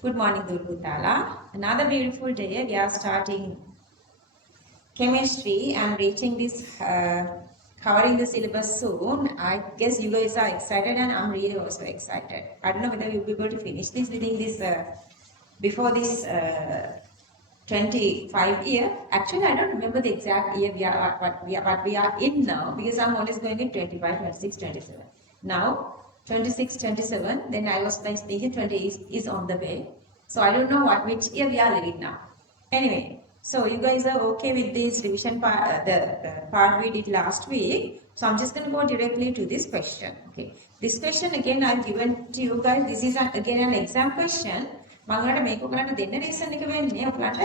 Good morning, Durgutala. Another beautiful day. We are starting chemistry and reaching this, covering the syllabus soon. I guess you guys are excited and I'm really also excited. I don't know whether you'll be able to finish this within this, before this 25 year. Actually, I don't remember the exact year what we are in now because I'm always going in 25, 26, 27. Now, 26, 27, then I was thinking 20 is on the way. So I don't know which year we are living now. Anyway, so you guys are okay with this revision part, the part we did last week. So I'm just going to go directly to this question. Okay, this question again I've given to you guys. This is again an exam question. මම ඔයාලට මේක ඔයාලට දෙන්න රිසන් එක වෙන්නේ ඔයාලට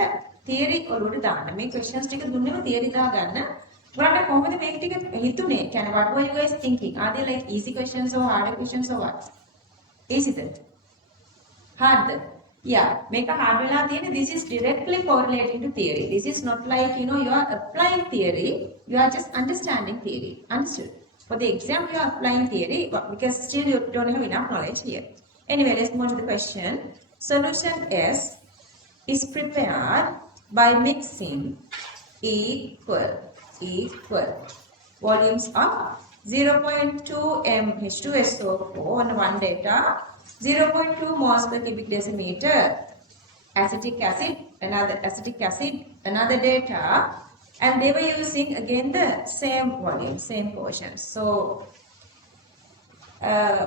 theory ඔලුවට දාන්න. මේ questions ටික දුන්නම තියරි දාගන්න. ඔයාලට කොහොමද මේක ටික හිතුනේ? කියන්නේ what were you guys thinking? Are they like easy questions or harder questions or what? Easy that? Hard? Yeah, make a hard වෙලා තියෙන්නේ. This is directly correlating to theory. This is not like, you know, you are applying theory. You are just understanding theory. Understood? For the exam, you are applying theory because still you don't have enough knowledge here. Anyway, let's move to the question. Solution S is prepared by mixing equal volumes of 0.2 m H2SO4 on one data, 0.2 moles per cubic decimeter acetic acid, another data, and they were using again the same volume, same portion. So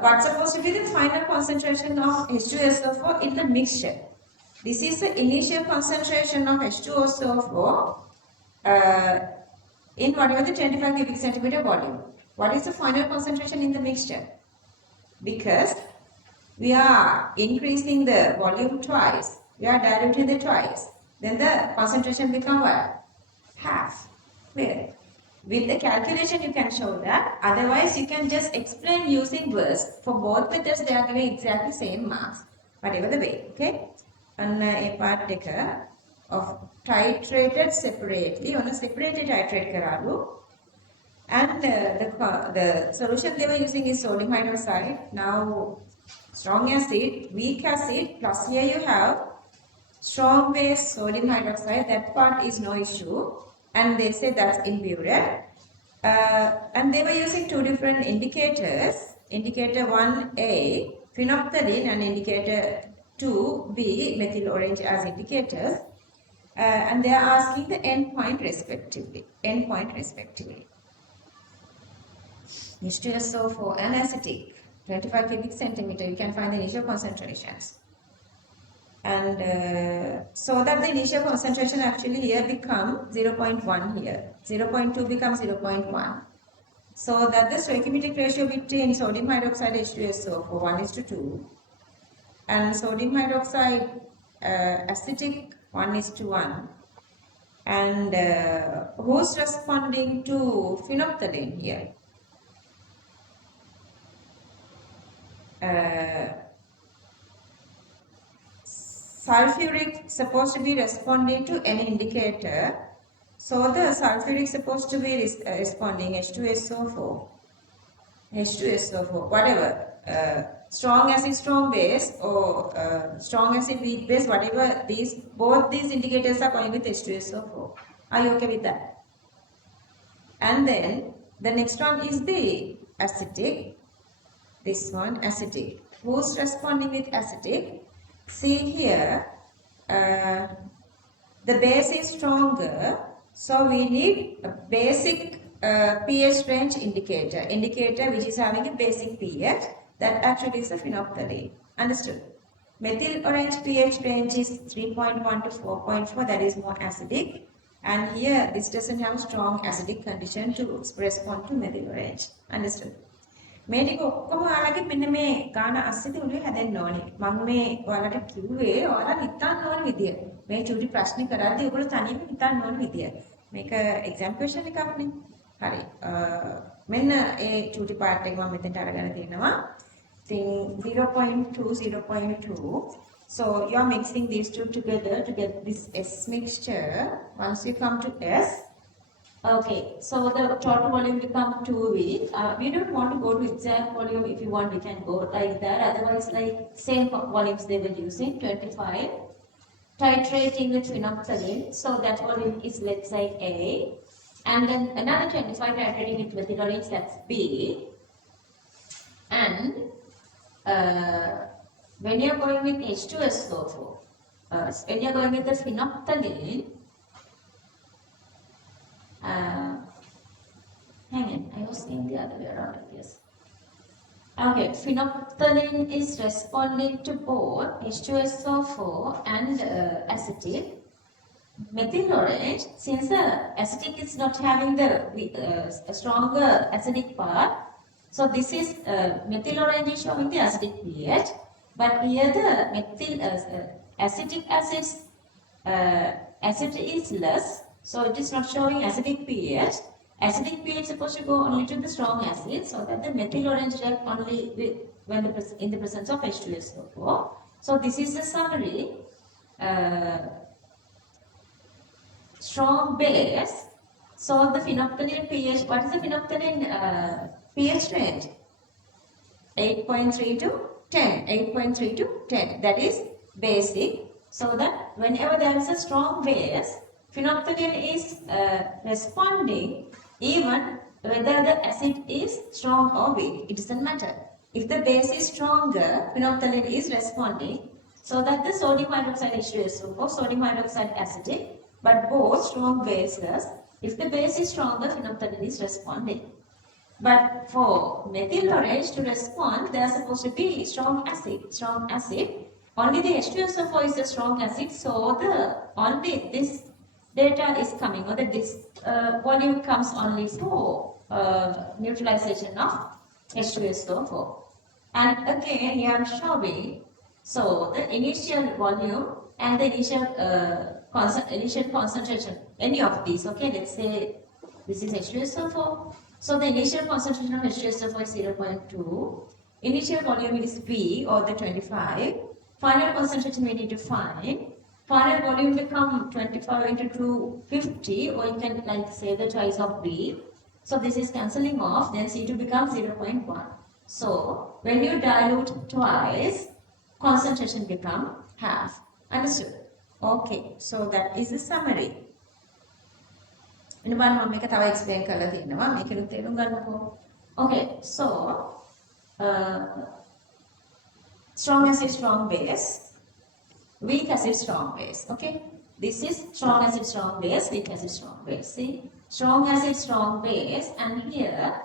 what's supposed to be the final concentration of H2SO4 in the mixture? This is the initial concentration of H2SO4 in whatever the 25 cubic centimeter volume. What is the final concentration in the mixture? Because we are increasing the volume twice, we are diluting it twice, then the concentration becomes what? Half. Well, with the calculation you can show that, otherwise you can just explain using words. For both methods they are giving exactly same marks, whatever the way, okay? And a part of titrated separately, on a separated titrate karalu. And the solution they were using is sodium hydroxide. Now strong acid, weak acid, plus here you have strong base sodium hydroxide. That part is no issue, and they say that's impured. And they were using two different indicators. Indicator 1A, phenolphthalein, and indicator 2B, methyl orange as indicators. And they are asking the endpoint respectively. H2SO4 and acetic, 25 cubic centimeter, you can find the initial concentrations. And so that the initial concentration actually here become 0.1 here. 0.2 becomes 0.1. So that the stoichiometric ratio between sodium hydroxide H2SO4 1:2 and sodium hydroxide acetic 1:1. And who's responding to phenolphthalein here? Sulfuric supposed to be responding to any indicator. So the sulfuric supposed to be responding H2SO4, whatever. Strong acid, strong base, or strong acid, weak base, whatever. Both these indicators are going with H2SO4. Are you okay with that? And then the next one is the acetic. This one, acetic. Who's responding with acetic? See here, the base is stronger, so we need a basic pH range indicator which is having a basic pH. That actually is a phenolphthalein. Understood? Methyl orange pH range is 3.1 to 4.4, that is more acidic. And here, this doesn't have strong acidic condition to respond to methyl orange. Understood? මේ ටික ඔක්කොම ඔයාලගේ මෙන්න මේ ගාන අස්සෙදි උනේ හැදෙන්න ඕනේ. මම මේ ඔයාලට කිව්වේ ඔයාලා හිතන්න ඕන විදිය. මේ චූටි ප්‍රශ්න කරද්දී ඔයගොල්ලෝ තනියම හිතන්න ඕන විදිය. මේක එක්සැම් ක්වෙස්චන් එකක් නේ. හරි. මෙන්න ඒ චූටි පාර්ට් එක මම මෙතෙන්ට අරගෙන තිනවා. Thing 0.2. So you are mixing these two together to get this S mixture. Once you come to S, Okay, so the total volume become 2V. We don't want to go to exact volume. If you want, we can go like that. Otherwise, like same volumes they were using, 25. Titrating with phenolphthalein. So that volume is, let's say, A. And then another 25 titrating with methyl orange, that's B. And when you're going with H2SO4, when you're going with the phenolphthalein, hang on, I was saying the other way around, I guess. Okay, phenolphthalein is responding to both H2SO4 and acetic. Methyl orange, since the acetic is not having the stronger acidic part, so this is methyl orange is showing the acidic pH, but here the methyl acetic acid is less, so it is not showing acidic pH. Acidic pH is supposed to go only to the strong acid, so that the methyl orange react only when in the presence of H2SO4. So this is the summary. Strong base. So the phenolphthalein pH, what is the phenolphthalein pH range? 8.3 to 10. 8.3 to 10. That is basic. So that whenever there is a strong base, phenolphthalein is responding even whether the acid is strong or weak. It doesn't matter. If the base is stronger, phenolphthalein is responding. So that the sodium hydroxide H2SO4, sodium hydroxide acetic, but both strong bases. If the base is stronger, phenolphthalein is responding. But for methyl orange to respond, they are supposed to be strong acid. Strong acid. Only the H2SO4 is a strong acid, so the only this data is coming, or this volume comes only for neutralization of H2SO4. And again, here I am showing, so the initial volume and the initial concentration, any of these, okay, let's say this is H2SO4. So the initial concentration of H2SO4 is 0.2. Initial volume is V, or the 25. Final concentration we need to find. Final volume become 25 into 250, or you can like say the choice of V. So this is cancelling off, then C2 becomes 0.1. So when you dilute twice, concentration become half. Understood? Okay, so that is the summary. ඉන්න බලන්න මම මේක තව explain කරලා තියෙනවා. මේකෙනුත් තේරුම් ගන්නකෝ. Okay, so strong acid, strong base, weak acid, strong base. Okay, this is strong acid, strong base, weak acid, strong base. See, strong acid, strong base, and here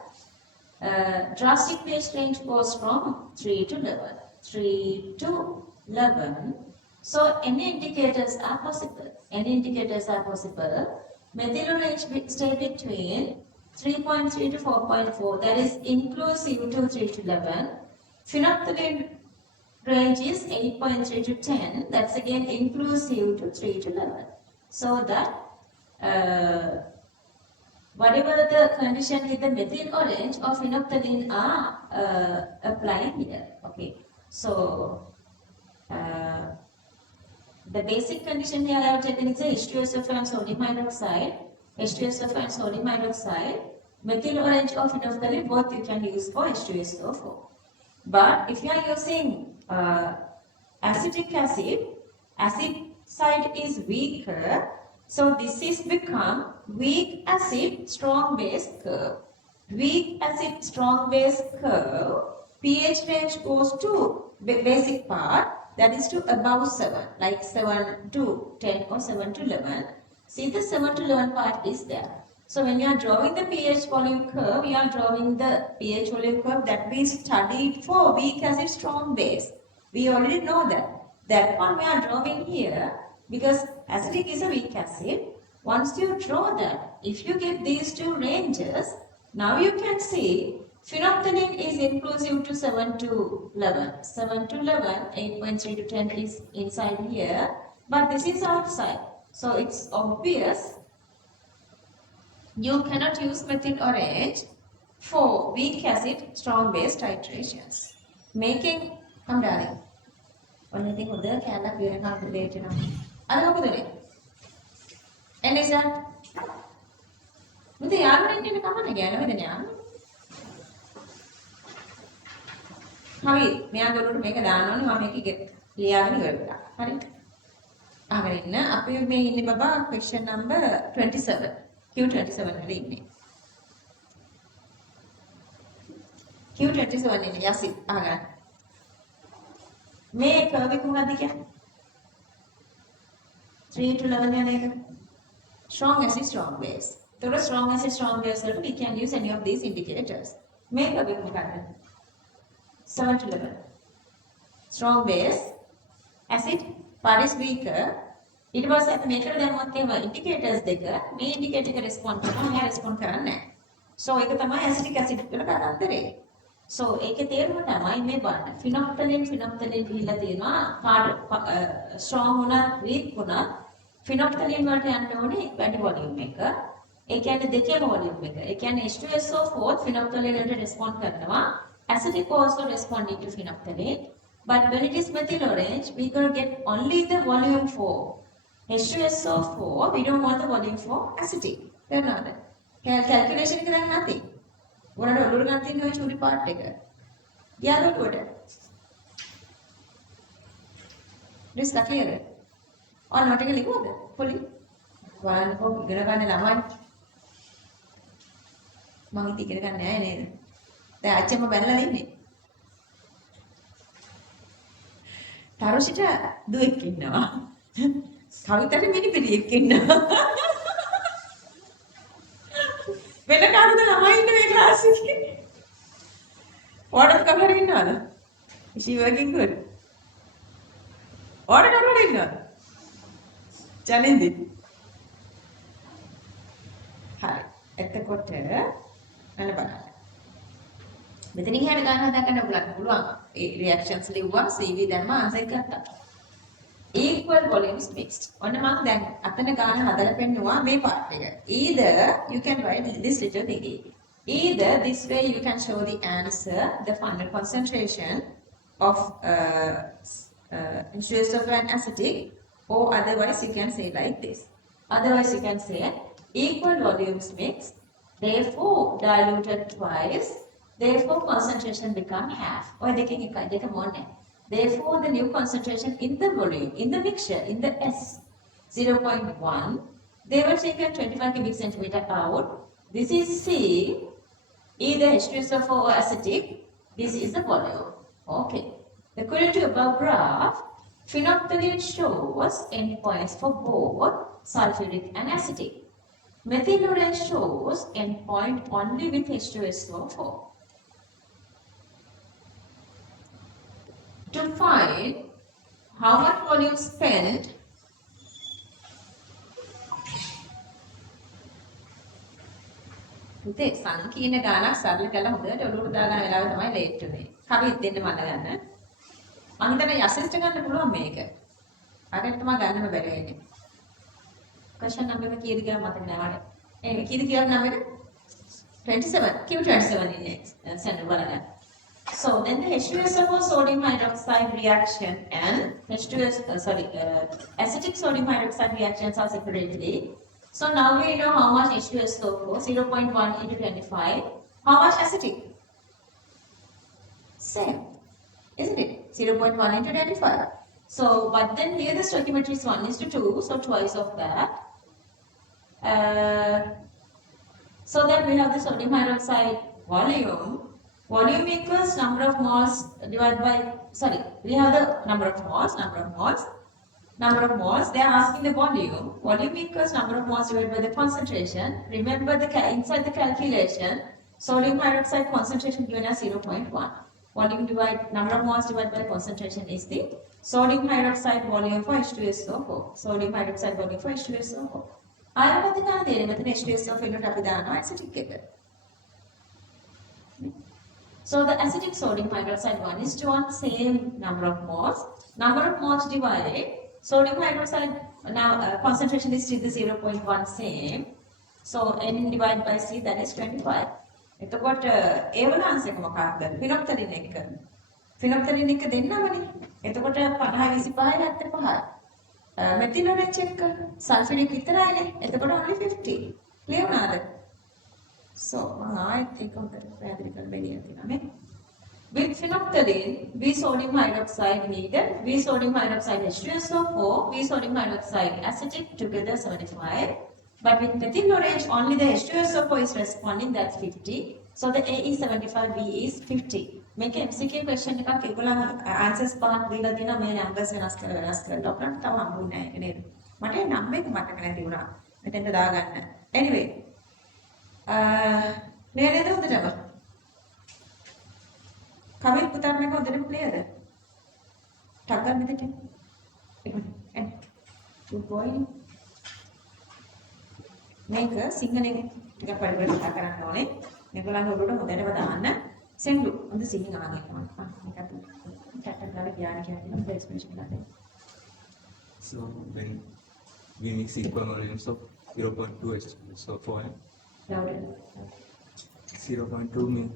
drastic pH range goes from 3 to 11. 3 to 11. So any indicators are possible. Any indicators are possible. Methyl orange stay between 3.3 to 4.4. That is inclusive to 3 to 11. Phenolphthalein range is 8.3 to 10. That's again inclusive to 3 to 11. So that whatever the condition with the methyl orange or phenolphthalein are applying here. Okay. So the basic condition here I have taken is H2SO4 and sodium hydroxide. H2SO4 and sodium hydroxide. Methyl orange or phenolphthalein, both you can use for H2SO4. But if you are using acetic acid, acid side is weaker. So this is become weak acid strong base curve. Weak acid strong base curve. pH range goes to basic part, that is to above 7, like 7 to 10 or 7 to 11. See, the 7 to 11 part is there. So when you are drawing the pH volume curve, you are drawing the pH volume curve that we studied for weak acid strong base. We already know that. That one we are drawing here because acidic is a weak acid. Once you draw that, if you get these two ranges, now you can see phenolphthalein is inclusive to 7 to 11. 7 to 11, 8.3 to 10 is inside here, but this is outside. So it's obvious you cannot use methyl orange for weak acid strong base titrations. Making, come darling. Only thing with the candle we are not related. And is that? මුද යාළුවෙන් ඉන්න කමන්නේ ගෑනු වෙදනේ යාළුවා. හරි මෙයාගේ ඔළුවට මේක දාන්න ඕනේ මම මේක ලියාගෙන ඉවර වෙලා. හරි. අහගෙන ඉන්න අපි මේ ඉන්නේ බබා question number 27. Q27 වල ඉන්නේ. Q27 ඉන්නේ යසිත් අහගන්න. මේ කර්ව් එක මොකක්ද කියන්නේ? 3 to 11 යන එක. Strong acid, strong base. So strong acid, strong base වලට we can use any of these indicators. මේ කර්ව් එක මොකක්ද? 7 to 11. Strong base, acid, part is weaker. ඊට පස්සේ අපි මේකට දැම්මොත් එහෙම indicators දෙක මේ indicator එක respond කරනවා මෙයා respond කරන්නේ නැහැ. So ඒක තමයි acidic acid වල කරදරේ. So ඒකේ තේරුම තමයි මේ බලන්න. phenolphthalein ගිහිල්ලා තියෙනවා part strong වුණත් weak වුණත් phenolphthalein වලට යන්න ඕනේ වැඩි volume එක. ඒ කියන්නේ දෙකේම volume එක. ඒ කියන්නේ H2SO4 phenolphthalein වලට respond කරනවා. Acidic also responding to phenolphthalein. But when it is methyl orange, we can get only the volume 4. H2SO4, we don't want the volume 4 acidic. Then another. Calculation එක දැන් නැති. උනට ඔළුවට ගන්න තියෙන ওই චූරි පාර්ට් එක. ගියාද ඔළුවට? this clear. ඔන්න ඔය ටික ලියුවද? පොලි. බලන්නකෝ ඉගෙන ගන්න ළමයි. මම ඉතින් ඉගෙන ගන්න නෑ නේද? දැන් අච්චම්ම බැලලා ඉන්නේ. තරුෂිට දුවෙක් ඉන්නවා. කවිතට මිනිපිරියෙක් ඉන්නවා. වෙන කාටද ළමයි ඉන්නේ මේ ක්ලාස් එකේ? ඕඩර් කවුරු ඉන්නවද? Is she working good? Order කවුරු ඉන්නවද? ජනෙන්දි. හරි. එතකොට අන්න බලන්න. මෙතනින් හැට ගන්න හදාගන්න පුළුවන්. ඒ reactions ලිව්වා CV දැම්ම answer එක ගත්තා. Equal volumes mixed. ඔන්න මම දැන් අතන ගාන හදලා පෙන්නුවා මේ part එක. Either you can write this little thingy. Either this way you can show the answer, the final concentration of H2SO4 and acetic, or otherwise you can say like this. Otherwise you can say equal volumes mixed, therefore diluted twice, therefore concentration become half. Or they can get a more. Therefore, the new concentration in the volume, in the mixture, in the S, 0.1, they were taken 25 cubic centimeter out. This is C, either H2SO4 or acetic. This is the volume. Okay. According to above graph, phenolphthalein shows endpoints for both sulfuric and acetic. Methyl orange shows endpoint only with H2SO4. To find how much volume spent පුතේ සංකීර්ණ ගානක් සරල කළා හොඳට ඔළුවට දාගන්න වෙලාව තමයි ලේට් උනේ. කවිත් දෙන්න මට ගන්න. මම හිතන්නේ යසිස්ට ගන්න පුළුවන් මේක. අරකට තමයි ගන්නම බැරි වෙන්නේ. question number එක කීයද කියලා මතක නැහැ මට. ඒ කීයද කියලා number 27. Q27 ඉන්නේ. සෙන්ටර් බලන්න. So then the H2SO4 sodium hydroxide reaction and acetic sodium hydroxide reactions are separately. So now we know how much H2SO4, 0.1 into 25. How much acetic? Same, isn't it? 0.1 into 25. So, but then here the stoichiometry is 1:2, so twice of that. So then we have the sodium hydroxide volume. Volume equals number of moles divided by, we have the number of moles. They are asking the volume. Volume equals number of moles divided by the concentration. Remember inside the calculation, sodium hydroxide concentration given as 0.1. Volume number of moles divided by concentration is the sodium hydroxide volume for H2SO4. Sodium hydroxide volume for H2SO4. ආයෙත් ගන්න තියෙන්නේ මෙතන H2SO4 එකට අපි දානවා acidic එක. So the acidic sodium hydroxide 1:1, same number of moles. Number of moles divided. Sodium hydroxide now concentration is still the 0.1 same. So N divided by C, that is 25. එතකොට ඒ වල ආන්සර් එක මොකක්ද? phenolphthalein එක. phenolphthalein එක දෙන්නමනේ. එතකොට 50 25 75. methyl orange එක sulfuric විතරයිනේ. එතකොට only 50. Clear නේද? So, I think of the radical medium. With phenolphthalein, B sodium hydroxide needed, B sodium hydroxide H2SO4, B sodium hydroxide acetic together 75. But with methyl orange, only the H2SO4 is responding, that's 50. So the A is 75, B is 50. Make MCQ question එකක් ඒගොල්ලන් answers part දීලා තියෙනවා මේ numbers වෙනස් කරලා ඔක්කොම තව හම්බුනේ නැහැ ඒක නේද මට ඒ number එක මතක නැති වුණා මෙතෙන්ට දාගන්න anyway clear නේද හොඳටම කවිල් පුතාට මේක හොඳටම clearද ටක් ගන්න මෙතෙන්ට එක මිනිත් good boy මේක සිංහලෙන් ටිකක් පරිවර්තන කරන්න ඕනේ මේගොල්ලන් ඔළුවට හොඳටම දාන්න සෙන්ඩු හොඳ සිහින් ආගෙන යනවා මේකට ටට් ගාලා ගියාන කියන එක්ස්ප්‍රෙෂන් එකක් දෙන්න So when we mix equal volumes of 0.2 H2SO4 and louder 0.2 mean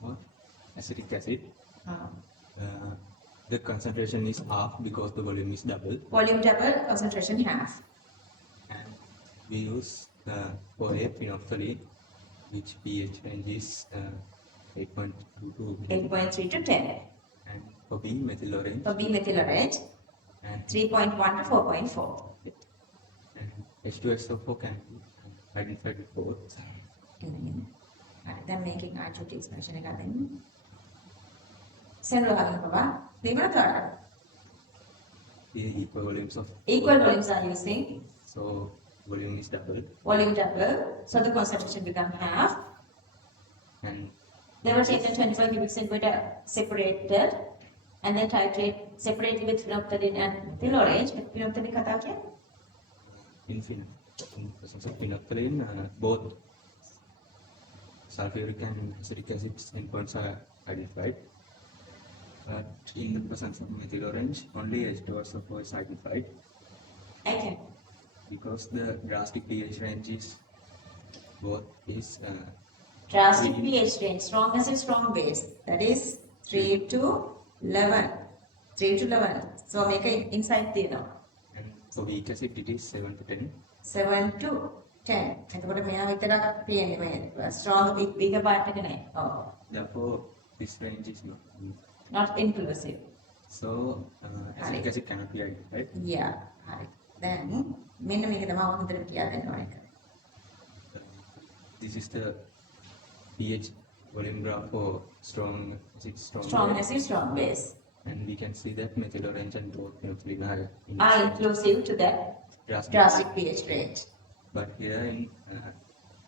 what? Acetic acid. The concentration is half because the volume is double. Volume double, concentration half. And we use for A phenolphthalein, which pH range is 8.2 to 8.3 to 10. and for B methyl orange. For B methyl orange, And 3.1 to 4.4. And H2SO4 can be identified with both. Then making R2 expression again. Send Papa. Here equal volumes of Equal volumes are using. so volume is double Volume double. So the concentration becomes half. and They were taken 25 cubic centimeter separated and then titrate separately with phenolphthalein and methyl orange. With phenolphthalein kata kya? in presence of phenolphthalein, both sulfuric and acetic acid endpoints are identified. But in the presence of methyl orange, only H2SO4 is identified Okay. because the drastic pH range is both is Drastic three- pH range, strong acid, strong base. That is 3 to 11. 3 to 11. So make a inside there now. and for weak acid it is 7 to 10. 7 to 10. එතකොට මෙයා විතරක් තියෙන්නේ මේ strong bigger part එක නෑ. Oh, Therefore, this range is not inclusive. so acetic acid cannot be identified. Yeah. හරි. Then මෙන්න මේක තමයි හොඳට කියලා දෙන්න ඕන එක. This is the pH volume graph for strong acid, Strong acid, strong base. and we can see that methyl orange and both phenolphthalein are Are inclusive to that drastic pH range. But here in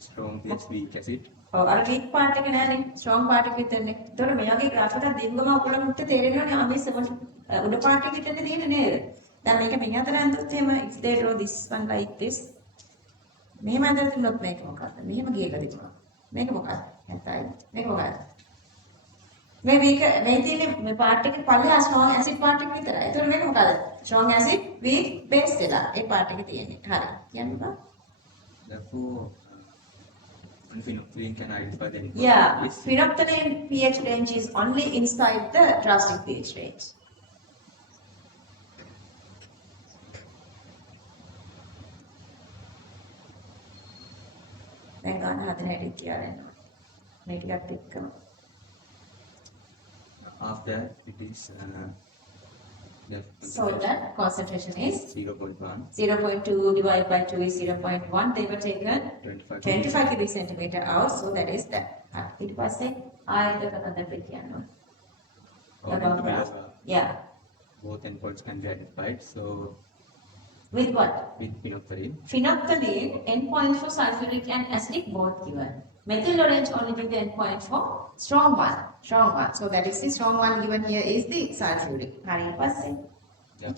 strong pH weak acid, ඔව් අර weak part එක නෑනේ strong part එක විතරනේ. ඒතකොට මෙයාගේ graph එක දිග්ගම ඔක්කොලම උත්තර තේරෙනවනේ ආ මේ 7 උඩ part එක විතරනේ තියෙන්නේ නේද? දැන් මේක මෙහි අතර ඇඳුත් එහෙම if they draw this one like this මෙහෙම ඇඳලා තිබුණොත් මේක මොකක්ද? මෙහෙම ගියලා තිබුණා. මේක මොකක්ද? නැත්නම් මේක මොකක්ද? මේ තියෙන්නේ මේ part එකේ පල්ලෙහා strong acid part එක විතරයි. ඒතකොට මේක මොකක්ද? strong acid weak base වෙලා ඒ part එකේ තියෙන්නේ. හරි. කියන්න බා. therefore phenolphthalein can identify the endpoint Yeah, of this. phenolphthalein pH range is only inside the drastic pH range. දැන් ගන්න හදන හැටි කියලා දෙනවා. මේ ටිකත් එක්කම. After it is So that concentration is 0.1, 0.2 divided by 2 is 0.1. They were taken 25 cubic centimeter out. So that is that. It was a another bit. according to below, Yeah. both endpoints can be identified. So With what? with phenolphthalein, Phenolphthalein endpoint for sulfuric and acidic both given. Methyl orange only give the endpoint for strong one. Strong one. So that is the strong one given here is the sulfuric. Hari passe. Yeah.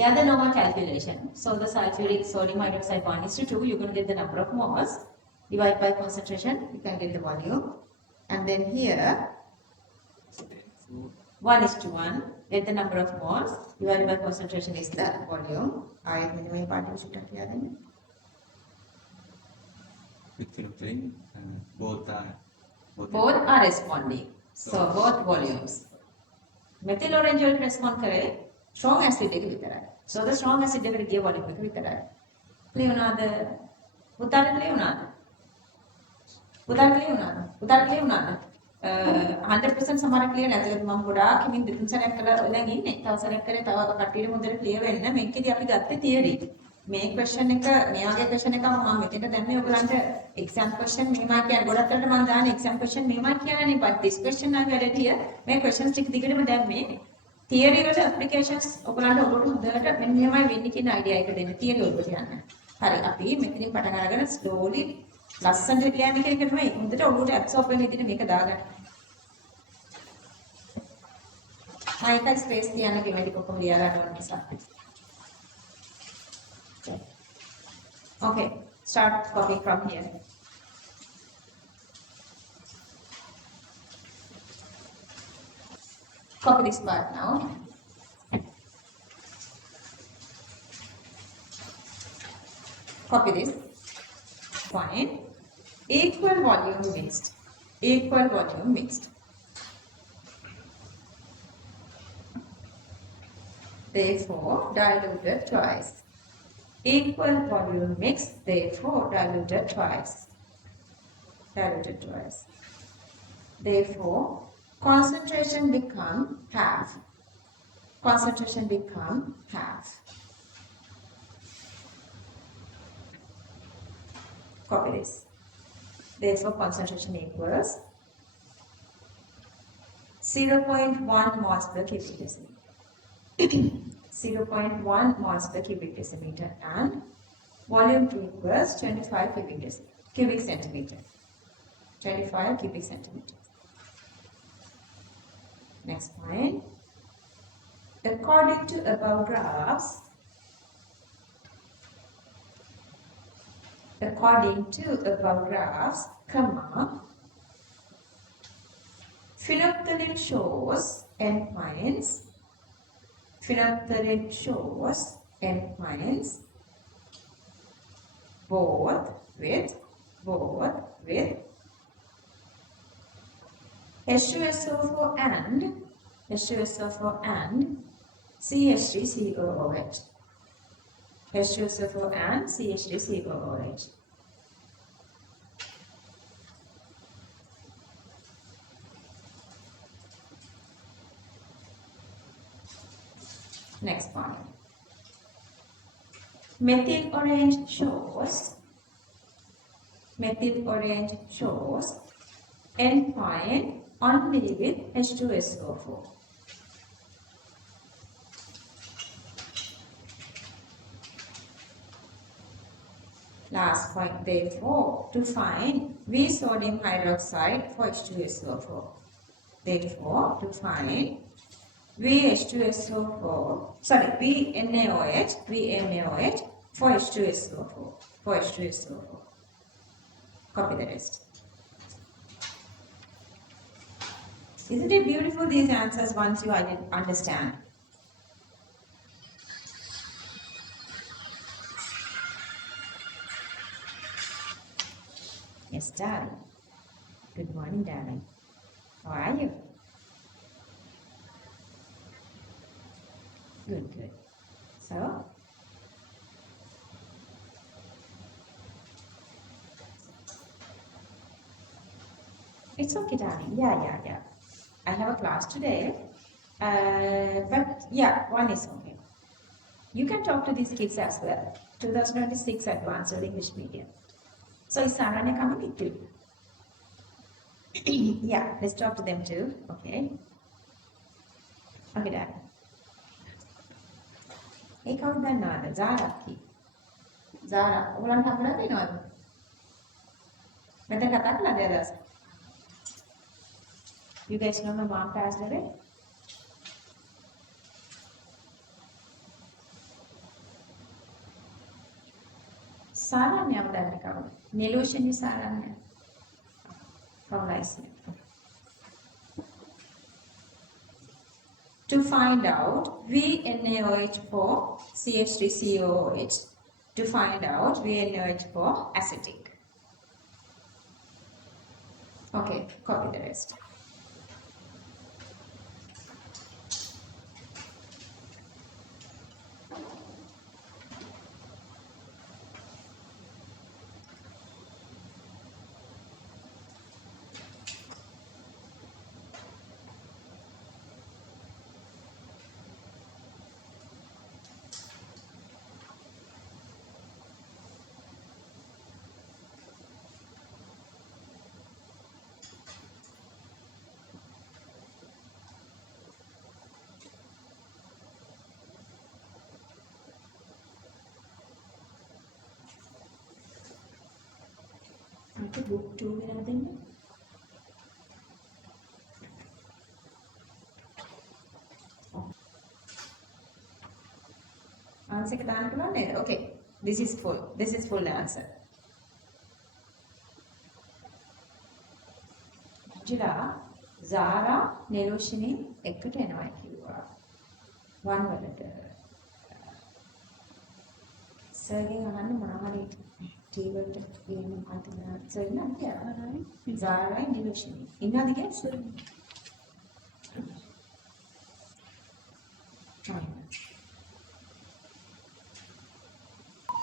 Yeah, the normal calculation. So the sulfuric sodium hydroxide 1:2, you're going to get the number of moles. Divide by concentration, you can get the volume. And then here, so 1:1, get the number of moles. Divided by concentration is the volume. Ayat mein main part should have kiya then. with phenolphthalein, both are Both are responding. So both volumes. Methyl orange will respond करे strong acid එක විතරයි. So the strong acid එකට ගිය volume එක විතරයි. Clear නේද? පුතාට clear වුණාද? පුතාට ක්ලියර් වුණාද? පුතාට ක්ලියර් වුණාද? 100% සමහර ක්ලියර් නැති. මම ගොඩාක් හිමින් දෙතුන් සැරයක් කළා දැන් ඉන්නේ. තව සැරයක් කරේ තව කට්ටියට හොඳට ක්ලියර් වෙන්න. මේකෙදි අපි ගත්තේ තියරි. මේ ක්වෙස්චන් එක මෙයාගේ ක්වෙස්චන් එක මම මෙතෙන්ට දැම්මේ ඔයගලන්ට එක්සෑම් ක්වෙස්චන් මෙහෙමයි කියන්නේ. ගොඩක් කරලා මම දාන්නේ එක්සෑම් ක්වෙස්චන් මෙහෙමයි කියන්නේ. but this question I read here මේ ක්වෙස්චන්ස් ටික දිගටම දැම්මේ. තියරි වල ඇප්ලිකේෂන්ස් ඔයගලන්ට හොඳට මෙන්න මෙහෙමයි වෙන්නේ කියන අයිඩියා එක දෙන්න. තියරි වල කියන්න. හරි අපි මෙතනින් පටන් අරගෙන slowly ලස්සනට ලියන්නේ කියන එක තමයි හොඳට ඔළුවට ඇබ්සෝබ් වෙන විදිහට මේක දාගන්න. මම එක ස්පේස් තියන්න කිව්වා කොහොම ලියා ගන්න ඕන නිසා. Okay, start copying from here. Copy this part now. Copy this. Fine. Equal volume mixed. Equal volume mixed. Therefore, diluted twice. Equal volume mix, therefore diluted twice. Diluted twice. Therefore, concentration become half. Concentration become half. Copy this. Therefore, concentration equals 0.1 moles per cubic decimeter. 0.1 moles per cubic decimeter and volume equals 25 cubic centimeter. 25 cubic centimeter. Next point. According to above graphs, comma, phenolphthalein shows endpoints. Phenolphthalein shows endpoints both with H2SO4 and CH3COOH. H2SO4 and CH3COOH. Next point. Methyl orange shows endpoint only with H2SO4. Last point, therefore, to find V sodium hydroxide for H2SO4. Therefore, to find VNaOH for H2SO4. Copy the rest. Isn't it beautiful, these answers, once you understand? Yes, darling. Good morning, darling. How are you? Good. So, it's okay, darling. Yeah. I have a class today, but yeah, one is okay. You can talk to these kids as well. 2026 Advanced English Medium. So, is Saranya coming with you? Yeah, let's talk to them too. Okay, darling. ඒ කවුද දන්නවද? ජාරක්කි. ජාරා ඔයගලන්ට හම්බුණා වෙනවද? මෙතන කතා කළාද අදහස්? You guys know my mom passed away? සාරණ්‍යව දන්නේ කවුද? නිලෝෂණි සාරණ්‍ය. From Iceland. To find out VNaOH for CH3COOH. To find out VNaOH for acetic. Okay, copy the rest. මට book 2 වෙනවා දෙන්න. Answer එක දාන්න පුළුවන් නේද? Okay. This is full. This is full answer. Jira, Zara, Neroshini එකට එනවා කිව්වා. 1 වලට. සර්ගෙන් අහන්න මොනවා හරි ටී වලට කියන අන්තිම සර් නෑ අහන්නේ. Zara, Neroshini. ඉන්නවද කියලා සර්?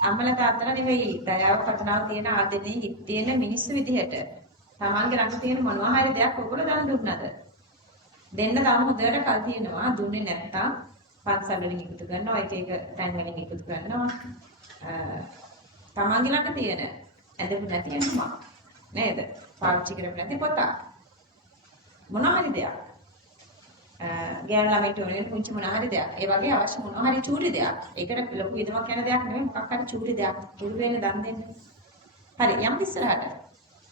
අම්මලා තාත්තලා නෙවෙයි දයාව කරුණාව තියෙන ආදෙනේ හිත තියෙන මිනිස්සු විදිහට තමන්ගේ ළඟ තියෙන මොනවා හරි දෙයක් ඔයගොල්ලෝ දන් දුන්නද දෙන්න තව හොඳට කල් තියෙනවා දුන්නේ නැත්නම් පන්සල් වලින් එකතු කරනවා එක එක තැන් වලින් එකතු කරනවා තමන්ගේ ළඟ තියෙන ඇඳපු නැති අම්මා නේද පාවිච්චි කරපු නැති පොතක් මොනවා හරි දෙයක් ගෑනු ළමයිට ඕනේ පුංචි මොනවා හරි දෙයක්. ඒ වගේ අවශ්‍ය මොනවා හරි චූටි දෙයක්. ඒකට ලොකු විදමක් යන දෙයක් නෙවෙයි මොකක් හරි චූටි දෙයක්. පුරු වෙන දන් දෙන්න. හරි යම් ඉස්සරහට.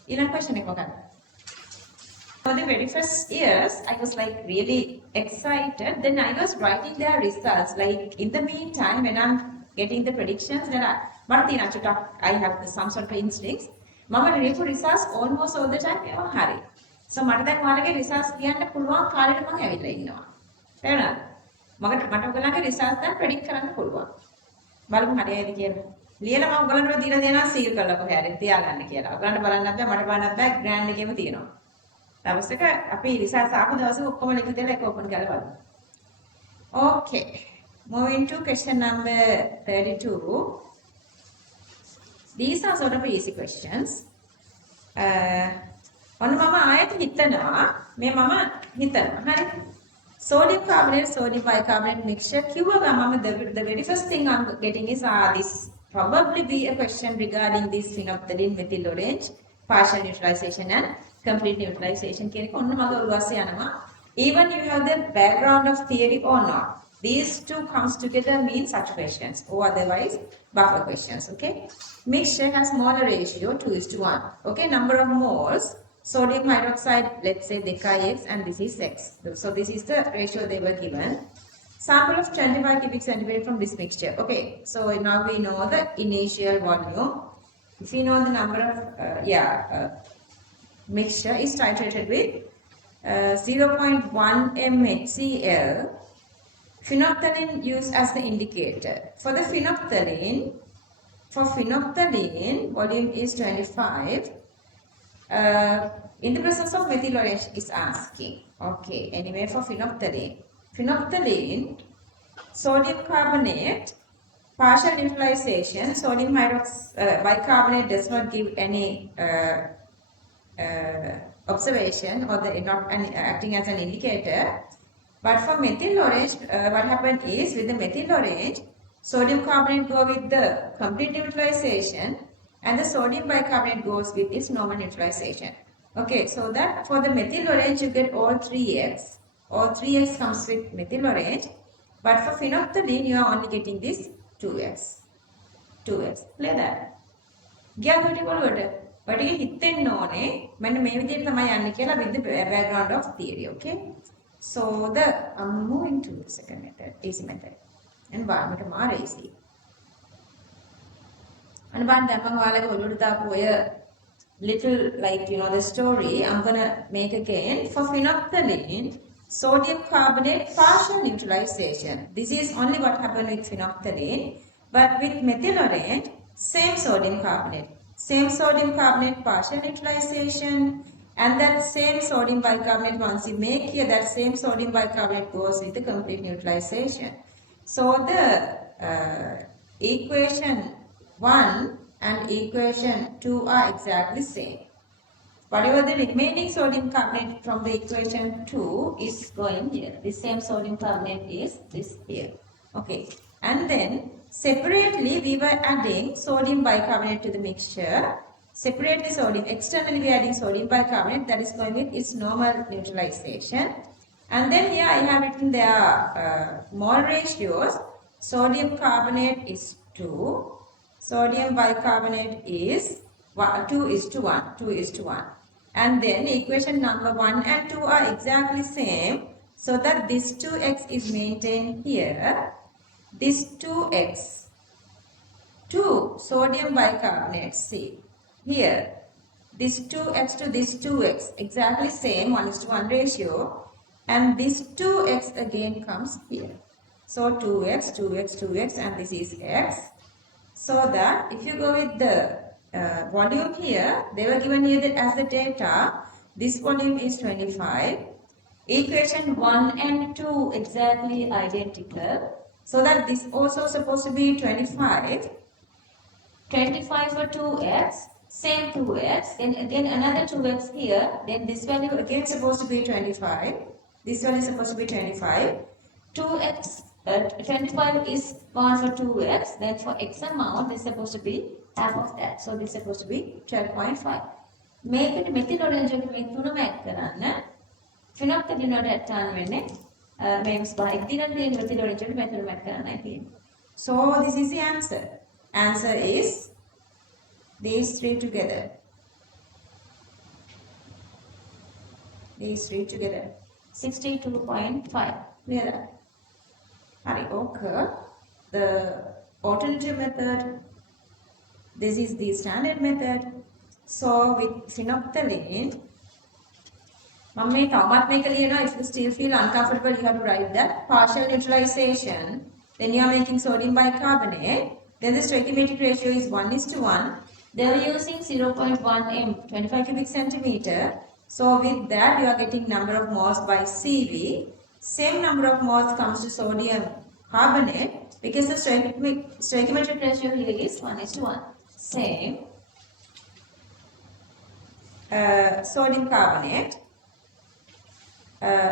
ඊළඟ question එක මොකක්ද? For the very first years, I was like really excited. Then I was writing their results. Like in the meantime, when I'm getting the predictions, then I have some sort of instincts. Mama read for results almost all the time. Hurry. So මට දැන් ඔයාලගේ research කියන්න පුළුවන් කාලෙට මම ඇවිල්ලා ඉන්නවා. තේරුණාද? මට ඔයගොල්ලන්ගේ රිසර්ච් දැන් ප්‍රෙඩික්ට් කරන්න පුළුවන්. බලමු හරියයිද කියලා. ලියලා මම ඔයගොල්ලන්ට දීලා දෙනවා සීල් කරලා කොහේ හරි තියාගන්න කියලා. ඔයගොල්ලන්ට බලන්නත් බෑ මට බලන්නත් බෑ ග්‍රෑන්ඩ් එකේම තියෙනවා. දවස් එක අපි රිසර්ච් ආපු දවසේ ඔක්කොම ලිඛ දෙලා එක ඕපන් කරලා බලමු. Okay. Moving to question number 32. These are sort of easy questions. ඔන්න මම ආයෙත් හිතනවා මේ මම හිතනවා හරි sodium carbonate sodium bicarbonate mixture කිව්ව ගමන් the very first thing I'm getting is this probably be a question regarding this phenolphthalein methyl orange partial neutralization and complete neutralization කියන එක ඔන්න මගේ ඔළුවස්සේ යනවා even you have the background of theory or not these two comes together mean such questions or otherwise buffer questions okay mixture has molar ratio 2:1 okay number of moles sodium hydroxide, let's say deca-X and this is X. So this is the ratio they were given. Sample of 25 cubic centimeter from this mixture. Okay, so now we know the initial volume. If we know the number of, mixture is titrated with 0.1 mHCl. Phenolphthalein used as the indicator. For the phenolphthalein, volume is 25. In the presence of methyl orange is asking. Okay, anyway for phenolphthalein, sodium carbonate, partial neutralization, sodium bicarbonate does not give any observation or not acting as an indicator. But for methyl orange, what happened is with the methyl orange, sodium carbonate go with the complete neutralization and the sodium bicarbonate goes with its normal neutralization. Okay, so that for the methyl orange you get all 3x. All 3x comes with methyl orange. But for phenolphthalein you are only getting this 2x. 2x. Clear that? ගියාට බලවට වටිගේ හිතෙන්න ඕනේ මෙන්න මේ විදිහට තමයි යන්නේ කියලා with the background of theory, okay? So I'm moving to the second method, easy method. Environment more easy. And one little like the story I'm gonna make again for phenolphthalein sodium carbonate partial neutralization. This is only what happened with phenolphthalein, but with methyl orange same sodium carbonate partial neutralization, and that same sodium bicarbonate once you make here that same sodium bicarbonate goes with the complete neutralization. So the equation 1 and equation 2 are exactly same. Whatever the remaining sodium carbonate from the equation 2 is going here. This same sodium carbonate is this here. Okay. And then separately we were adding sodium bicarbonate to the mixture. Separately sodium, externally we are adding sodium bicarbonate that is going with its normal neutralization. And then here I have written their mole ratios. Sodium carbonate is 2. Sodium bicarbonate is 2 is to 1, 2 is to 1. And then equation number 1 and 2 are exactly same, so that this 2x is maintained here. This 2x, 2 sodium bicarbonate, see here, this 2x to this 2x, exactly same 1 is to 1 ratio, and this 2x again comes here. So 2x, 2x, 2x, and this is x. So that if you go with the volume here, they were given here as the data. This volume is 25. Equation 1 and 2 exactly identical. So that this also supposed to be 25. 25 for 2x, same 2x, then again another 2x here, then this value again supposed to be 25. This value is supposed to be 25. 2x, 25 is gone for 2x, then for x amount this is supposed to be half of that. So this is supposed to be 12.5. මේකට මෙතින් orange එක මේ තුනම add කරන්න. ෆිනොක්ටඩින් වලට add කරන්න වෙන්නේ මේ spike දිනන තියෙන මෙතින් ඔරෙන්ජ් එකට මෙතනම ඇඩ් කරන්නයි තියෙන්නේ. So this is the answer. Answer is these three together. These three together. 62.5. Clear that? Okay. The alternative method. This is the standard method. So with phenolphthalein, if you still feel uncomfortable, you have to write that partial neutralization. Then you are making sodium bicarbonate. Then the stoichiometric ratio is 1 is to 1. They are using 0.1 m, 25 cubic centimeter. So with that, you are getting number of moles by CV. Same number of moles comes to sodium carbonate because the stoichiometric ratio here is 1 is to 1. Same. Sodium carbonate.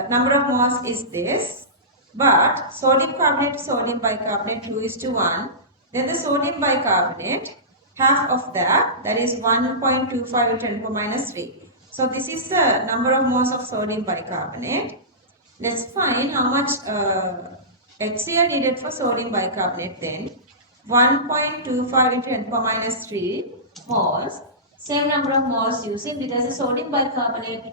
Number of moles is this. But sodium carbonate to sodium bicarbonate 2 is to 1. Then the sodium bicarbonate, half of that is 1.25 into 10 power minus 3. So this is the number of moles of sodium bicarbonate. Let's find how much HCl needed for sodium bicarbonate then. 1.25 into 10 power minus 3 moles. Same number of moles using because the sodium bicarbonate,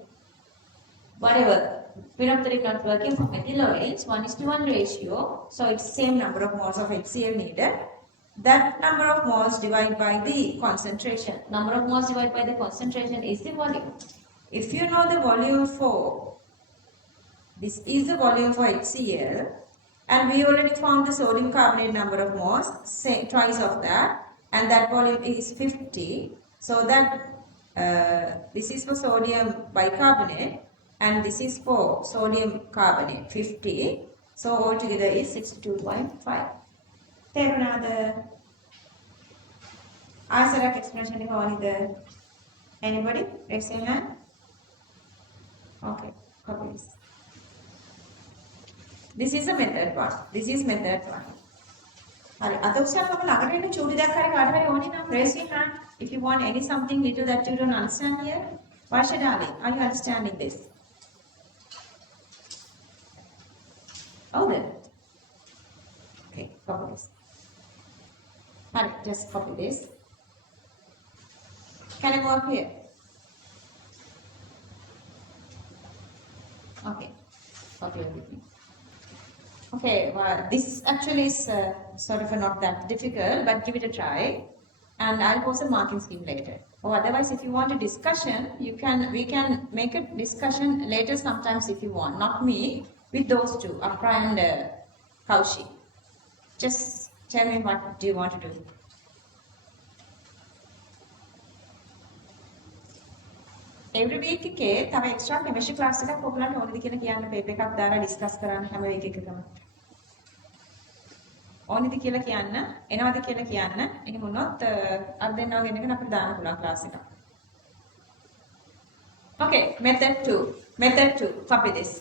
whatever, phenolphthalein not working for methyl orange, 1 is to 1 ratio. So it's same number of moles of HCl needed. That number of moles divided by the concentration. Number of moles divided by the concentration is the volume. If you know the volume for, this is the volume for HCl, and we already found the sodium carbonate number of moles, say twice of that, and that volume is 50. So that this is for sodium bicarbonate, and this is for sodium carbonate, 50. So altogether is 62.5. තේරුණාද? ආන්සරක් explanation එක ඕනිද? Anybody? Raise your hand. Okay, copy this. This is a method one. This is method one. හරි. අත උස්සන්න ඔබ ළඟට එන්න චූටි දෙයක් හරි කාට හරි ඕනේ නම් raise your hand if you want any something little that you don't understand here. Varsha darling, are you understanding this? Oh then. Okay, copy this. Alright, just copy this. Can I go up here? Okay, copy everything. Okay, well, this actually is sort of not that difficult, but give it a try. And I'll post a marking scheme later. Or otherwise, if you want a discussion, we can make a discussion later sometimes if you want. Not me, with those two, Afra and Kaushi. Just tell me what do you want to do. Every week එකේ තව extra chemistry class එකක් ඔයගලන්ට ඕනද කියලා කියන්න paper එකක් දාලා discuss කරන්න හැම week එකකම. ඕනද කියලා කියන්න, එනවද කියලා කියන්න. එහෙම වුණොත් අර දෙන්නා ගෙනගෙන අපිට දාන්න පුළුවන් class එකක්. Okay, method 2. Method 2. Copy this.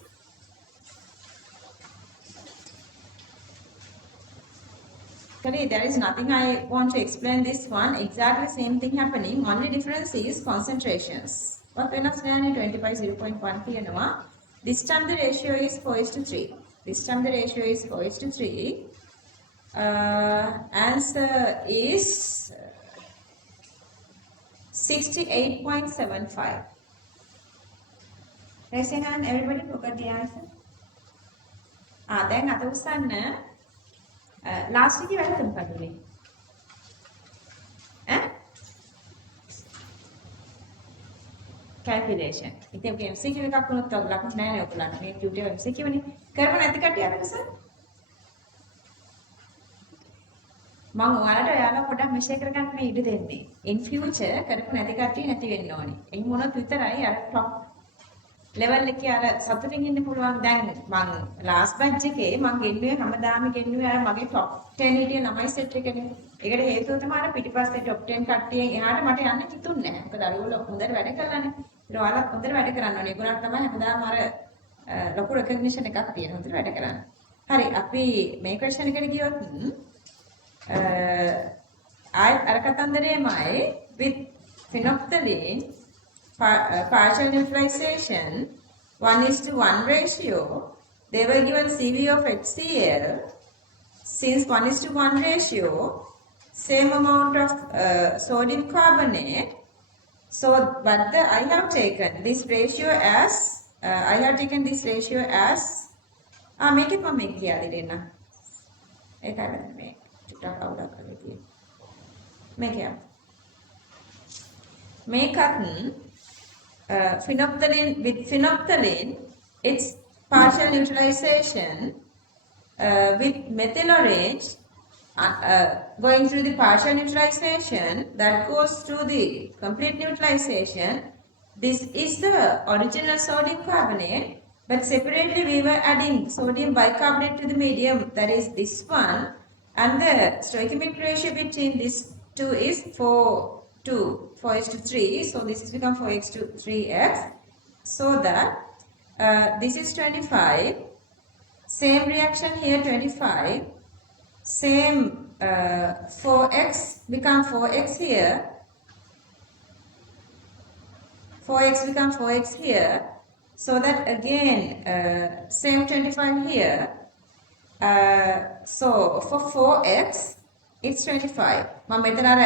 There is nothing I want to explain this one. Exactly same thing happening. Only difference is concentrations. What when of 25 0.1 කියනවා. This time the ratio is 4:3. This time the ratio is 4:3. Answer is 68.75. Raise your hand, everybody, look at the answer. දැන් අත උස්සන්න last එකේ වැඩ තුන කඩුනේ. Calculation. ඉතින් ඔක MCQ එකක් වුණොත් ලකුණු නැහැ නේ ඔයගොල්ලන්ට. මේ QT MCQ නේ. කරපො නැති කටිය අරගෙන මම ඔයාලා පොඩ්ඩක් මෙෂර් කරගන්න මේ ඉඩ දෙන්නේ. in future කරපො නැති කටිය නැති වෙන්න ඕනේ. එහෙම වුණොත් විතරයි අර clock level එකේ අර සතුටින් ඉන්න පුළුවන්. දැන් මම last batch එකේ මම ගෙන්නුවේ හැමදාම ගෙන්නුවේ අර මගේ top 10 හිටිය ළමයි set එකනේ. ඒකට හේතුව තමයි අර පිටිපස්සේ top 10 කට්ටියෙන් එහාට මට යන්න හිතුන්නේ නැහැ. මොකද අරගොල්ලෝ හොඳට වැඩ කළානේ. ඒක ඔයාලත් හොඳට වැඩ කරන්න ඕනේ. ඒගොල්ලන්ට තමයි හැමදාම අර ලොකු recognition එකක් තියෙන. හොඳට වැඩ කරන්න. හරි අපි මේ question එකට ගියොත් ආයත් අර කතන්දරේමයි with phenolphthalein partial neutralization 1:1 ratio. They were given CV of HCl. Since 1:1 ratio, same amount of sodium carbonate. So, but I have taken this ratio as make it make here make phenolphthalein with phenolphthalein, its partial neutralization with methyl orange going through the partial neutralization that goes through the complete neutralization. This is the original sodium carbonate, but separately we were adding sodium bicarbonate to the medium, that is this one, and the stoichiometric ratio between these two is 4:3, so this is become 4x-3x, so that this is 25, same reaction here 25, same 4x become 4x here, 4x become 4x here, so that again same 25 here, so for 4x it's 25. මම මෙතන අර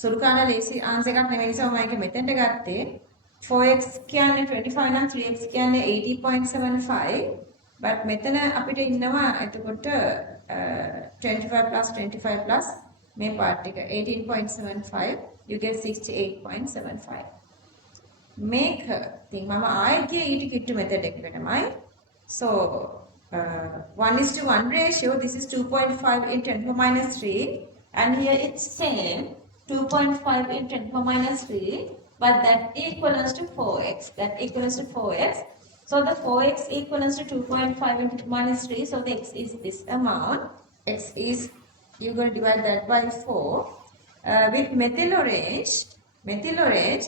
සුළු කාණ ලේසි answer එකක් නෙවෙයි නිසා මම ඒක මෙතෙන්ට ගත්තේ. 4x කියන්නේ 25 නම් 3x කියන්නේ 80.75, but මෙතන අපිට ඉන්නවා එතකොට 25 plus 25 plus මේ part එක 18.75, you get 68.75. මේක ඉතින් මම ආයෙත් ගියේ ඊට කිට්ටු method එකකටමයි. So 1:1 ratio, this is 2.5 in 10 to the minus 3, and here it's same 2.5 in 10 to the minus 3, but that equals to 4x. That equals to 4x. So the 4x equals to 2.5 into 10 to the minus 3. So the x is this amount. X is, you're going to divide that by 4. With methyl orange,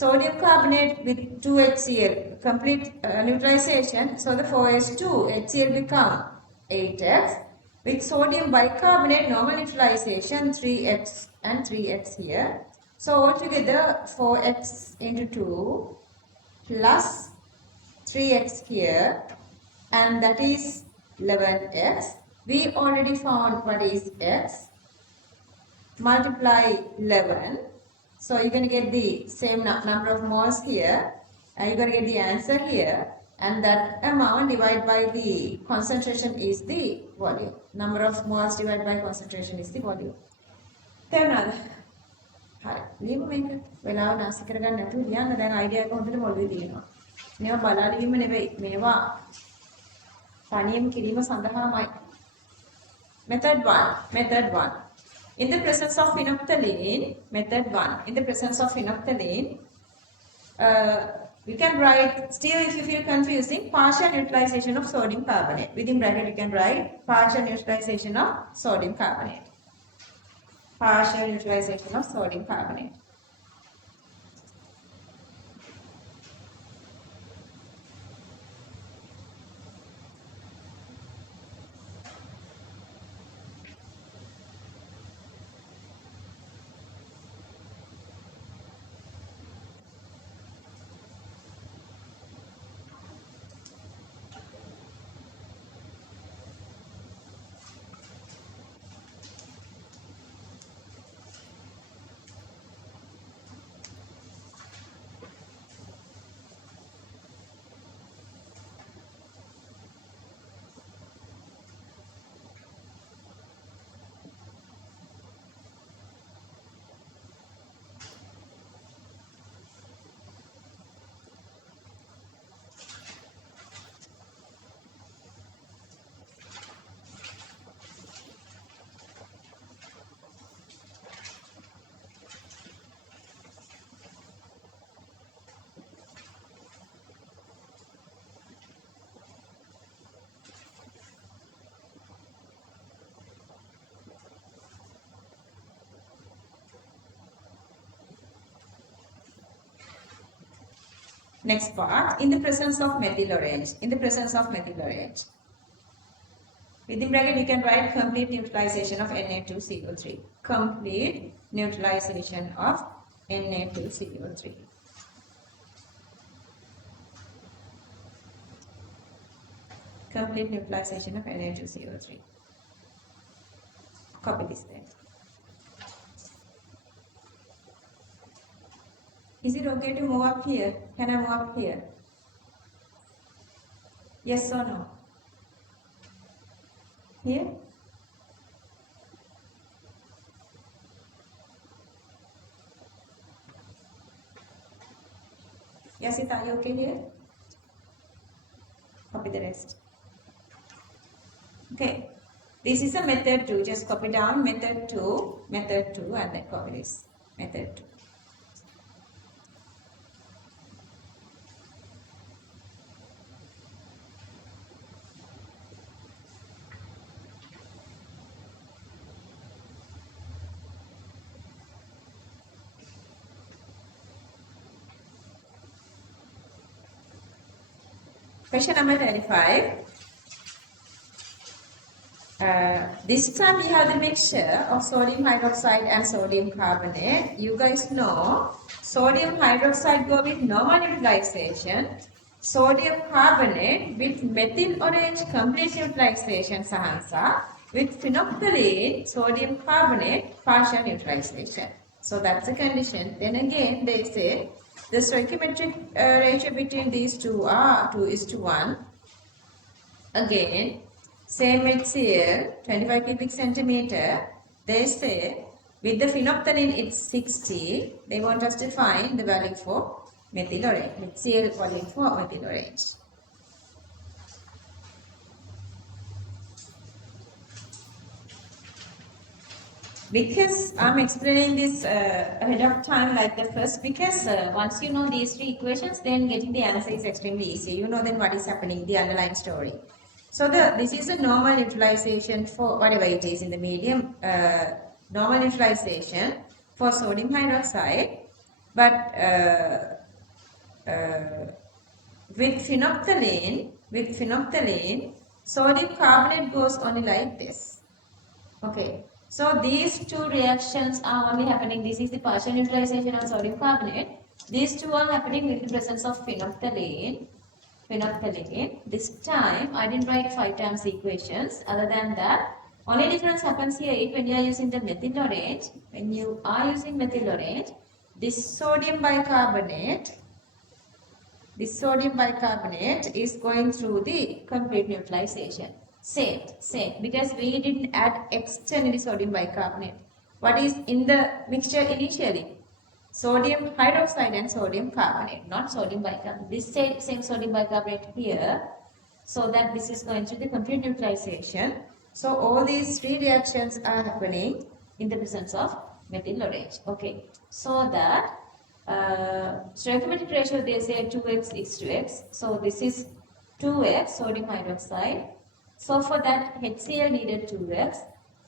sodium carbonate with 2HCl, complete neutralization. So the 4H2 HCl become 8x. With sodium bicarbonate, normal neutralization 3x and 3x here. So altogether 4x into 2 plus 3x here, and that is 11x. We already found what is x. Multiply 11. So you're going to get the same number of moles here, and you're going to get the answer here, and that amount divided by the concentration is the volume. Number of moles divided by concentration is the volume. තේරුණාද? හරි. ලියමු මේක. වෙලාව නාස්ති කරගන්න නැතුව ලියන්න. දැන් idea එක හොඳට මොළේ තියෙනවා. මේවා බලා ලියීම නෙවෙයි. මේවා තනියම කිරීම සඳහාමයි. Method 1. In the presence of phenolphthalein, method 1. In the presence of phenolphthalein, we can write, still if you feel confusing, partial neutralization of sodium carbonate. Within bracket you can write partial neutralization of sodium carbonate. Partial neutralization of sodium carbonate. Next part, in the presence of methyl orange. In the presence of methyl orange. Within bracket, you can write complete neutralization of Na2CO3. Complete neutralization of Na2CO3. Complete neutralization of Na2CO3. Copy this then. Is it okay to move up here? Can I move up here? Yes or no? Here? Yes, it are you okay here? Copy the rest. Okay. This is a method 2. Just copy down method 2, and then copy this. Method 2. Question number 35. This time we have the mixture of sodium hydroxide and sodium carbonate. You guys know sodium hydroxide go with normal neutralization. Sodium carbonate with methyl orange complete neutralization, Sahansa. With phenolphthalein, sodium carbonate partial neutralization. So that's the condition. Then again they say the stoichiometric ratio between these two are 2:1. Again, same HCl, 25 cubic centimeter. They say with the phenolphthalein it's 60. They want us to find the value for methyl orange. HCl value for methyl orange. Because I'm explaining this ahead of time like the first, because once you know these three equations, then getting the answer is extremely easy. You know then what is happening, the underlying story. So this is a normal neutralization for whatever it is in the medium, normal neutralization for sodium hydroxide, but with phenolphthalein, sodium carbonate goes only like this. Okay. So these two reactions are only happening. This is the partial neutralization of sodium carbonate. These two are happening with the presence of phenolphthalein. This time I didn't write 5 times equations. Other than that, only difference happens here is when you are using the methyl orange. When you are using methyl orange, this sodium bicarbonate is going through the complete neutralization. Same, because we didn't add externally sodium bicarbonate. What is in the mixture initially? Sodium hydroxide and sodium carbonate, not sodium bicarbonate. This same sodium bicarbonate here, so that this is going through the complete neutralization. So all these three reactions are happening in the presence of methyl orange. Okay, so that stoichiometric ratio they say 2x is to x. So this is 2x sodium hydroxide. So for that HCl needed 2x,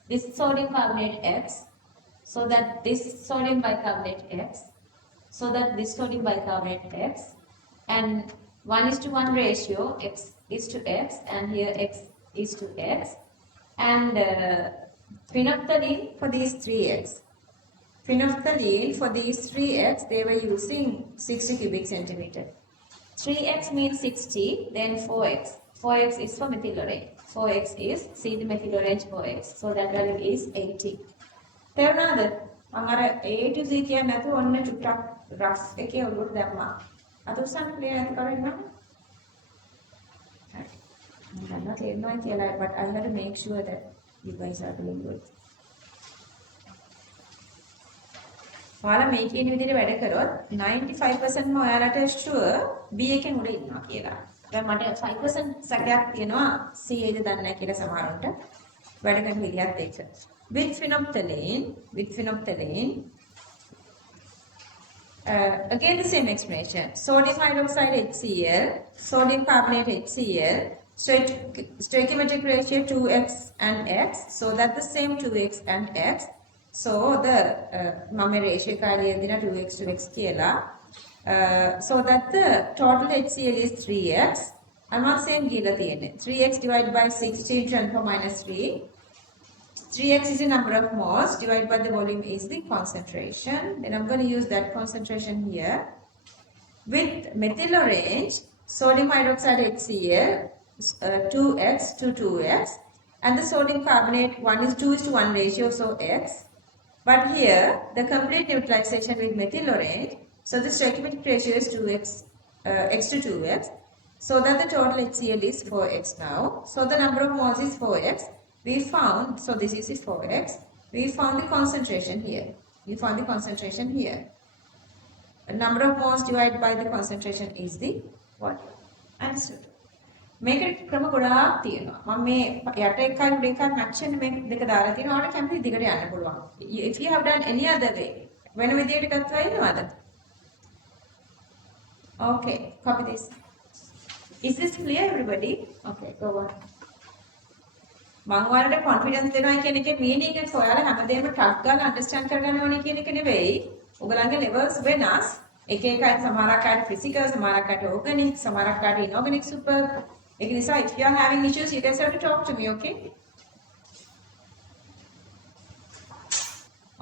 this sodium carbonate x, so that this sodium bicarbonate x, so that this sodium bicarbonate x, and 1:1 ratio x is to x, and here x is to x, and phenolphthalein for these 3x. Phenolphthalein for these 3x, they were using 60 cubic centimeter. 3x means 60, then 4x. 4x is for methyl orange. 4x is, see the methyl orange 4x. So that value is 80. තේරුණාද? මම අර A to Z කියන්නේ නැතුව ඔන්න චුට්ටක් rough එකේ ඔලුවට දැම්මා. අත උස්සන්න ක්ලියර් නැති කරගෙන ඉන්නවා. හරි. මම දන්නවා තේරෙනවා කියලා, but I have to make sure that you guys are doing good. ඔයාලා මේ කියන විදිහට වැඩ කරොත් 95% ම ඔයාලට sure B එකෙන් උඩ ඉන්නවා කියලා. දැන් මට 5% සැකයක් තියෙනවා C එකද දන්නේ නැහැ කියලා සමහරවිට වැඩ කරන විදිහත් එක්ක. With phenolphthalein, again the same explanation. Sodium hydroxide HCl, sodium carbonate HCl, stoichiometric ratio 2x and x, so that the same 2x and x. So the මම ratio කාර්යය දෙන 2x to x කියලා. So that the total HCl is 3x. I'm not saying gila thiyenne. 3x divided by 16 10 power minus 3. 3x is the number of moles divided by the volume is the concentration. Then I'm going to use that concentration here. With methyl orange, sodium hydroxide HCl 2x to 2x, and the sodium carbonate 1 is 2 is to 1 ratio, so x. But here the complete neutralization with methyl orange, so the stoichiometric ratio is 2x x to 2x, so that the total HCl is 4x now. So the number of moles is 4x. We found, so this is 4x. We found the concentration here. We found the concentration here. Number of moles divided by the concentration is the volume. Understood? මේකට ක්‍රම ගොඩාක් තියෙනවා. මම මේ යට එකයි උඩ එකයි මැච් වෙන මේක දෙක දාලා තියෙනවා. ඔයාලට කැමති දිගට යන්න පුළුවන්. If you have done any other way, වෙන විදියට ගත්තා ඉන්නවද? Okay, copy this. Is this clear everybody? Okay, go on. මම ඔයාලට confidence දෙනවා කියන එකේ meaning එක ඔයාලා හැමදේම ටක් ගාලා understand කරගන්න ඕනේ කියන එක නෙවෙයි. ඔයගලන්ගේ levels වෙනස්. එක එකයි සමහරක් අයට physical, සමහරක් අයට organic, සමහරක් අයට inorganic super. ඒක නිසා if you are having issues you guys have to talk to me, okay?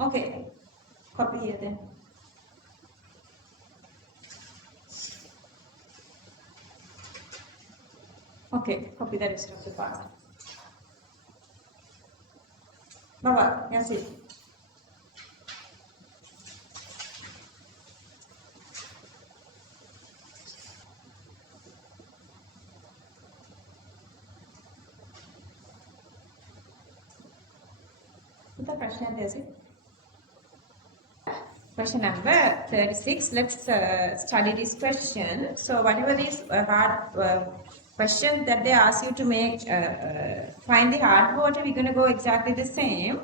Okay. Copy here then. Okay, copy the rest of the part. Baba, yes it. The question is it? Question number 36. Let's study this question. So whatever is hard question that they ask you to make, find the hard water, we're going to go exactly the same.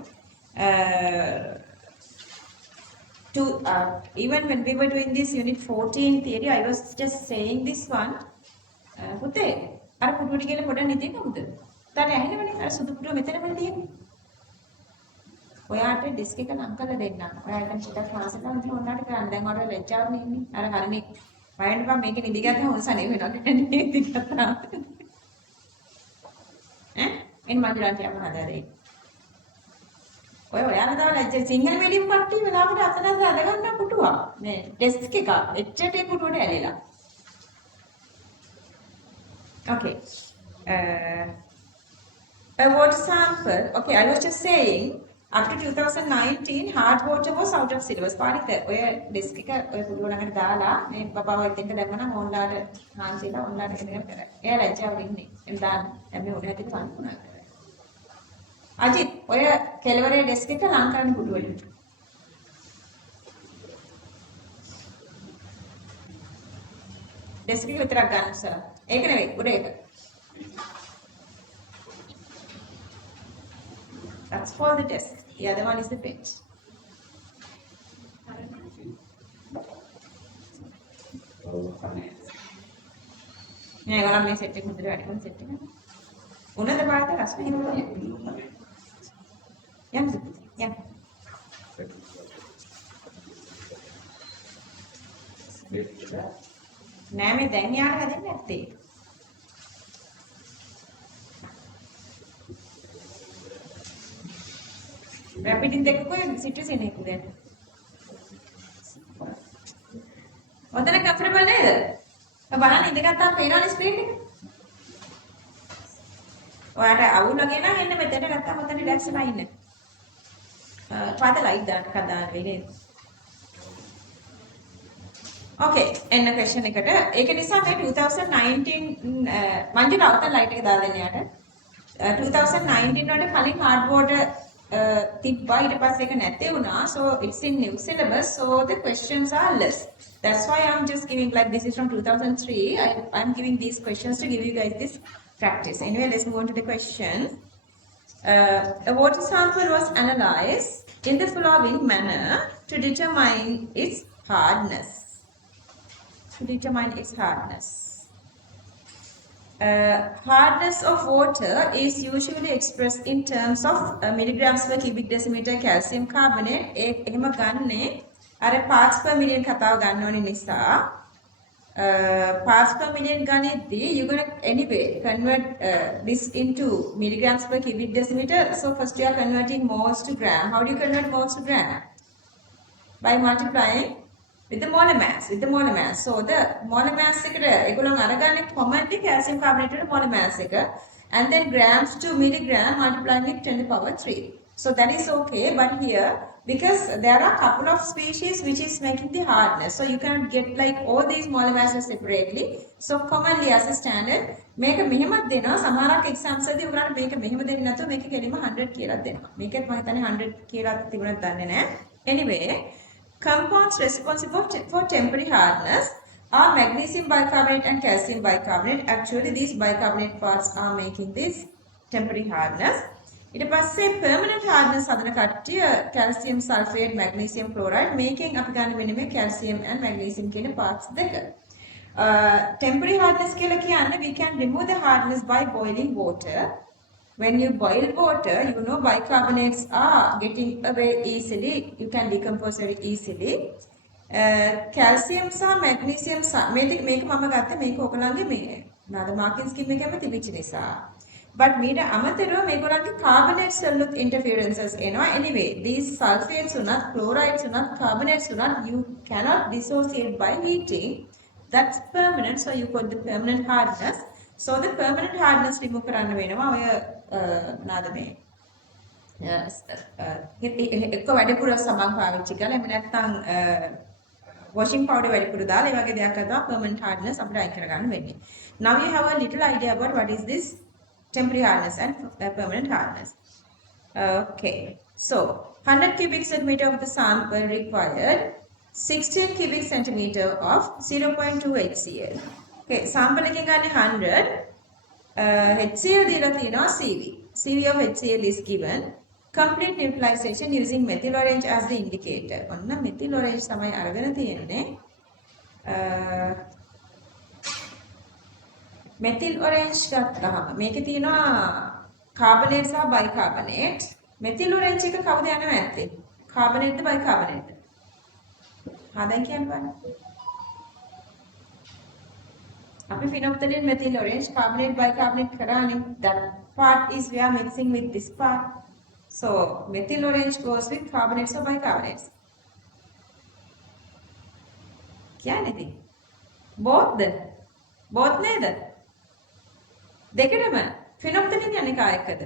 Even when we were doing this unit 14 theory, I was just saying this one. පුතේ අර කුඩුවට කියලා පොඩ නිදි කවුද? තාට ඇහෙනවනේ අර සුදු කුඩුව මෙතනමනේ තියෙන්නේ. ඔයාට ඩිස්ක් එක ලං කරලා දෙන්නම්. ඔයාලා දැන් චිත්තක් ක්ලාස් එක ගන්න ඕනකට කරන්න. දැන් ඔයාලා ලැජ්ජාවනේ ඉන්නේ. අර හරිනේ වයන් බා මේක නිදි ගත්තා හොසනේ වෙනවා. නිදි ගත්තා. එන් මන්දිරන්ට යන්න හදාරේ. ඔයාලා දාලා ලැජ්ජා සිංහල මීඩියම් කට්ටිය වෙලාවට අතන දාලා ගන්න කුටුවා. මේ ඩෙස්ක් එක එච්චට ඒ කුටුවට ඇලිලා. Okay. A water sample. Okay, I was just saying, up to 2019, hard water was out of syllabus. Paritha ඔය ඩෙස්ක් එක ඔය පුඩුව ළඟට දාලා මේ බබාව එතෙන්ට දැම්මනම් ඕන්ලාට හාන්සිලා ඕන්ලාට ඉගෙන කරා. එයා ලැජ්ජාව ඉන්නේ. එන්න දාන්න. දැන් මේ උඩ හැටියට වන්කුණා කරා. අජිත් ඔය කෙළවරේ ඩෙස්ක් එක ලං කරන්න පුඩුවට. ඩෙස්ක් එක විතරක් ගන්න උසලා. ඒක නෙවෙයි උඩ එක. That's for the desk. The other one is the bench. මේ ගලම් මේ සෙට් එක හොඳට වැඩි කරන සෙට් එක. උනද පාට රස්නේ හිරුවා. යම්. නෑ මේ දැන් යාට හැදෙන්නේ නැත්තේ. රැපිඩින් දෙකකෝ සිටුසින් එකද? ඔතන කම්ෆර්ටබල් නේද? බලන්න ඉඳගත්තාම පේනවනේ ස්ක්‍රීන් එක. ඔයාට අවුලගෙන නම් එන්න මෙතන ගත්තාම ඔතන රිලැක්ස් වෙලා ඉන්න. පාද ලයිට් දාන්න කදාන්න වෙන්නේ. Okay, එන්න ක්වෙස්චන් එකට. ඒක නිසා මේ 2019 මංජුලා ඔතන ලයිට් එක දාලා දෙන්න යාට. 2019 වලට කලින් hard water තිබ්බා ඊට පස්සේ ඒක නැති වුණා. So it's in new syllabus, so the questions are less. That's why I'm just giving, like this is from 2003. I'm giving these questions to give you guys this practice. Anyway, let's move on to the question. A water sample was analyzed in the following manner to determine its hardness. Hardness of water is usually expressed in terms of milligrams per cubic decimeter calcium carbonate. එහෙම ගන්නේ අර parts per million කතාව ගන්න ඕනේ නිසා parts per million ගණෙද්දී you're going to anyway convert this into milligrams per cubic decimeter. So first you are converting moles to gram. How do you convert moles to gram? By multiplying with the molar mass. So the molar mass එකට ඒගොල්ලන් අරගන්නේ commonly calcium carbonate වල molar mass එක and then grams to milligram multiplying with 10 to the power 3. So that is okay, but here because there are a couple of species which is making the hardness, so you can get like all these molar masses separately. So commonly as a standard මේක මෙහෙමත් දෙනවා. සමහරක් exams වලදී උගලන්ට මේක මෙහෙම දෙන්නේ නැතුව මේක කෙලින්ම 100 කියලා දෙනවා. මේකත් මම හිතන්නේ 100 කියලා තිබුණත් දන්නේ නැහැ. Anyway, compounds responsible for temporary hardness are magnesium bicarbonate and calcium bicarbonate. Actually these bicarbonate parts are making this temporary hardness. ඊට පස්සේ permanent hardness හදන කට්ටිය calcium sulfate magnesium chloride making අපි ගන්න මෙන්න මේ calcium and magnesium කියන parts දෙක. Temporary hardness කියලා කියන්නේ we can remove the hardness by boiling water. When you boil water, you know bicarbonates are getting away easily. You can decompose very easily. Calcium සහ magnesium සහ මේක මම ගත්තේ මේක ඔයගලන්ගේ මේ නාද මාකින් ස්කීම් එකේම තිබිච්ච නිසා. But මීට අමතරව මේගොල්ලන්ගේ carbonates වලුත් interferences එනවා. Anyway, these sulfates උනත් chlorides උනත් carbonates උනත් you cannot dissociate by heating. That's permanent, so you got the permanent hardness. So the permanent hardness remove කරන්න වෙනවා. ඔය නාද මේ එක්ක වැඩිපුර සමන් පාවිච්චි කරලා එහෙම නැත්නම් washing powder වැඩිපුර දාලා ඒ වගේ දෙයක් කරලා permanent hardness අපිට අයින් කරගන්න වෙන්නේ. Now you have a little idea about what is this temporary hardness and permanent hardness. Okay, so 100 cubic centimeter of the sample required 16 cubic centimeter of 0.2 HCl. Okay, sample එකෙන් ගන්න 100 HCl දීලා තියෙනවා CV. CV of HCl is given. Complete neutralization using methyl orange as the indicator. ඔන්න methyl orange තමයි අරගෙන තියෙන්නේ. methyl orange ගත්තාම මේකේ තියෙනවා carbonate සහ bicarbonate. methyl orange එක කවුද යනවා ඇත්තේ? carbonate ද bicarbonate ද? හදන් කියන්න බලන්න. අපි phenolphthalein methyl orange carbonate bicarbonate කරානේ. That part is we are mixing with this part. So methyl orange goes with carbonates or bicarbonates. කියන්නේ ඉතින් both නේද? දෙකටම phenolphthalein යන්නේ කායකද?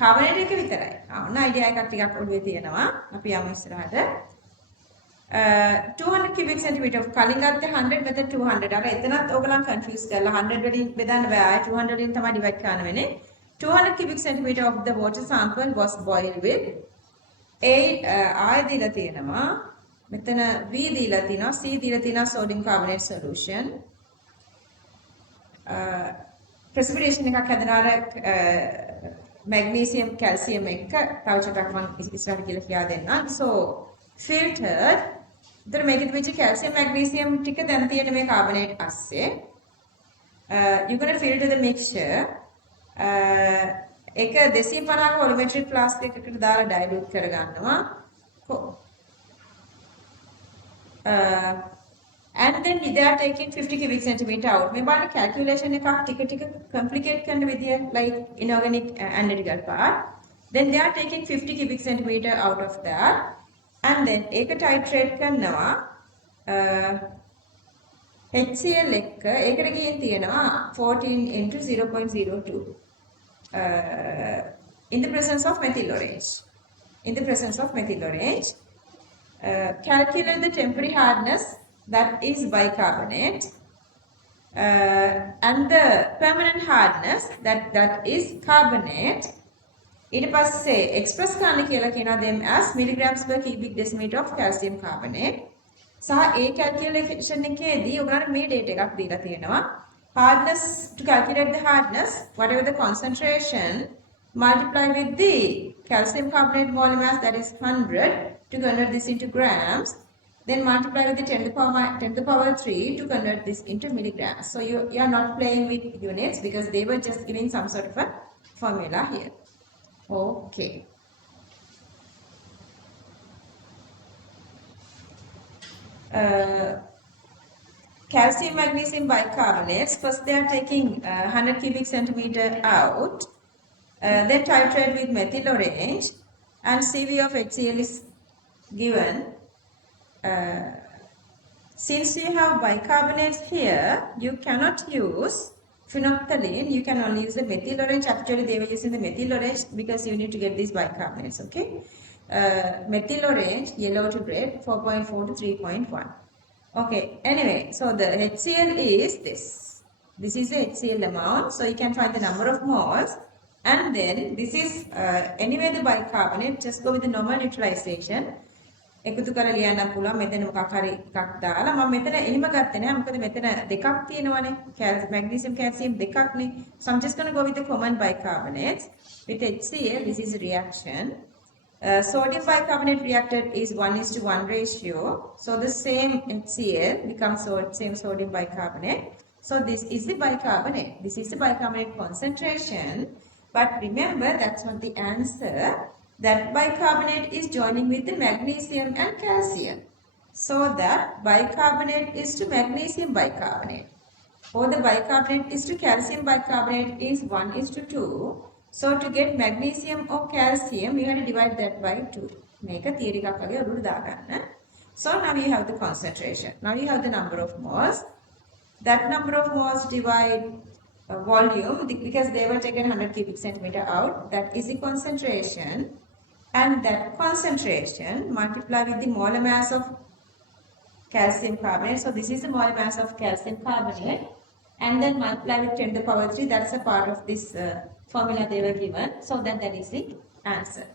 carbonate එක විතරයි. ඔන්න idea එකක් ටිකක් ඔළුවේ තියෙනවා. අපි යමු ඉස්සරහට. 200 cubic centimeter of කලින් ගත්තේ 100 මෙතන 200. අර එතනත් ඕගලන් confuse කරලා 100 වලින් බෙදන්න බෑ. 200 වලින් තමයි divide කරන්න වෙන්නේ. 200 cubic centimeter of the water sample was boiled with 8 ආය දීලා තියෙනවා. මෙතන V දීලා තියෙනවා, C දීලා තියෙනවා sodium carbonate solution. Precipitation එකක් හැදෙනවා අර magnesium calcium එක තව චුට්ටක් මම ඉස්සරහට කියලා කියා දෙන්නම්. So filtered. ඉතින් මේකෙදි වෙච්ච calcium magnesium ටික දැන් තියෙන මේ carbonate අස්සේ. You gonna filter the mixture. ඒක 250 volumetric flask එකකට දාලා dilute කරගන්නවා. And then they are taking 50 cubic centimeter out. මේ බලන්න calculation එකක් ටික ටික complicate කරන විදිය like inorganic analytical part. Then they are taking 50 cubic centimeter out of that. And then ඒක titrate කරනවා HCl එක ඒකට ගිහින් තියෙනවා 14 into 0.02 in the presence of methyl orange. Calculate the temporary hardness, that is bicarbonate, and the permanent hardness, that is carbonate. ඊට පස්සේ express කරන්න කියලා කියනවා them as milligrams per cubic decimeter of calcium carbonate. සහ ඒ calculation එකේදී ඔයගොල්ලන්ට මේ data එකක් දීලා තියෙනවා. Hardness, to calculate the hardness, whatever the concentration, multiply with the calcium carbonate molar mass, that is 100, to convert this into grams. Then multiply with the 10 to the power 3 to convert this into milligrams. So you are not playing with units because they were just giving some sort of a formula here. Okay. calcium magnesium bicarbonates. First they are taking 100 cubic centimeter out, then titrate with methyl orange, and CV of HCl is given. Since you have bicarbonates here, you cannot use phenolphthalein, you can only use the methyl orange. Actually, they were using the methyl orange because you need to get these bicarbonates, okay? Methyl orange, yellow to red, 4.4 to 3.1. Okay, anyway, so the HCl is this. This is the HCl amount, so you can find the number of moles. And then this is, anyway, the bicarbonate, just go with the normal neutralization. එකතු කරලා ලියන්න පුළුවන් මෙතන මොකක් හරි එකක් දාලා මම මෙතන එහෙම ගත්තේ නෑ මොකද මෙතන දෙකක් තියෙනවනේ magnesium calcium දෙකක්නේ so I'm just going to go with the common bicarbonates with HCl. This is a reaction. Sodium bicarbonate reacted is 1:1 ratio, so the same HCl becomes same sodium bicarbonate. So this is the bicarbonate, this is the bicarbonate concentration, but remember that's not the answer. That bicarbonate is joining with the magnesium and calcium. So that bicarbonate is to magnesium bicarbonate. Or the bicarbonate is to calcium bicarbonate is 1:2. So to get magnesium or calcium, we have to divide that by 2. Make a theory එකක් වගේ උඩට දාගන්න. So now you have the concentration. Now you have the number of moles. That number of moles divide volume because they were taken 100 cubic centimeter out. That is the concentration. And that concentration multiply with the molar mass of calcium carbonate. So this is the molar mass of calcium carbonate. And then multiply with 10 to the power 3. That's a part of this formula they were given. So that is the answer.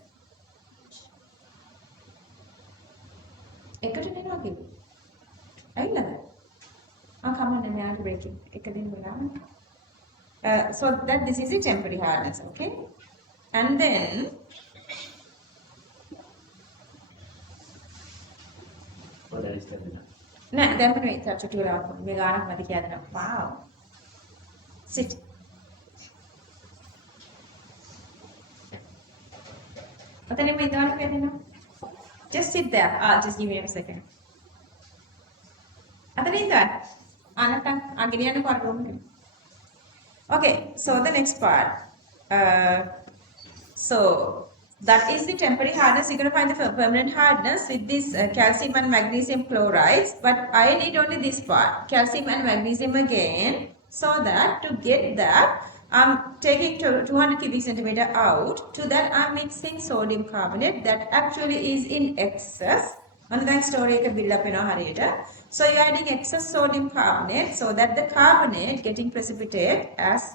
එකට දෙනවා කිව්වේ. ඇවිල්ලාද? කමන්න මෙයාට break එක දෙන්න වෙලාව. So that this is the temporary hardness, okay? And then නෑ දැන් මේ චුට්ටු වෙලාවක් මේ ගානක් මැද කියලා දෙනවා. Wow. Sit. ඔතන මේ දාන්න දෙනවා. Just sit there. Just give me a second. අතන ඉඳලා නැත්නම් ගෙනියන්න පාර room එකට. Okay, so the next part. So that is the temporary hardness. You're going to find the permanent hardness with this calcium and magnesium chlorides. But I need only this part, calcium and magnesium again. So that to get that, I'm taking 200 cubic centimeter out. To that, I'm mixing sodium carbonate that actually is in excess. Another story can build up in a hurry. So you're adding excess sodium carbonate so that the carbonate getting precipitate as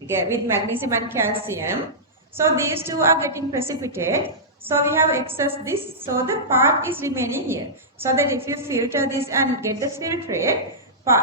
with magnesium and calcium. So these two are getting precipitate. So we have excess this. So the part is remaining here. So that if you filter this and get the filtrate,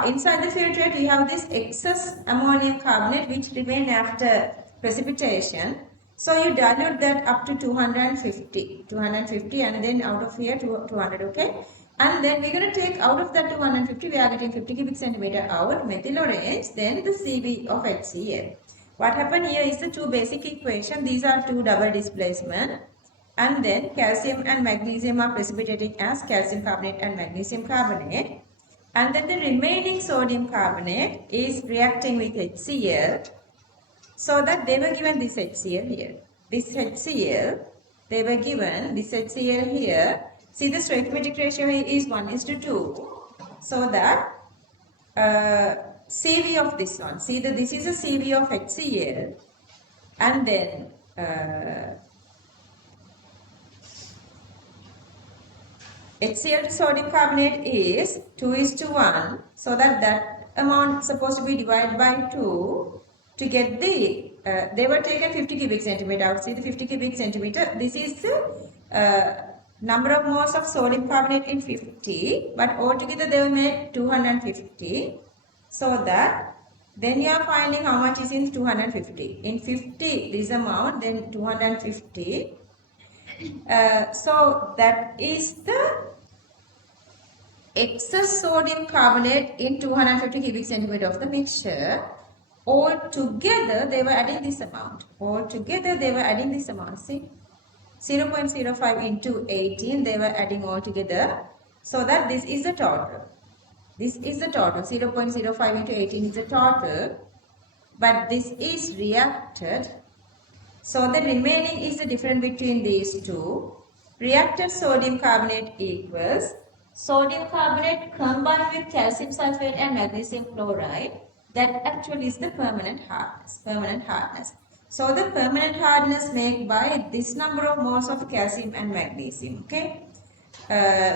inside the filtrate we have this excess ammonium carbonate which remain after precipitation. So you dilute that up to 250 and then out of here to 200, okay? And then we're going to take out of that 250, we are getting 50 cubic centimeter out, methyl orange, then the CV of HCl. What happened here is the two basic equation. These are two double displacement. And then calcium and magnesium are precipitating as calcium carbonate and magnesium carbonate. And then the remaining sodium carbonate is reacting with HCl. So that they were given this HCl here. This HCl, they were given this HCl here. See the stoichiometric ratio is 1:2. So that CV of this one. See that this is a CV of HCl. And then HCl to sodium carbonate is 2:1. So that amount is supposed to be divided by 2 to get the, they were taken 50 cubic centimeter out. See the 50 cubic centimeter. This is the number of moles of sodium carbonate in 50. But altogether they were made 250. So that then you are finding how much is in 250. In 50 this amount, then 250. So that is the excess sodium carbonate in 250 cubic centimeter of the mixture. All together they were adding this amount. All together they were adding this amount. See, 0.05 into 18 they were adding all together So that this is the total. This is the total. 0.05 into 18 is the total. But this is reacted. So the remaining is the difference between these two. Reacted sodium carbonate equals sodium carbonate combined with calcium sulfate and magnesium chloride. That actually is the permanent hardness. Permanent hardness. So the permanent hardness made by this number of moles of calcium and magnesium. Okay.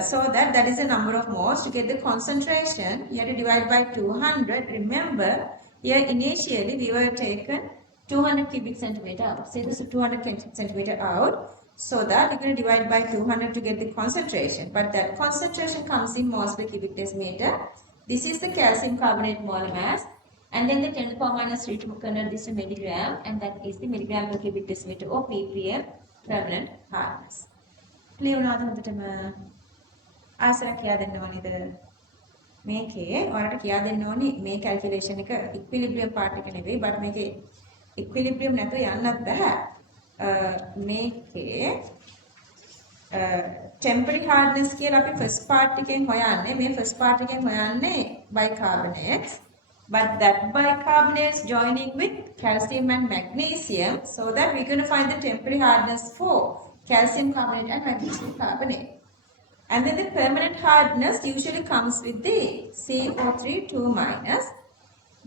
So that is the number of moles. To get the concentration, you have to divide by 200. Remember, here initially we were taken 200 cubic centimeter out. Say this is 200 centimeter out. So that you're going to divide by 200 to get the concentration. But that concentration comes in moles per cubic decimeter. This is the calcium carbonate molar mass. And then the 10 to the power minus 3 to convert this to milligram. And that is the milligram per cubic decimeter or ppm permanent hardness. Clear වුණාද හොඳටම ආසර කියා දෙන්න ඕනේද මේකේ ඔයාලට කියා දෙන්න ඕනි මේ කැල්කියුලේෂන් එක ඉක්විලිබ්‍රියම් පාර්ට් එක නෙවෙයි බට් මේකේ ඉක්විලිබ්‍රියම් නැතුව යන්නත් බෑ මේකේ temporary hardness කියලා අපි first part එකෙන් හොයන්නේ මේ first part එකෙන් හොයන්නේ bicarbonates but that bicarbonates joining with calcium and magnesium so that we're going to find the temporary hardness for calcium carbonate and magnesium carbonate. And then the permanent hardness usually comes with the CO3 2 minus.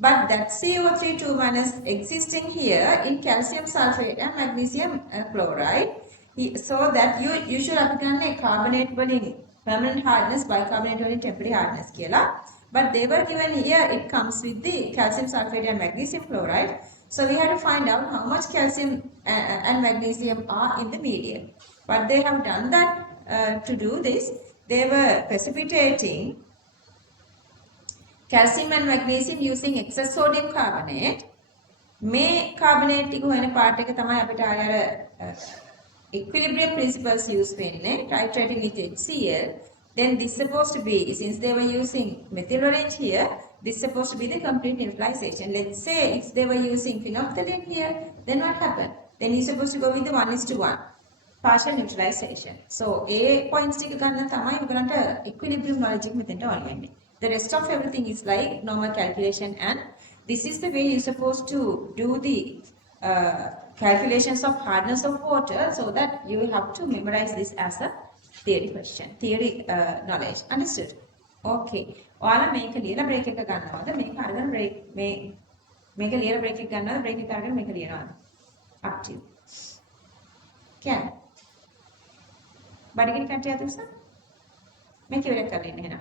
But that CO3 2 minus existing here in calcium sulfate and magnesium chloride. So that you usually apply carbonate වලින් permanent hardness, bicarbonate වලින් temporary hardness කියලා. But they were given here, it comes with the calcium sulfate and magnesium chloride. So we had to find out how much calcium and magnesium are in the medium. But they have done that to do this. They were precipitating calcium and magnesium using excess sodium carbonate. මේ carbonate ටික හොයන part එක තමයි අපිට අර equilibrium principles use වෙන්නේ titrating with HCl. Then this is supposed to be, since they were using methyl orange here, this is supposed to be the complete neutralization. Let's say if they were using phenolphthalein here, then what happened? Then you're supposed to go with the 1:1 partial neutralization. So A points ටික ගන්න තමයි ඔයගලන්ට equilibrium knowledge එක මෙතෙන්ට ඕන වෙන්නේ. The rest of everything is like normal calculation, and this is the way you're supposed to do the calculations of hardness of water, so that you will have to memorize this as a theory question, theory knowledge. Understood? Okay. ඔයාලා මේක ලියලා break එක ගන්නවද? මේක අරගෙන break මේක ලියලා break එක ගන්නවද? break එක අරගෙන මේක ලියනවද? Up to you. Can. බඩගිනි කට්ටිය අතට මේක ඉවර කරලා ඉන්න එහෙනම්.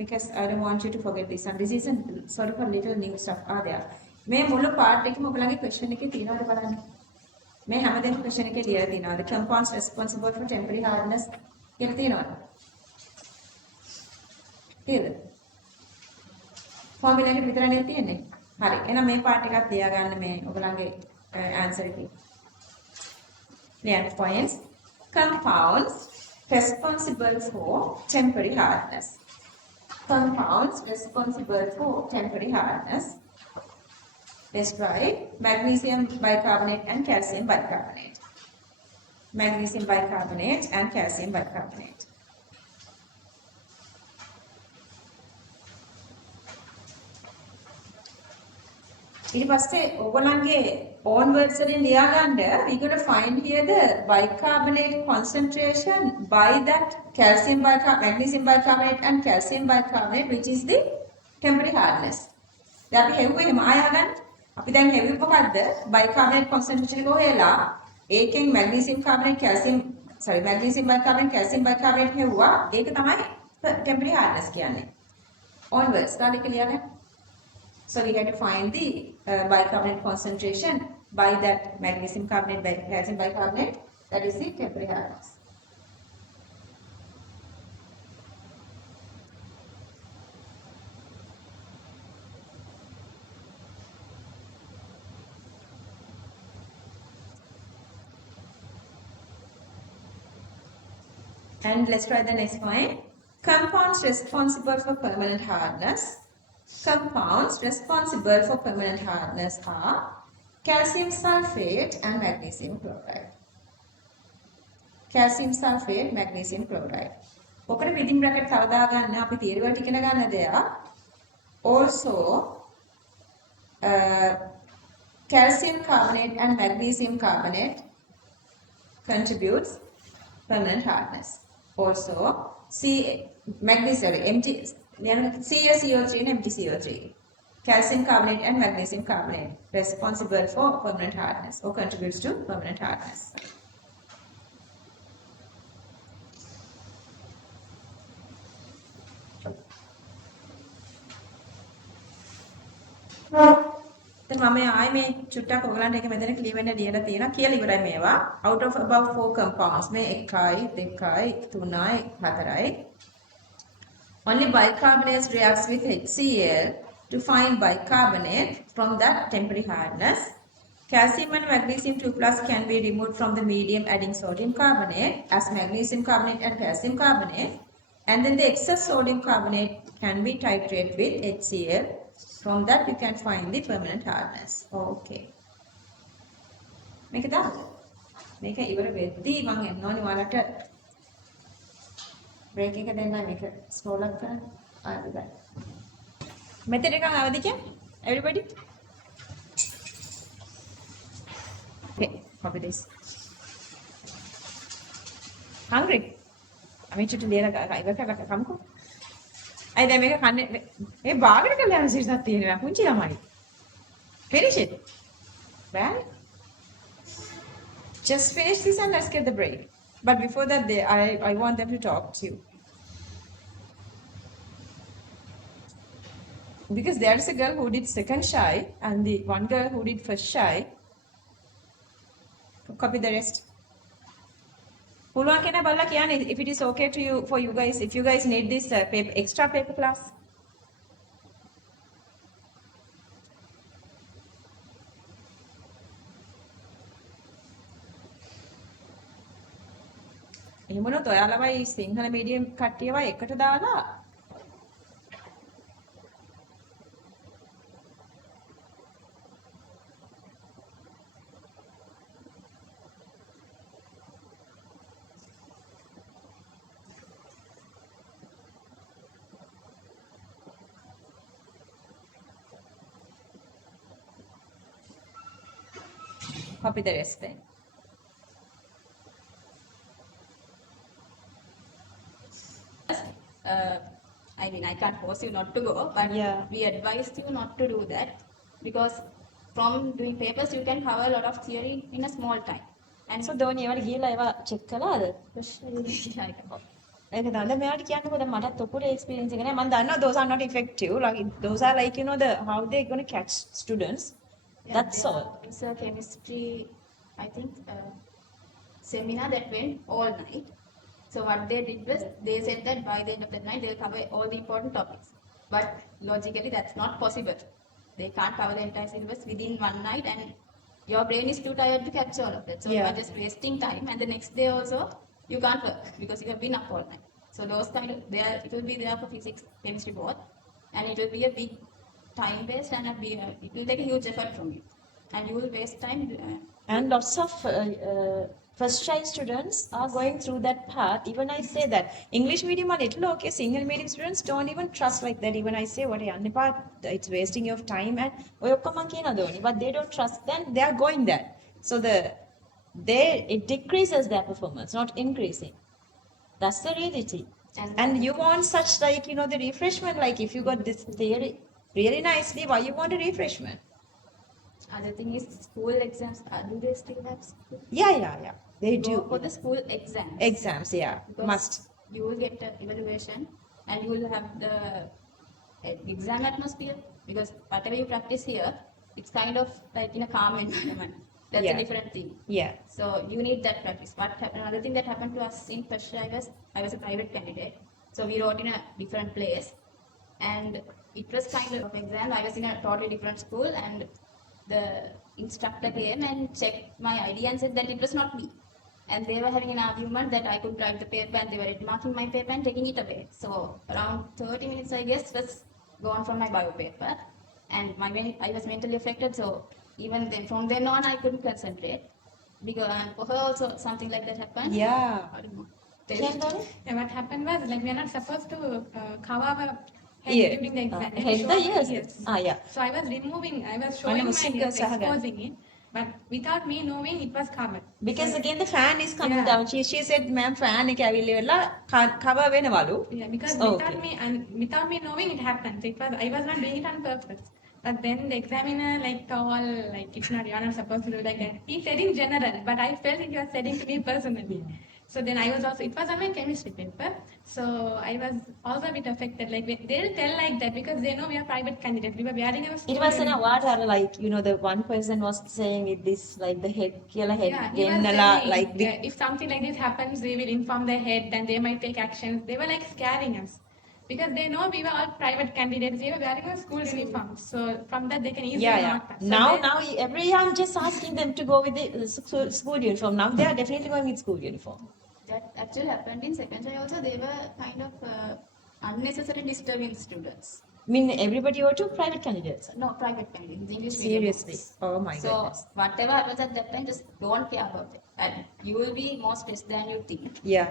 Because I don't want you to forget this, and this is a sort of a little new stuff are there. මේ මුළු part එකම ඔයගලගේ question එකේ තියෙනවද බලන්න. මේ හැමදේම question එකේ ලියලා තියෙනවා. The compounds responsible for temporary hardness කියලා තියෙනවද? තියෙද? formula එක විතරනේ තියෙන්නේ. හරි. එහෙනම් මේ part එකත් ලියා ගන්න මේ ඔයගලගේ answer එකේ. Next points. Compounds responsible for temporary hardness. Compounds responsible for temporary hardness. Let's try magnesium bicarbonate and calcium bicarbonate. Magnesium bicarbonate and calcium bicarbonate. ඊට පස්සේ ඔයගොල්ලන්ගේ own words වලින් ලියා ගන්න we going to find here the bicarbonate concentration by that calcium bicarbonate, magnesium bicarbonate and calcium bicarbonate, which is the temporary hardness. දැන් අපි හෙව්වේ එහෙම ආය ගන්න. අපි දැන් හෙව්වේ මොකද්ද? bicarbonate concentration එක හොයලා ඒකෙන් magnesium carbonate magnesium bicarbonate calcium bicarbonate හෙව්වා. ඒක තමයි temporary hardness කියන්නේ. own words දාලා ලියා ගන්න. So we had to find the bicarbonate concentration by that magnesium carbonate by calcium bicarbonate, that is the temporary hardness. And let's try the next point. Compounds responsible for permanent hardness. Compounds responsible for permanent hardness are calcium sulfate and magnesium chloride. Calcium sulfate, magnesium chloride. ඔකට within bracket තව දාගන්න අපි theory වලට ඉගෙන ගන්න දෙයක්. Also calcium carbonate and magnesium carbonate contributes permanent hardness. Also, CaCO3 and MgCO3. Calcium carbonate and magnesium carbonate responsible for permanent hardness or contributes to permanent hardness. දැන් මම ආයේ මේ චුට්ටක් ඔයගලන්ට එක මෙතන ක්ලියර් වෙන්න ලියලා තියෙනවා කියලා ඉවරයි මේවා. Out of above 4 compounds මේ 1යි 2යි 3යි 4යි. Only bicarbonate reacts with HCl to find bicarbonate from that temporary hardness. Calcium and magnesium 2 plus can be removed from the medium adding sodium carbonate as magnesium carbonate and calcium carbonate. And then the excess sodium carbonate can be titrated with HCl. From that you can find the permanent hardness. Okay. මේක දාන්න. මේක ඉවර වෙද්දී මම එන්න ඕනේ ඔයාලට break එක දෙන්න මේක scroll up කරන්න. I'll be back. මෙතන එකක් අවදි කියන්නේ? Everybody? Okay, copy this. Hungry? අපි චුට්ටු ලියලා ඉවර කරලා කමුකෝ. අය දැන් මේක කන්නේ මේ බාගට කරලා යන සිරිසක් තියෙනවා පුංචි ළමයි. Finish it. Right? Just finish this and let's get the break. But before that, I want them to talk to you. Because there is a girl who did second shy and the one girl who did first shy. Copy the rest. පුළුවන් කෙනා බලලා කියන්නේ if it is okay to you for you guys, if you guys need this paper, extra paper class. එහෙමනොත් ඔයාලවයි Sinhala medium කට්ටියවයි එකට දාලා copy the rest then. I mean, I can't force you not to go, but Yeah. we advise you not to do that because from doing papers you can cover a lot of theory in a small time. And So දෝනි ඒවට ගිහලා ඒවා check කළාද? ඒක තමයි මෙයාට කියන්නකෝ දැන් මටත් ඔපුරේ එක්ස්පීරියන්ස් එක නෑ මම දන්නවා those are not effective like those are like the how they going to catch students. yeah, That's there all. was a chemistry, I think, seminar that went all night. So what they did was they said that by the end of the night they'll cover all the important topics. But logically that's not possible. They can't cover the entire syllabus within one night and your brain is too tired to catch all of it. So you Yeah. are just wasting time and the next day also you can't work because you have been up all night. So those kind of it will be there for physics, chemistry both, and it will be a big time waste and it will take a huge effort from you. And you will waste time. And lots of first shy students are going through that path. Even I say that English medium are little okay, single medium students don't even trust like that. Even I say what it's wasting your time and but they don't trust, then they are going there. So it decreases their performance, not increasing. That's the reality. And you want such like the refreshment, like if you got this theory really nicely, why you want a refreshment? Other thing is school exams. Do they still have school? Yeah. They Go do. for the school exams. Exams, yeah. Because Must. You will get an evaluation and you will have the exam atmosphere because whatever you practice here, it's kind of like in a calm environment. That's Yeah. a different thing. Yeah. So you need that practice. Another thing that happened to us in first year, I was a private candidate. So we wrote in a different place and it was kind of exam. I was in a totally different school and the instructor came and checked my ID and said that it was not me. And they were having an argument that I could write the paper and they were marking my paper and taking it away. So around 30 minutes, I guess, was gone from my bio paper. And I was mentally affected. So even then, from then on, I couldn't concentrate. Because for her also something like that happened. Yeah. I don't know. Yeah, what happened was like we are not supposed to cover our head Ear. during the exam. Head Show the our ears. ears. Yeah. So I was showing my musik ears, sahagan. exposing it, but without me knowing it was covered. Because So, again the fan is coming Yeah. down. She said, ma'am, fan එක ඇවිල්ලා වෙලා cover වෙනවලු. yeah, because Okay. without me knowing it happened. So I was not doing it on purpose. But then the examiner like all like it's not you're not supposed to do like that. He said in general, but I felt he was saying to me personally. So then I was also it was on my chemistry paper. So I was also a bit affected. Like they'll tell like that because they know we are private candidates. We were wearing our school It was in a uniform. what are like, you know, the one person was saying with this like the head කියලා head Yeah, he was ගෙන්නලා telling, like the, if something like this happens, they will inform the head and they might take actions. They were like scaring us because they know we were all private candidates. We were wearing our school uniforms, so from that they can easily mark us. So Now they- now every year I'm just asking them to go with the school uniform. Now they are definitely going with school uniform. That actually happened in second year also. They were kind of unnecessarily disturbing students. I mean everybody go to private candidates. No, private candidates, English medium Seriously. ones. Oh my So goodness. whatever happens at that time, just don't care about it. And you will be more stressed than you think. Yeah.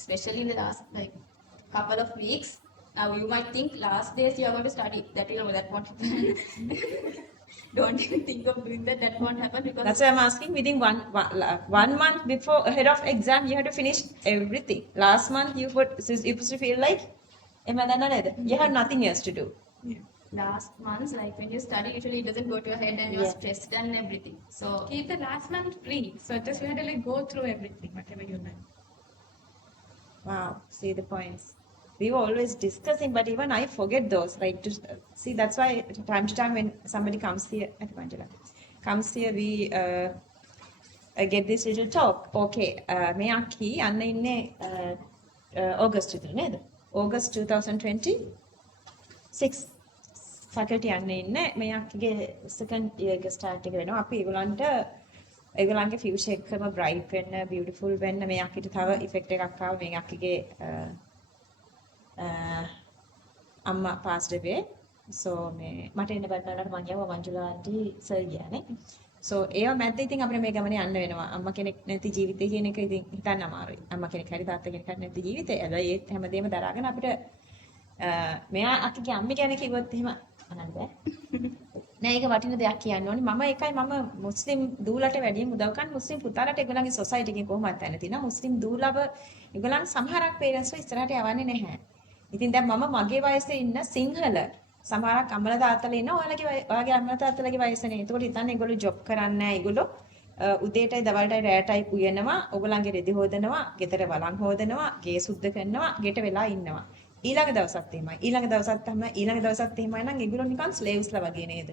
Especially in the last like couple of weeks. Now you might think last days you are going to study. That won't happen. Don't even think of doing that. That won't happen because That's why I'm asking within one month before ahead of exam you have to finish everything. Last month you used to feel like you have nothing else to do. last months, like when you study, usually it doesn't go to your head and you're Yeah. stressed and everything. So keep the last month free. So just you have to like go through everything, whatever you learn. Wow, see the points. We were always discussing, but even I forget those. Like to see, that's why time to time when somebody comes here, we get this little talk. Okay, මේ අක්කි අන්න ඉන්නේ August විතර නේද? August 2026 faculty යන්න ඉන්නේ මේ අක්කිගේ second year එක start එක වෙනවා. අපි ඒගොල්ලන්ගේ future එකම bright වෙන්න, beautiful වෙන්න මේ අක්කිට තව effect එකක් ආව මේ අක්කිගේ අම්මා passed away. So මේ මට එන්න බැරිනට මං යව මංජුලා ආන්ටි සර් ගියානේ. So ඒව මැද්ද ඉතින් අපිට මේ ගමනේ යන්න වෙනවා. අම්මා කෙනෙක් නැති ජීවිතය කියන එක ඉතින් හිතන්න අමාරුයි. අම්මා කෙනෙක් හරි තාත්තා කෙනෙක් හරි නැති ජීවිතය. හැබැයි ඒත් හැමදේම දරාගෙන අපිට මෙයා අක්කගේ අම්මි ගැන කිව්වොත් එහෙම අනන්න බෑ. නෑ ඒක වටින දෙයක් කියන්න ඕනේ. මම මුස්ලිම් දූලට වැඩියෙන් උදව් කරන මුස්ලිම් පුතාලට ඒගොල්ලන්ගේ සොසයිටි එකේ කොහොමද තැන තියෙනවා. මුස්ලිම් දූලව ඒගොල්ලන් සමහරක් පේරන්ට්ස්ව ඉස්සරහට යවන්නේ නැහැ. ඉතින් දැන් මම මගේ වයසේ ඉන්න සිංහල සමහරක් අම්මලා තාත්තලා ඉන්න ඔයාගේ අම්මලා තාත්තලාගේ වයසනේ. ඒකට හිතන්න ඒගොල්ලෝ ජොබ් කරන්නේ නැහැ. ඒගොල්ලෝ උදේටයි දවල්ටයි රැයටයි උයනවා. ඕගොල්ලන්ගේ රෙදි හොදනවා, ගෙදර වළං හොදනවා, ගේ සුද්ධ කරනවා, ගෙට වෙලා ඉන්නවා. ඊළඟ දවසත් එහෙමයි. ඊළඟ දවසත් එහෙමයි නම් ඒගොල්ලෝ නිකන් ස්ලේව්ස්ලා වගේ නේද?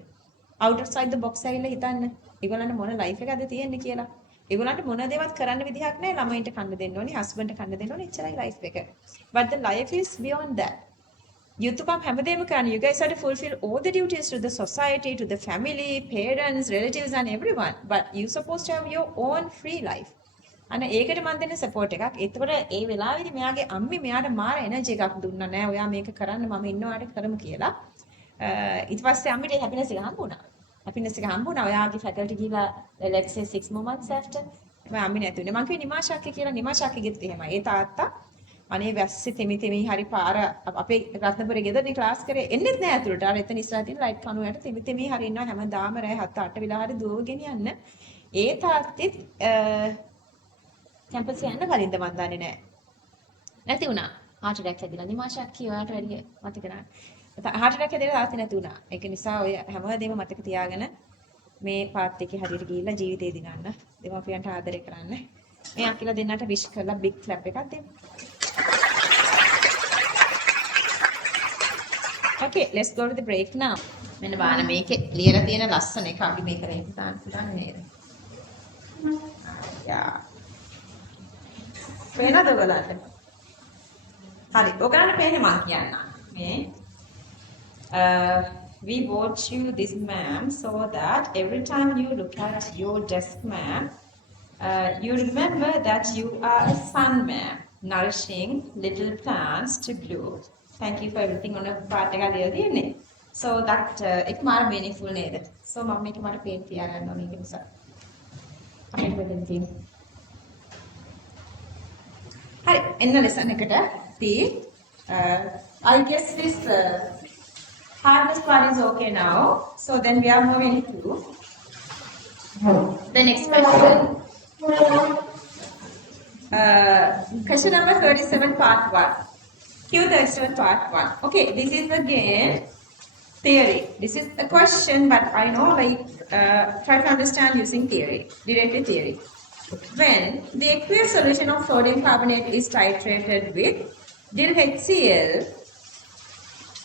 outside the box ඇවිල්ලා හිතන්න. ඒගොල්ලන්ට මොන ලයිෆ් එකක්ද තියෙන්නේ කියලා. ඒගොල්ලන්ට මොන දේවත් කරන්න විදිහක් නැහැ. ළමයින්ට කන්න දෙන්න ඕනේ, හස්බන්ඩ්ට කන්න දෙන්න ඕනේ. එච්චරයි ලයිෆ් එක. But the life is beyond that. යුතුයකම් හැමදේම කරන්න. You guys have to fulfill all the duties to the society, to the family, parents, relatives and everyone. But you supposed to have your own free life. අන්න ඒකට මම දෙන support එකක්. ඒතකොට ඒ වෙලාවේදී මෙයාගේ අම්මේ මෙයාට මාර එනර්ජි එකක් දුන්නා නෑ. ඔයා මේක කරන්න මම ඉන්නවාට කරමු කියලා. ඊට පස්සේ අම්මිට හැපිනස් එක හම්බුණා. හැපිනස් එක හම්බුණා. ඔයාගේ ෆැකල්ටි ගිහලා let's say 6 more months after මම අම්මි නැතුනේ. මං කිව්වේ නිමාෂාක්ක කියලා. නිමාෂාක්කගෙත් එහෙමයි. ඒ තාත්තා අනේ වැස්සේ තෙමි හරි පාර අපේ රත්නපුරේ ගෙදරනේ ක්ලාස් කරේ එන්නෙත් නෑ ඇතුළට. අර එතන ඉස්සරහ තියෙන ලයිට් කණුවට තෙමි හරි ඉන්නවා හැමදාම රෑ 7-8 වෙලා හරි දුවගෙන යන්න. ඒ තාත්තෙත් කැම්පස් යන්න කලින්ද මන් දන්නේ නෑ. නැති වුණා. heart attack හැදිලා නිමාෂාක්කී ඔයාට වැඩි මතක නෑ. heart attack හැදිලා තාත්තේ නැති වුණා. ඒක නිසා ඔය හැමදේම මතක තියාගෙන මේ පාත් එකේ හරියට ගිහිල්ලා ජීවිතේ දිනන්න. දෙමාපියන්ට ආදරය කරන්න. මේ අකිලා දෙන්නට විශ් කරලා big clap එකක් දෙන්න. Okay, let's go to the break now. මෙන්න බලන්න මේකේ ලියලා තියෙන ලස්සන එක අපි මේක රේත් දාන්න පුළුවන් නේද? Yeah. පේනද ඔයගලන්ට? හරි. ඔයගලන්ට පේන්නේ මම කියන්න. මේ we bought you this map so that every time you look at your desk map, you remember that you are a sun map, nourishing little plants to grow. Thank you for everything on a part එක ලියලා තියෙන්නේ. So that එක මාර meaningful නේද? So මම මේක මට පේන්න තියාගන්න ඕනේ ඒක නිසා. අපිට වෙන්න තියෙන්නේ. Hi, in the lesson I guess this hardness part is okay now. So then we are moving to the next question. Question number 37, part 1. Q37, part 1. Okay, this is again theory. This is a question, but I know try to understand using theory, directed theory. When the aqueous solution of sodium carbonate is titrated with dil HCl,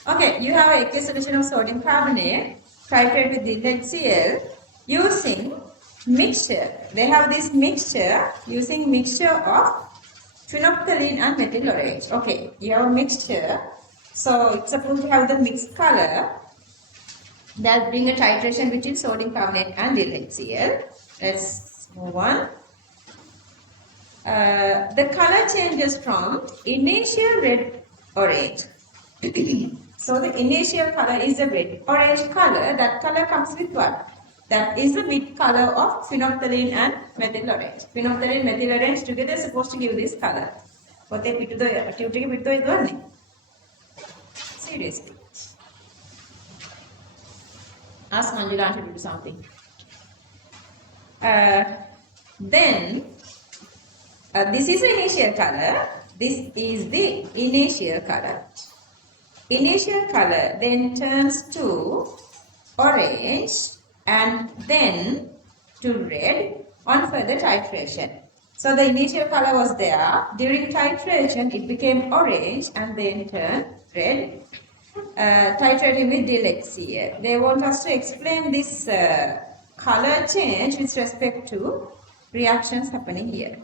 okay, you have aqueous solution of sodium carbonate titrated with dil HCl using mixture. They have this mixture using mixture of phenolphthalein and methyl orange. Okay, you have a mixture. So it's supposed to have the mixed color. That bring a titration between sodium carbonate and dil HCl. Let's move on. The color changes from initial red orange. So the initial color is a red orange color. That color comes with what? That is the mid color of phenolphthalein and methyl orange. Phenolphthalein, methyl orange together is supposed to give this color. What they put the seriously. Ask Manjula to do something. Then this is the initial color. This is the initial color. Initial color then turns to orange and then to red on further titration. So the initial color was there. During titration, it became orange and then turned red. Titrating with dil HCl. They want us to explain this color change with respect to reactions happening here.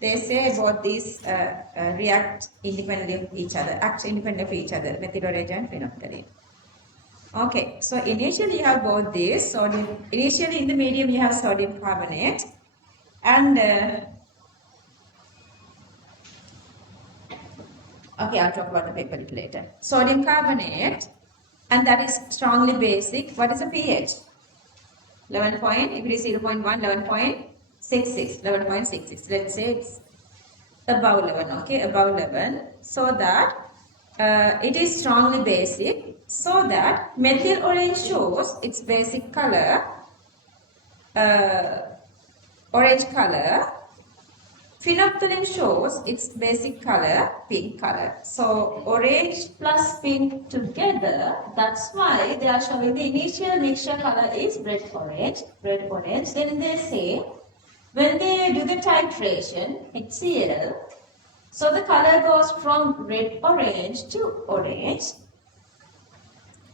They say both these react independently of each other, act independently of each other, methyl orange and phenolphthalein. Okay, so initially you have both these. Sodium. Initially in the medium you have sodium carbonate, and okay, I'll talk about the paper later. Sodium carbonate, and that is strongly basic. What is the pH? 11 point. If it is 0.1, 11.66. 11.66. Let's say it's above 11. Okay, above 11. So that it is strongly basic. So that methyl orange shows its basic color, orange color. Phenolphthalein shows its basic color, pink color. So orange plus pink together, that's why they are showing the initial mixture color is red orange, red orange. Then they say, when they do the titration, HCl, so the color goes from red orange to orange.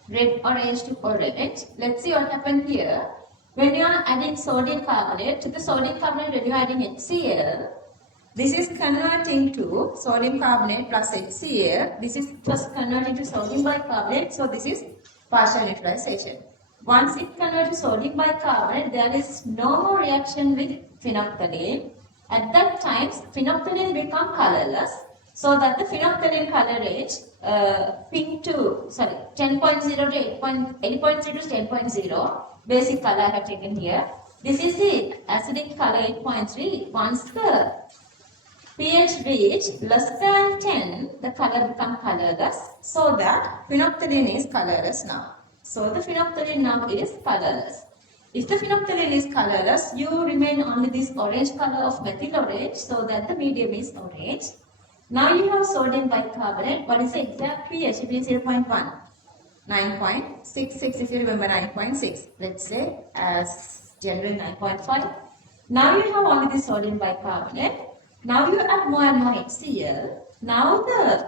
Red orange to orange. Let's see what happened here. When you are adding sodium carbonate, to the sodium carbonate when you are adding HCl, this is converting to sodium carbonate plus HCl. This is just converting to sodium bicarbonate. So this is partial neutralization. Once it converts to sodium bicarbonate, there is no more reaction with phenolphthalein. At that time, phenolphthalein become colorless. So that the phenolphthalein color range pink to 10.0 to 8.0 to 10.0 basic color I have taken here. This is the acidic color 8.3. Once the pH reach less than 10, the color become colorless, so that phenolphthalein is colorless now. So the phenolphthalein now is colorless. If the phenolphthalein is colorless, you remain only this orange color of methyl orange, so that the medium is orange. Now you have sodium bicarbonate. What is the exact pH? It is 0.1. 9.66, if you remember 9.6. Let's say as general 9.5. Now you have only the sodium bicarbonate. Now you add more and more HCl. Now the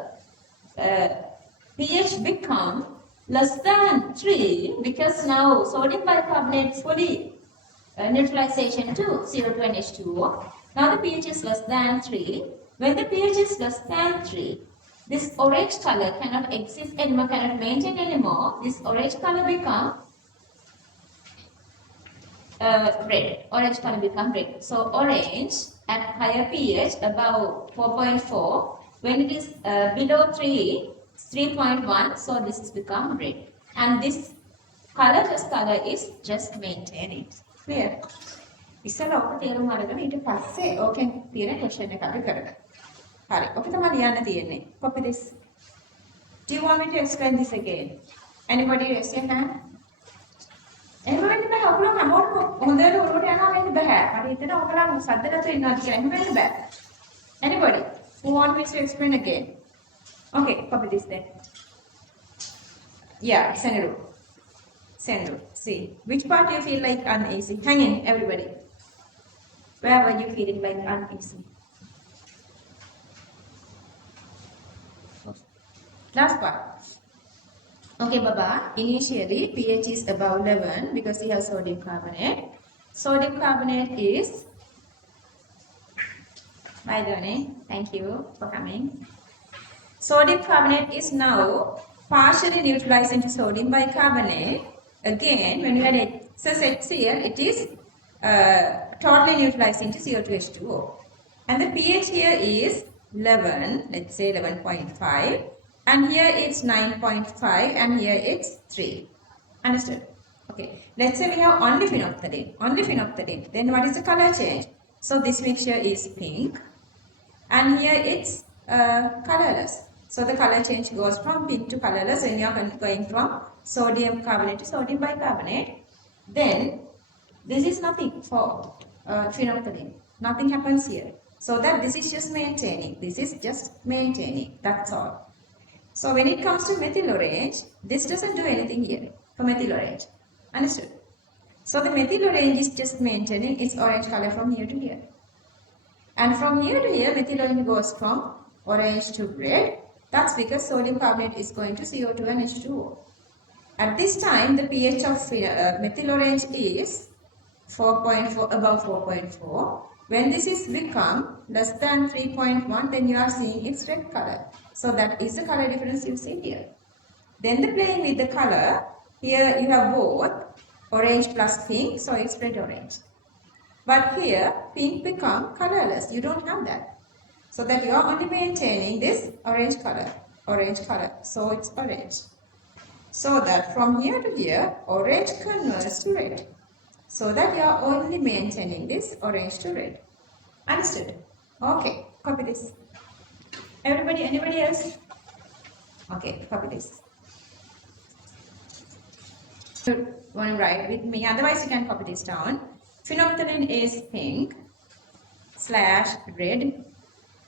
pH become less than 3 because now sodium bicarbonate fully neutralization to 0 to NH2O. Now the pH is less than 3. When the pH is less than 3, this orange color cannot exist anymore, cannot maintain anymore. This orange color become red. Orange color become red. So orange at higher pH above 4.4, when it is below 3, 3.1, so this is become red. And this colorless color is just maintaining. Clear? ඉස්සෙල්ලා ඔක තේරුම් අරගෙන ඊට පස්සේ ඕකෙන් තියෙන question එක අපි කරගන්න. හරි. ඔක තමයි ලියන්න තියෙන්නේ. Copy this. Do you want me to explain this again? Anybody raise your hand? එහෙම වෙන්න බෑ. ඔයගොල්ලෝ හැමෝටම හොඳට උරුවට යනවා වෙන්න බෑ. මට හිතෙනවා ඔයගොල්ලෝ සද්ද නැතුව ඉන්නවා කියලා. එහෙම වෙන්න බෑ. Anybody who want me to explain again? Okay, copy this then. Yeah, Senru. Senru. See, which part do you feel like uneasy? Hang in, everybody. Where were you feeling like uneasy? Last part. Okay, Baba. Initially, pH is above 11 because we have sodium carbonate. Sodium carbonate is. Bye, Donnie. Thank you for coming. Sodium carbonate is now partially neutralized into sodium bicarbonate. Again, when you add excess HCl, it is totally neutralized into CO2H2O. And the pH here is 11, let's say 11.5. And here it's 9.5 and here it's 3. Understood? Okay. Let's say we have only phenolphthalein. Only phenolphthalein. Then what is the color change? So this mixture is pink. And here it's colorless. So the color change goes from pink to colorless when you are going from sodium carbonate to sodium bicarbonate. Then this is nothing for phenolphthalein. Nothing happens here. So that this is just maintaining. This is just maintaining. That's all. So when it comes to methyl orange, this doesn't do anything here for methyl orange. Understood? So the methyl orange is just maintaining its orange color from here to here. And from here to here, methyl orange goes from orange to red. That's because sodium carbonate is going to CO2 and H2O. At this time, the pH of methyl orange is 4.4, above 4.4. When this is become less than 3.1, then you are seeing its red color. So that is the color difference you see here. Then the playing with the color, here you have both orange plus pink, so it's red orange. But here, pink become colorless. You don't have that. So that you are only maintaining this orange color. So it's orange. So that from here to here, orange converts to red. So that you are only maintaining this orange to red. Understood? Okay, copy this. Everybody, anybody else? Okay, copy this. You want to write with me, otherwise you can copy this down. Phenolphthalein is pink / red.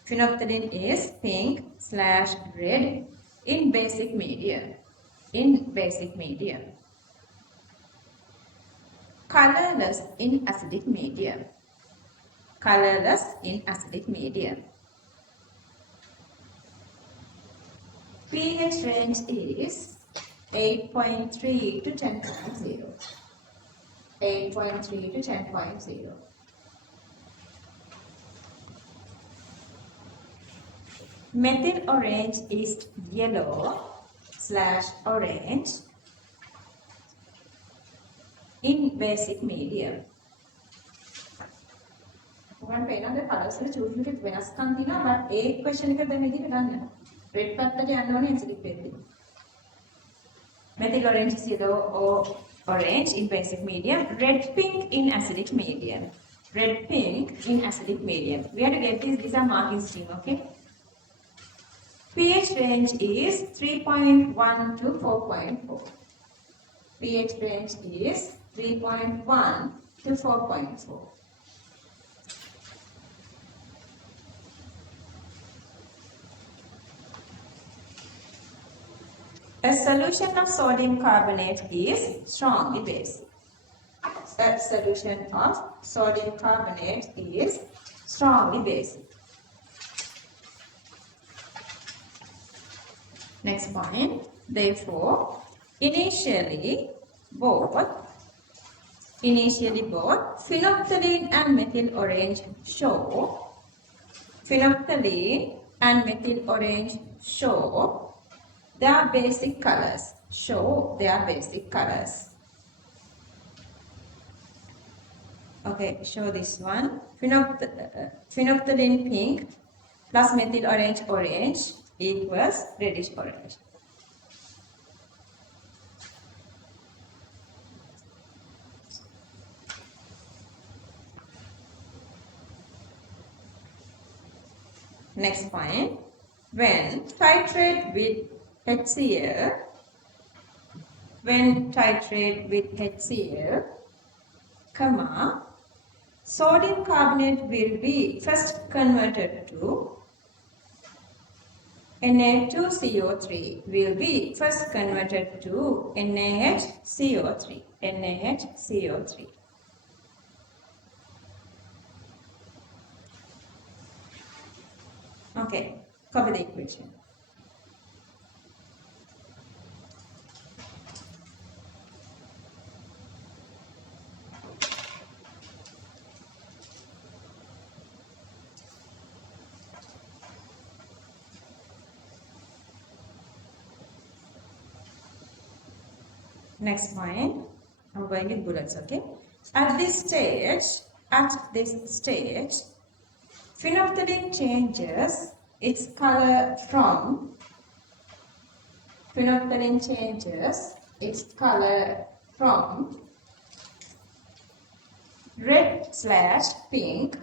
Phenolphthalein is pink / red in basic medium. Colorless in acidic medium. pH range is 8.3 to 10.0. 8.3 to 10.0. Methyl orange is yellow / orange in basic medium. ඔයගොල්ලන්ට පේනවද colours වල choose එකේ වෙනස්කම් තියෙනවා but A equation එක දැන් විදිහට ගන්න. රෙඩ් පැත්තට යන්න ඕනේ ඇසිඩික් වෙද්දී. Methyl orange is yellow or orange in basic medium. Red pink in acidic medium. We have to get these are marking scheme, okay? pH range is 3.1 to 4.4. pH range is 3.1 to 4.4. A solution of sodium carbonate is strongly basic. A solution of sodium carbonate is strongly basic. Next point. Therefore, initially both phenolphthalein and methyl orange show their basic colors. Okay, show this one. Phenolphthalein pink plus methyl orange equals reddish orange. Next point. When titrate with HCl, comma, sodium carbonate will be first converted to Na2CO3 will be first converted to NaHCO3. NaHCO3. Okay, copy the equation. Next point, I'm going with bullets, okay? At this stage, phenolphthalein changes its color from red/pink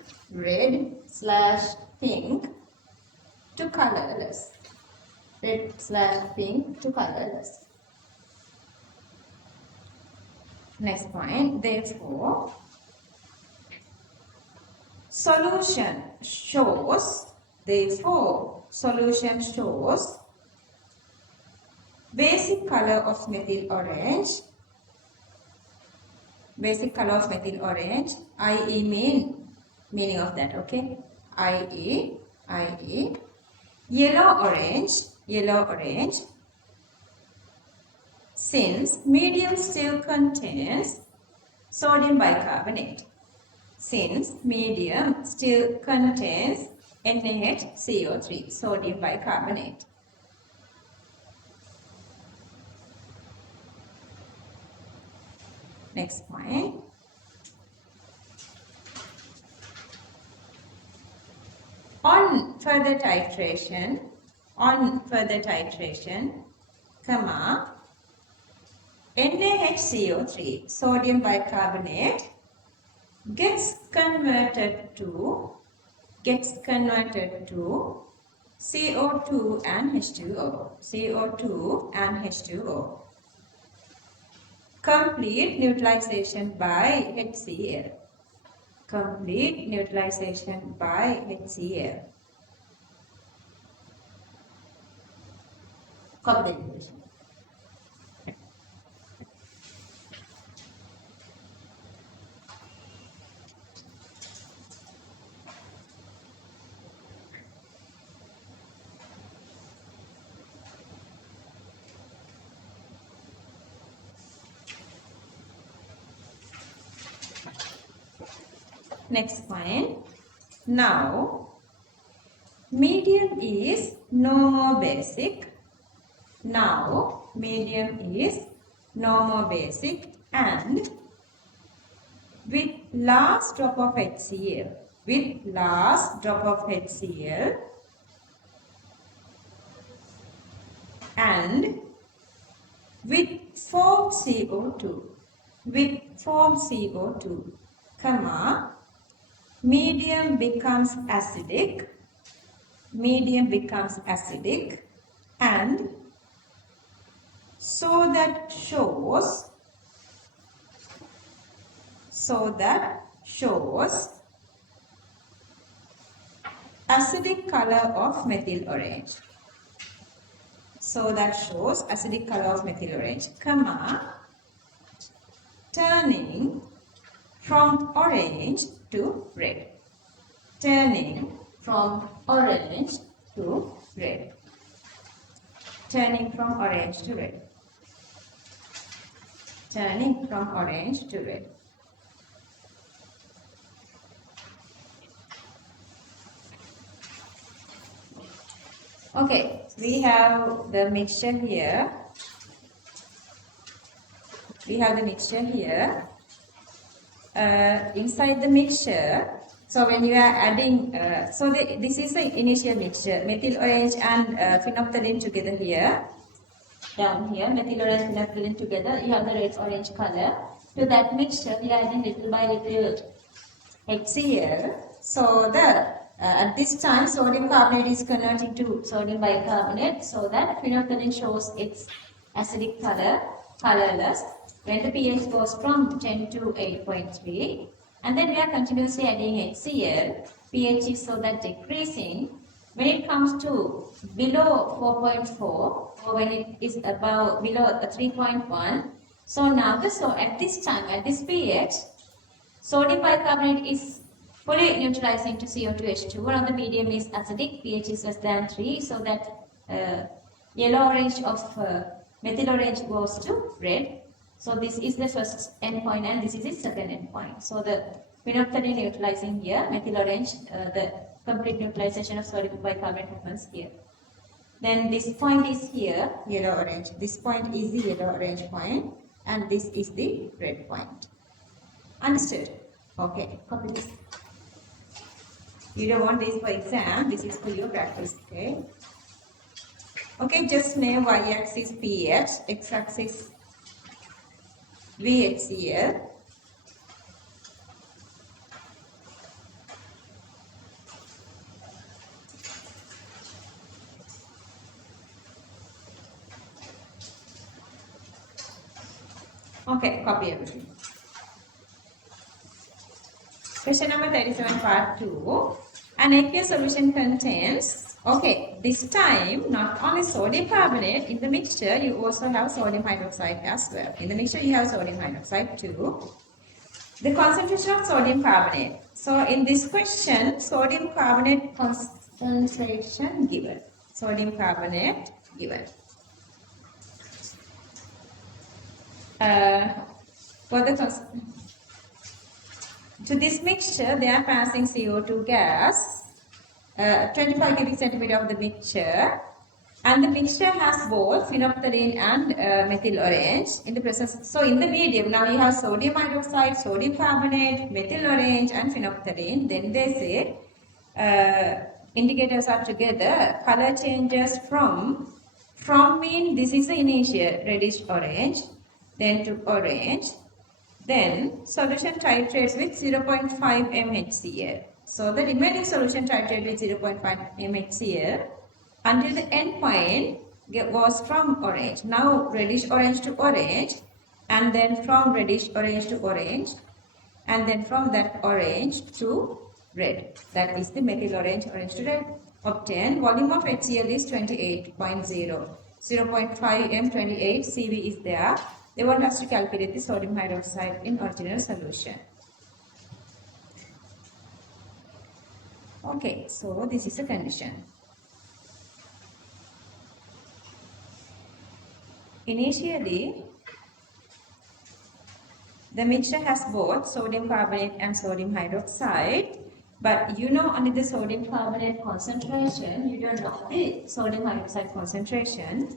to colorless. Red/pink to colorless. Next point, therefore, solution shows basic color of methyl orange, i.e. meaning of that, okay, i.e. yellow orange, since medium still contains sodium bicarbonate. NaHCO3, sodium bicarbonate. Next point. On further titration, comma, NaHCO3, sodium bicarbonate, gets converted to CO2 and H2O. Complete neutralization by HCl. Copy the equation. Next point. Now, medium is no more basic. And with last drop of HCl, and with formed CO2, comma, medium becomes acidic, and so that shows acidic color of methyl orange. Comma, turning from orange to red. Turning from orange to red. Okay, we have the mixture here. Inside the mixture, so when you are adding, this is the initial mixture, methyl orange and phenolphthalein together here. Down here, methyl orange and phenolphthalein together, you have the red orange color. To that mixture, we are adding little by little HCl. So the At this time, sodium carbonate is converting to sodium bicarbonate so that phenolphthalein shows its acidic color, colorless, when the pH goes from 10 to 8.3. And then we are continuously adding HCl. pH is so that decreasing. When it comes to below 4.4 or when it is above below 3.1, so now at this time, at this pH, sodium bicarbonate is fully neutralizing to CO2H2. One of the medium is acidic, pH is less than 3, so that yellow orange of methyl orange goes to red. So this is the first endpoint and this is the second endpoint. So the phenolphthalein neutralizing here, methyl orange, the complete neutralization of sodium bicarbonate happens here. Then this point is here, yellow orange. This point is the yellow orange point and this is the red point. Understood? Okay, copy this. You don't want this for exam, this is for your practice, okay? Okay, just name y-axis pH, x-axis VHCl. Okay, copy everything. Question number 37, part 2. An aqueous solution contains, okay, this time not only sodium carbonate in the mixture, you also have sodium hydroxide as well. In the mixture, you have sodium hydroxide too. The concentration of sodium carbonate. So in this question, sodium carbonate concentration given. Sodium carbonate given. To this mixture, they are passing CO2 gas, 25 cubic centimeter of the mixture, and the mixture has both phenolphthalein and methyl orange in the presence. So in the medium, now you have sodium hydroxide, sodium carbonate, methyl orange, and phenolphthalein. Then they say indicators are together. Color changes from mean this is the initial reddish orange, then to orange. Then solution titrates with 0.5 mHCl. So the remaining solution titrates with 0.5 mHCl until the end point goes from orange. Now reddish orange to orange, and then from reddish orange to orange, and then from that orange to red. That is the methyl orange, orange to red. Obtained volume of HCl is 28.0. 0.5 m 28 CV is there. They want us to calculate the sodium hydroxide in original solution. Okay, so this is a condition. Initially, the mixture has both sodium carbonate and sodium hydroxide, but you know only the sodium carbonate concentration, you don't know the sodium hydroxide concentration.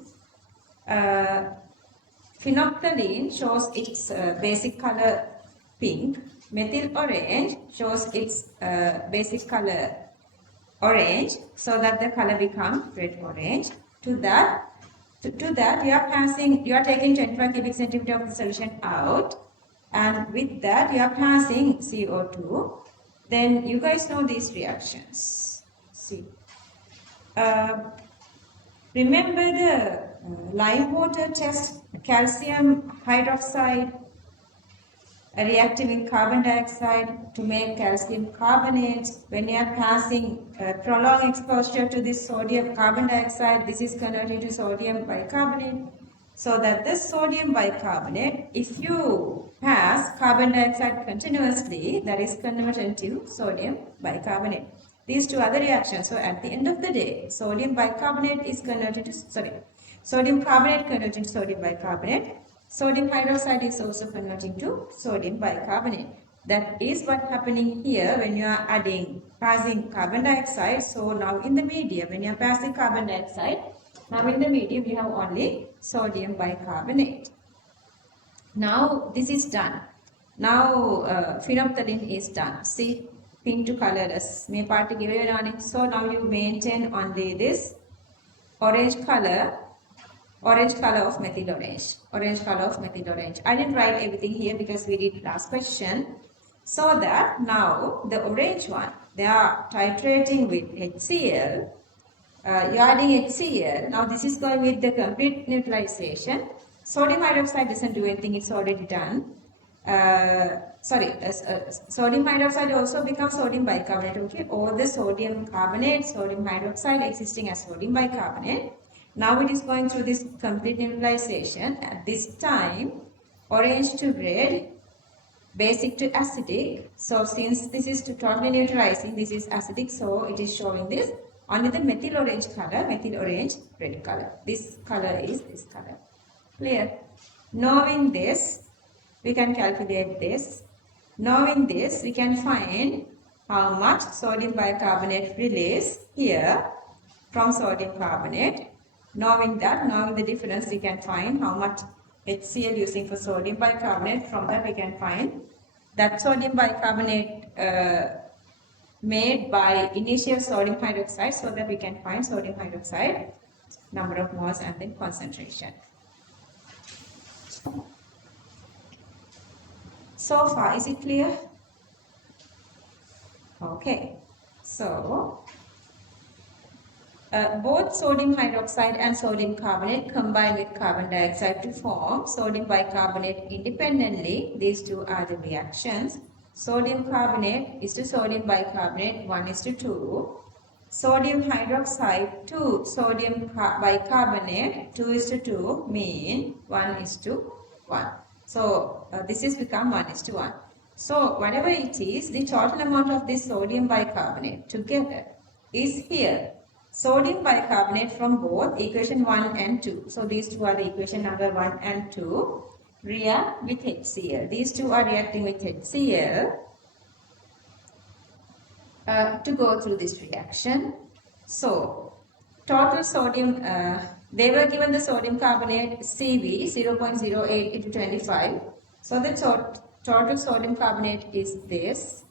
Phenolphthalein shows its basic color pink. Methyl orange shows its basic color orange, so that the color becomes red orange. To that you are taking 25 cubic centimeter of the solution out, and with that you are passing CO2. Then you guys know these reactions. See, remember the lime water test, calcium hydroxide reacting with carbon dioxide to make calcium carbonate. When you are passing prolonged exposure to this sodium carbon dioxide, this is converted to sodium bicarbonate. So that this sodium bicarbonate, if you pass carbon dioxide continuously, that is converted to sodium bicarbonate. These two other reactions. So at the end of the day, sodium bicarbonate is converted to sodium carbonate converted to sodium bicarbonate. Sodium hydroxide is also converting to sodium bicarbonate. That is what happening here when you are passing carbon dioxide. So now in the medium, when you are passing carbon dioxide, now in the medium you have only sodium bicarbonate. Now this is done. Now phenolphthalein is done. See, pink to colorless. So now you maintain only this orange color of methyl orange. Orange color of methyl orange. I didn't write everything here because we did last question. So that now the orange one, they are titrating with HCl. You're adding HCl. Now this is going with the complete neutralization. Sodium hydroxide doesn't do anything, it's already done. Sodium hydroxide also becomes sodium bicarbonate, okay? Or the sodium carbonate, sodium hydroxide existing as sodium bicarbonate. Now it is going through this complete neutralization. At this time, orange to red, basic to acidic. So since this is totally neutralizing, this is acidic, so it is showing this. Only the methyl orange color, methyl orange red color. This color is this color. Clear? Knowing this, we can calculate this. Knowing this, we can find how much sodium bicarbonate release here from sodium carbonate. Knowing that, knowing the difference, we can find how much HCl using for sodium bicarbonate. From that, we can find that sodium bicarbonate made by initial sodium hydroxide, so that we can find sodium hydroxide number of moles and then concentration. So far, is it clear? Okay, so both sodium hydroxide and sodium carbonate combine with carbon dioxide to form sodium bicarbonate independently. These two are the reactions. Sodium carbonate is to sodium bicarbonate 1:2. Sodium hydroxide to sodium bicarbonate 2:2 mean 1:1. So this is become 1:1. So whatever it is, the total amount of this sodium bicarbonate together is here. Sodium bicarbonate from both equation 1 and 2. So these two are the equation number 1 and 2. React with HCl. These two are reacting with HCl to go through this reaction. So total sodium, they were given the sodium carbonate CV 0.08 into 25. So the total sodium carbonate is this.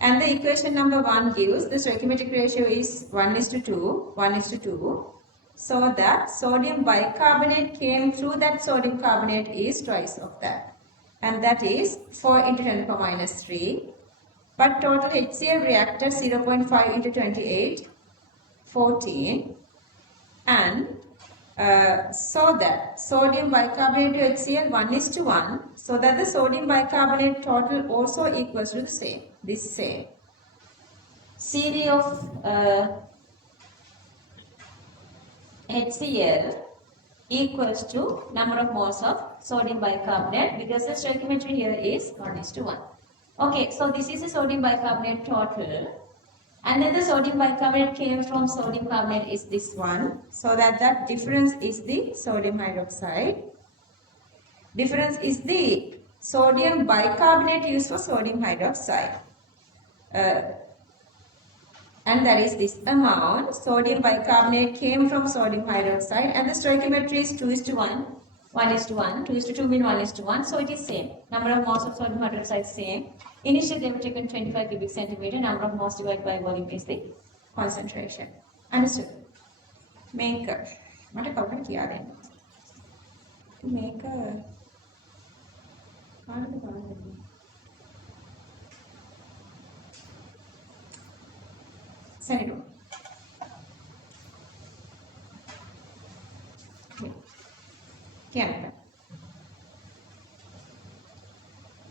And the equation number 1 gives the stoichiometric ratio is 1:2. So that sodium bicarbonate came through that sodium carbonate is twice of that. And that is 4 into 10 to the power minus 3. But total HCl reacted 0.5 into 28, 14. And so that sodium bicarbonate to HCl 1:1. So that the sodium bicarbonate total also equals to the same. This same. CV of HCl equals to number of moles of sodium bicarbonate, because the stoichiometry here is 1:1. Okay, so this is the sodium bicarbonate total. And then the sodium bicarbonate came from sodium carbonate is this one. So that difference is the sodium hydroxide. Difference is the sodium bicarbonate used for sodium hydroxide. And that is this amount. Sodium bicarbonate came from sodium hydroxide, and the stoichiometry is 2:1, 1:1, 2:2 mean 1:1. So it is same. Number of moles of sodium hydroxide same. Initially they were taken 25 cubic centimeter. Number of moles divided by volume is the concentration. Understood? Maker. What a couple here then. Maker. Senator. Canada.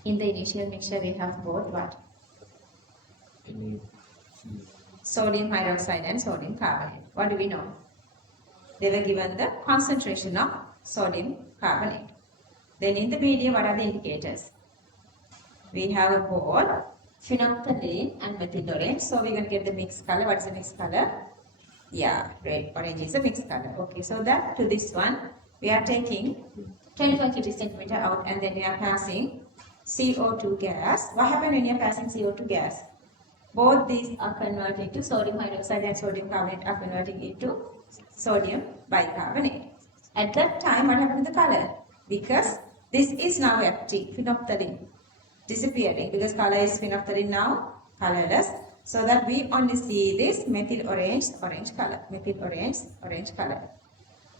In the initial mixture, we have both what? Sodium hydroxide and sodium carbonate. What do we know? They were given the concentration of sodium carbonate. Then in the medium, what are the indicators? We have both phenolphthalein and methyl orange. So we're going to get the mixed color. What is the mixed color? Yeah, red, orange is a mixed color. Okay, so that to this one, we are taking 25 cubic centimeter out, and then we are passing CO2 gas. What happens when you are passing CO2 gas? Both these are converting to sodium hydroxide and sodium carbonate are converting into sodium bicarbonate. At that time, what happened to the color? Because this is now empty, phenolphthalein disappearing, because color is phenolphthalein now colorless. So that we only see this methyl orange, orange color, methyl orange, orange color.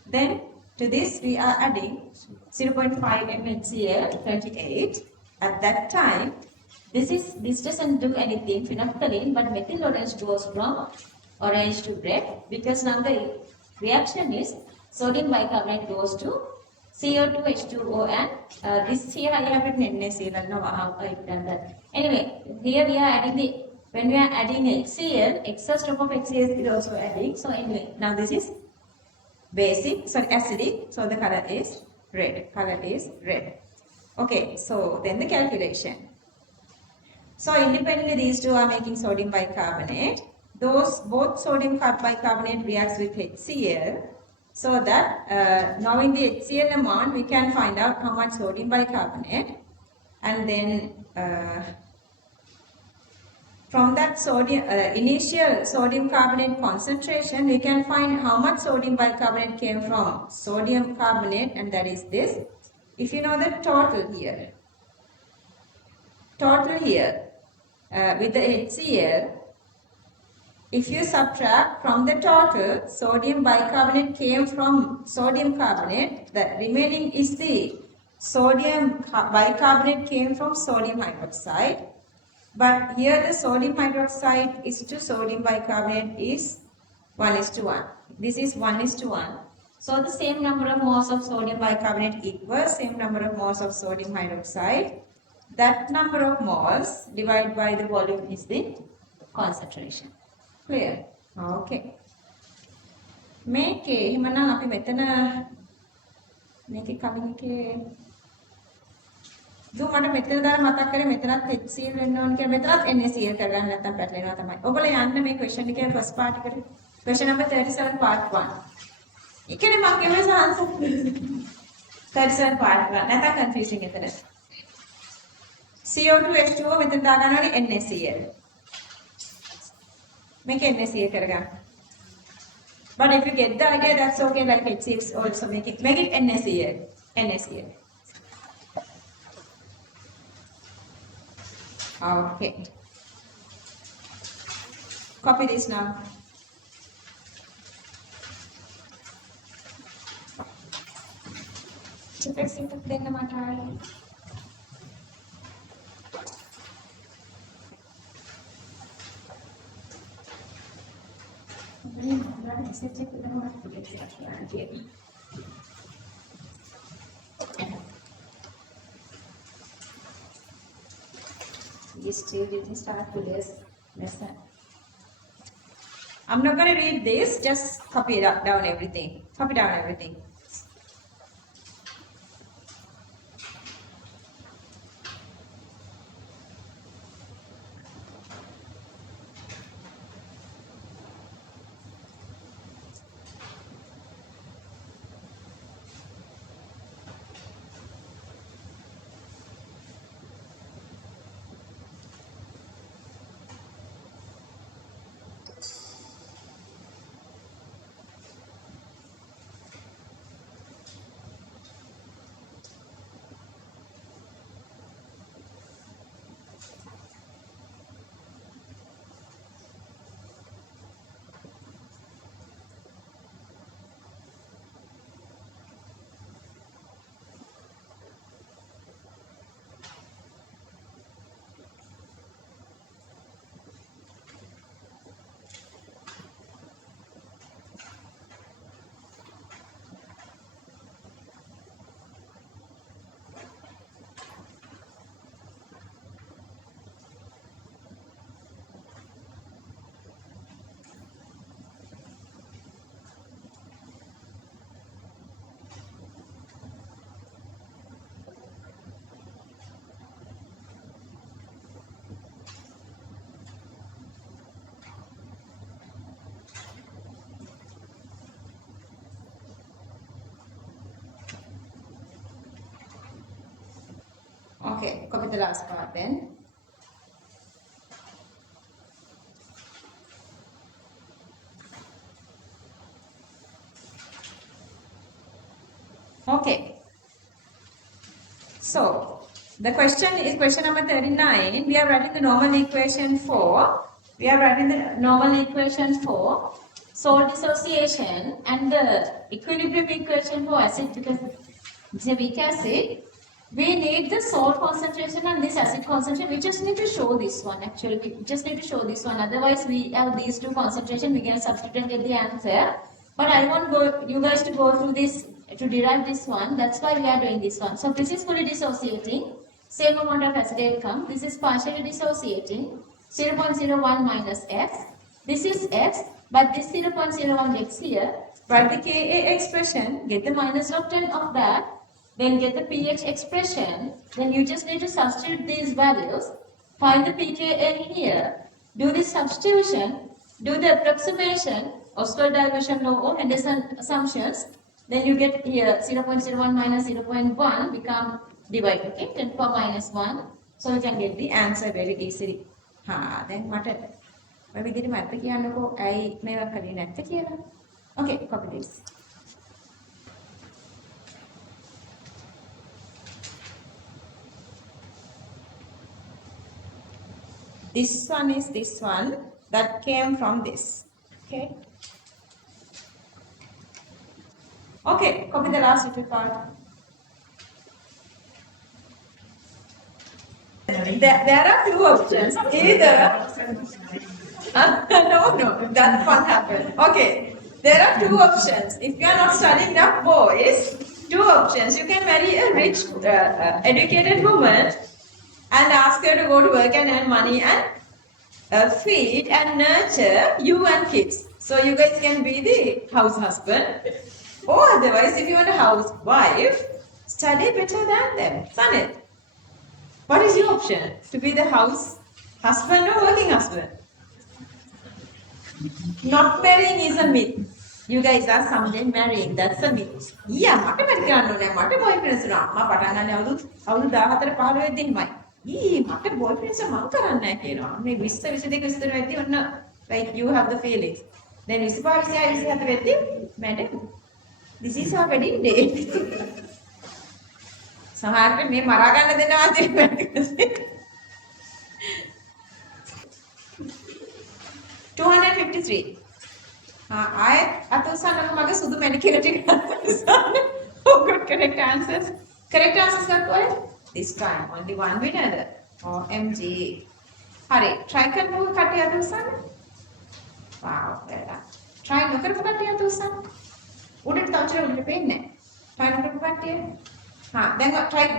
Then to this we are adding 0.5 mHCl 28. At that time, This doesn't do anything phenolphthalein, but methyl orange goes from orange to red because now the reaction is sodium bicarbonate goes to CO2 H2O and this here I have written NaCl. I don't know how I've done that. Anyway, here we are adding the when we are adding HCl, excess drop of HCl is also adding. So anyway, now this is basic, sorry, acidic. So the color is red. Color is red. Okay, so then the calculation. So independently these two are making sodium bicarbonate. Both sodium bicarbonate reacts with HCl. So that knowing the HCl amount, we can find out how much sodium bicarbonate, and then from that sodium initial sodium carbonate concentration, we can find how much sodium bicarbonate came from sodium carbonate, and that is this. If you know the total here with the HCl, if you subtract from the total, sodium bicarbonate came from sodium carbonate, the remaining is the sodium bicarbonate came from sodium hydroxide. But here the sodium hydroxide is to sodium bicarbonate is 1:1. This is 1:1. So the same number of moles of sodium bicarbonate equals same number of moles of sodium hydroxide. That number of moles divided by the volume is the concentration. Clear? Okay. මේකේ එහෙමනම් අපි මෙතන මේකේ කලින් එකේ දු මට මෙතන දාලා මතක් කරේ මෙතනත් HCl වෙන්න ඕන කියලා මෙතනත් NaCl කරගන්න නැත්නම් පැටලෙනවා තමයි. ඔයගොල්ලෝ යන්න මේ question එකේ first part එකට. Question number 37 part 1. ඒකනේ මම කියුවේ answer 37 part 1. නැත්නම් confusing එතන. CO2 H2O මෙතන දාගන්න ඕනේ NaCl. Make NaCl karagam. But if you get the idea, that's okay. Like HCl also make it NaCl. NaCl. Okay. Copy this now. You still didn't start with this lesson. I'm not going to read this, just copy it up, down everything. Copy down everything. Okay, copy the last part then. Okay. So, the question is question number 39. We are writing the normal equation for, salt dissociation and the equilibrium equation for acid because it's a weak acid. we need the salt concentration and this acid concentration. We just need to show this one actually. We just need to show this one. Otherwise, we have these two concentration. We can substitute and get the answer. But I want you guys to go through this to derive this one. That's why we are doing this one. So this is fully dissociating. Same amount of acid will come. This is partially dissociating. 0.01 minus x. This is x, but this 0.01 gets here. Write the Ka expression. Get the minus of 10 of that. Then get the pH expression, then you just need to substitute these values, find the pKa here, do the substitution, do the approximation, Oswald dilution law or Henderson assumptions, then you get here 0.01 minus 0.1 become divided, okay, 10 power minus 1, so you can get the answer very easily. Then මට ඔය විදිහට මට කියන්නකෝ ඇයි මේවා කරේ නැත්තේ කියලා. Okay, copy this. This one is this one that came from this. Okay. Okay, copy the last little part. There are two options. Either no, that one happened. Okay, there are two options. If you are not studying enough boys, two options. You can marry a rich, educated woman and ask her to go to work and earn money and feed and nurture you and kids. So you guys can be the house husband. Or otherwise, if you want a housewife, study better than them. Sanit, what is your option? To be the house husband or working husband? Not marrying is a myth. You guys are someday marrying. That's a myth. Yeah, මට marry කරන්න ඕනේ. මට boyfriends උනා. මම පටන් ගන්න අවුරුදු 14 15 වෙද්දිමයි. මට boyfriends මම කරන්නේ නැහැ කියනවා. මේ 20 22 විතර වෙද්දි ඔන්න like you have the feelings. Then 25 26 27 වෙද්දි මට this is our wedding date. සමහරට මේ මරා ගන්න දෙනවා කියන්නේ. 253. ආයෙත් අතෝසන්නක මගේ සුදු මැණිකේට ටිකක් අතෝසන්න. Oh, good, correct answers. Correct answers ගත්තොත් this time only one winner. OMG. හරි, try කරපුව කට්ටිය අතෝසන්න. Wow, බැලුවා. try නොකරපු කට්ටිය අතෝසන්න. උඩට තවචර උඩට පේන්නේ නැහැ. try නොකරපු කට්ටිය. දැන්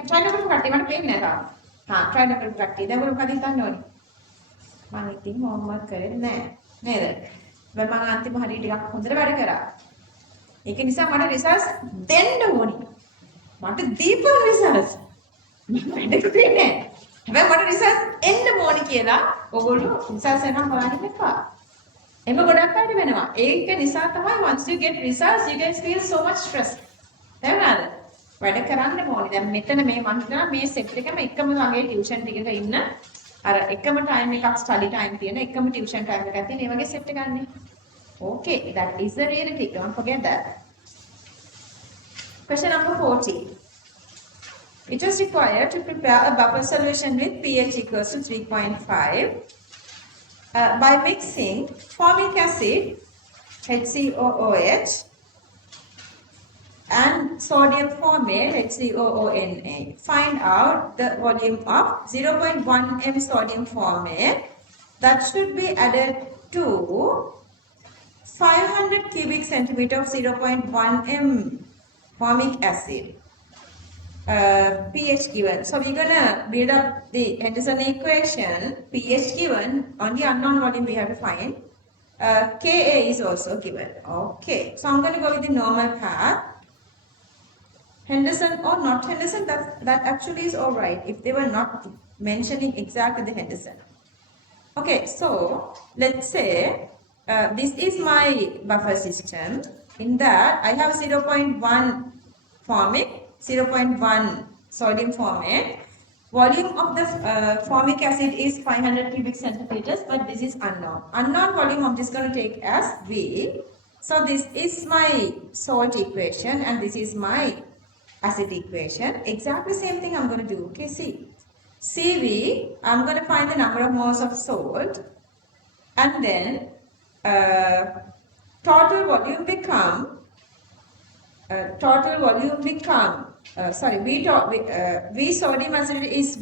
try නොකරපු කට්ටිය මට පේන්නේ නැහැ තාම. try නොකරපු කට්ටිය. දැන් මොකද හිතන්න ඕනේ? මම ඉතින් homework කරේ නැහැ. නේද? මම අන්තිම හරිය ටිකක් හොඳට වැඩ කරා. ඒක නිසා මට රිසර්ච් දෙන්න ඕනි. මට දීපු රිසර්ච් මම වැඩ කරේ නැහැ. හැබැයි මට රිසර්ච් එන්න ඕනි කියලා ඔයගොල්ලෝ රිසර්ච් එකක් බලන්න එපා. එම ගොඩක් අයට වෙනවා. ඒක නිසා තමයි once you get results you guys feel so much stressed. තේරුණාද? වැඩ කරන්න ඕනි. දැන් මෙතන මේ මම හිතනවා මේ සෙට් එකම එකම වගේ ටියුෂන් ටිකක ඉන්න අර එකම ටයිම් එකක් ස්ටඩි ටයිම් තියෙන එකම ටියුෂන් ටයිම් එකක් තියෙන මේ වගේ සෙට් එකක් ගන්න. Okay, that is the reality. Don't forget that. Question number 40. It was required to prepare a bubble solution with pH equals to 3.5 by mixing formic acid, HCOOH, and sodium formate, HCOONA. Find out the volume of 0.1 m sodium formate that should be added to 500 cubic centimeter of 0.1 m formic acid. pH given. So we're gonna build up the Henderson equation. pH given, only unknown volume we have to find. Ka is also given. Okay, so I'm gonna go with the normal path. Henderson or not Henderson, that actually is alright if they were not mentioning exactly the Henderson. Okay, so let's say this is my buffer system. In that I have 0.1 formic, 0.1 sodium formate. Volume of the formic acid is 500 cubic centimeters, but this is unknown. Unknown volume I'm just going to take as V. So this is my salt equation and this is my acid equation. Exactly same thing I'm going to do. Okay, see. CV, I'm going to find the number of moles of salt and then total volume become V sodium acetate is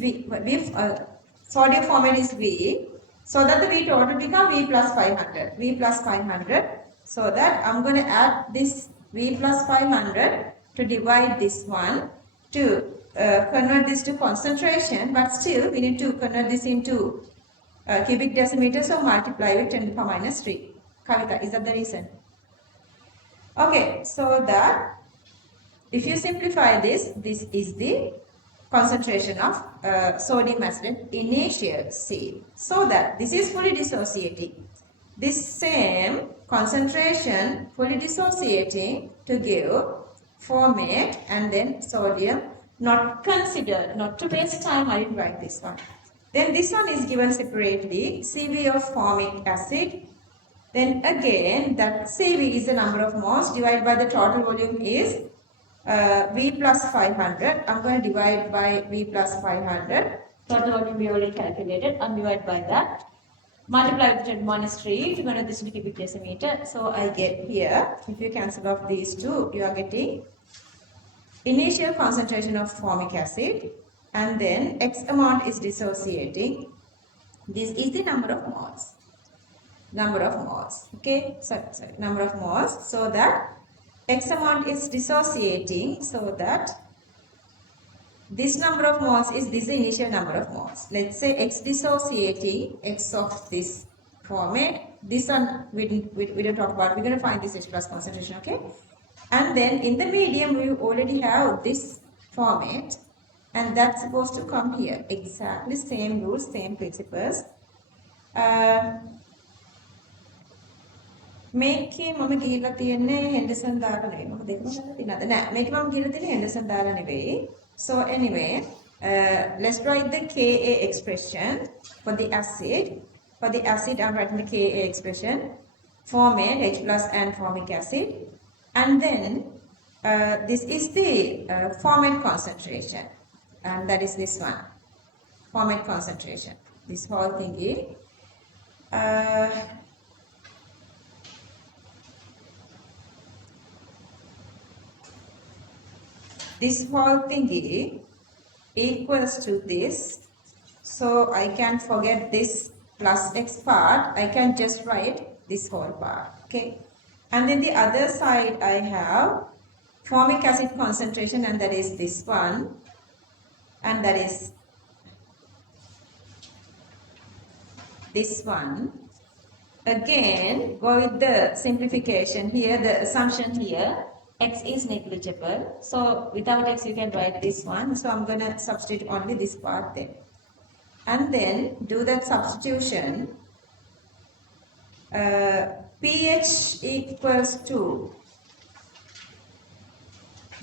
sodium format is V, so that the V total become V plus 500. V plus 500. So that I'm going to add this V plus 500 to divide this one to convert this to concentration, but still we need to convert this into cubic decimeters, so multiply with 10 to the power minus 3. Kavita, is that the reason? Okay, so that if you simplify this, this is the concentration of sodium acetate initial state. So that this is fully dissociating. This same concentration fully dissociating to give formate and then sodium not considered, not to waste time, I will write this one. Then this one is given separately, CV of formic acid. Then again that CV is the number of moles divided by the total volume is V plus 500. I'm going to divide by V plus 500. Total volume we already calculated. I'm divided by that. Multiply with 10 minus 3 to convert this into cubic decimeter. So I get here, if you cancel off these two, you are getting initial concentration of formic acid and then X amount is dissociating. This is the number of moles. Number of moles. Okay, sorry, number of moles. So that X amount is dissociating, so that this number of moles is this initial number of moles. Let's say X dissociating, X of this format. This one we don't talk about. We're going to find this H plus concentration, okay? And then in the medium we already have this format, and that's supposed to come here. Exactly same rules, same principles. මේකේ මම ගිහිල්ලා තියන්නේ හෙන්ඩර්සන් දාලා නෙවෙයි. මම දෙකම ගන්න තියනද? නෑ. මේකේ මම ගිහිල්ලා තියන්නේ හෙන්ඩර්සන් දාලා නෙවෙයි. So anyway, let's write the Ka expression for the acid. For the acid, I'm writing the Ka expression. Formate H plus and formic acid. And then this is the formate concentration. And that is this one. Formate concentration. This whole thingy. This whole thingy equals to this, so I can forget this plus x part, I can just write this whole part, okay. And then the other side I have formic acid concentration, and that is this one, and that is this one. Again, go with the simplification here, the assumption here. X is negligible, so without X you can write this one, so I'm going to substitute only this part there. And then do that substitution. pH equals to,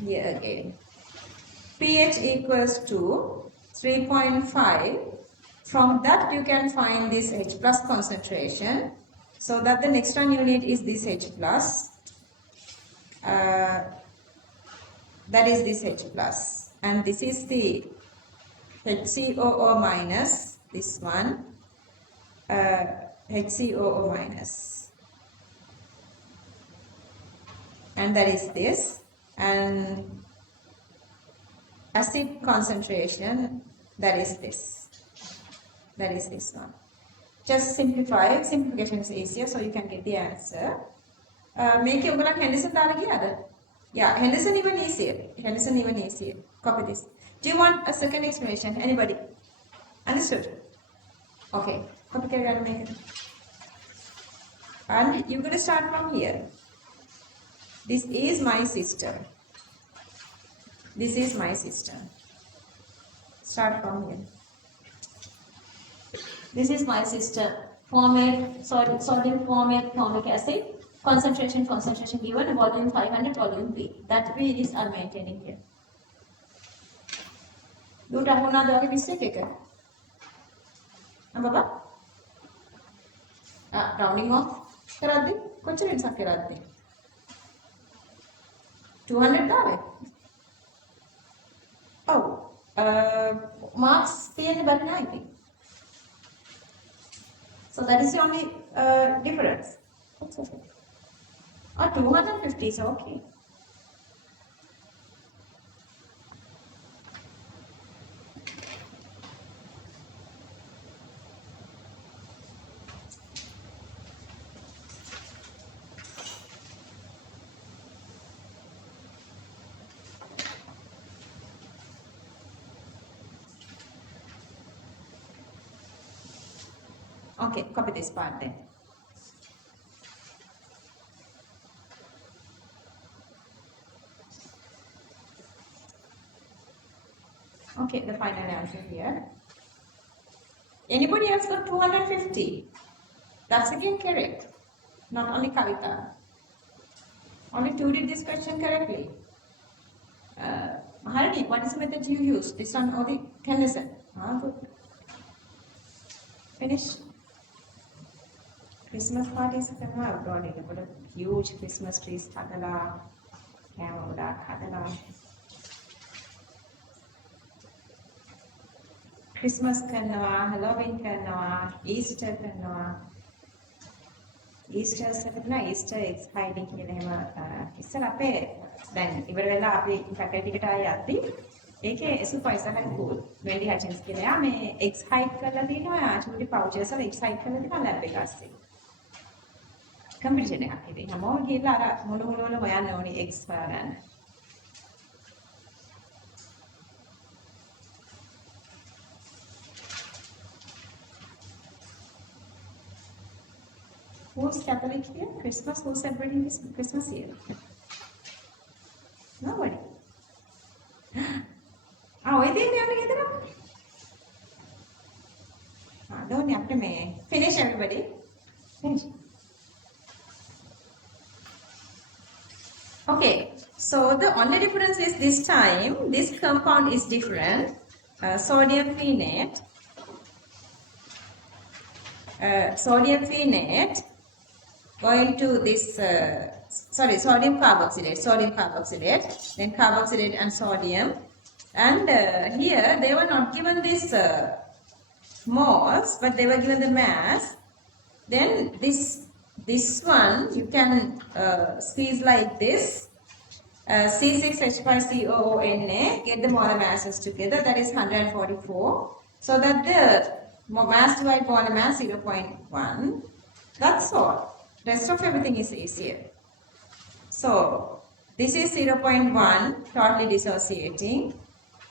here again, pH equals to 3.5. From that you can find this H plus concentration, so that the next one you need is this H plus. That is this H plus, and this is the HCOO minus, this one, HCOO minus, and that is this, and acid concentration, that is this one. Just simplify, simplification is easier, so you can get the answer. Make it Henderson දාලා ගියාද? Yeah, Henderson even easier. Henderson even easier. Copy this. Do you want a second explanation? Anybody? Understood? Okay. Copy කරගන්න මේක. And you're going to start from here. This is my system. This is my system. Start from here. This is my system. Formate, sodium formate, formic acid. Concentration given, volume 500, volume B. That B is I'm maintaining here. Do you have any mistake? Baba? Rounding off. Karaddi? Kochar insa karaddi? 200 dawe? Oh, marks තියෙන්නේ බරි 90. So that is the only difference. That's okay. 250 is okay. Okay, copy this part then. Okay, the final answer here. Anybody else got 250? That's again correct. Not only Kavita. Only two did this question correctly. Maharani, what is the method you use? This one or the Henderson? Ah, good. Finish. Christmas parties කරනවා abroad එකකට huge Christmas trees හදලා කෑම ගොඩාක් හදලා Christmas කරනවා Halloween කරනවා Easter කරනවා Easter සකටන Easter eggs hiding කියන එහෙම ඉස්සර අපේ දැන් ඉවර වෙලා අපි faculty එකට ආයේ යද්දි ඒකේ supervisor හරි cool Wendy Hutchins කියලා එයා මේ eggs hide කරලා තියෙනවා චූටි pouches වල eggs hide කරලා තියෙනවා lab එක ASCII competition එකක් ඉතින් හැමෝම ගිහලා අර මොළු වල හොයන්න ඕනි eggs හොයාගන්න. Who's Catholic here? Christmas? Who's celebrating this Christmas here? Nobody. ඔය දෙන්නේ යන්නේ ගෙදර. don't have to finish everybody. Finish. Okay, so the only difference is this time, this compound is different. Sodium phenate, going to this, sodium carboxylate, then carboxylate and sodium. And here they were not given this moles, but they were given the mass. Then this one you can squeeze like this. C6H5COONA, get the molar masses together, that is 144. So that the mass divide molar mass 0.1. That's all. Rest of everything is easier. So this is 0.1 totally dissociating,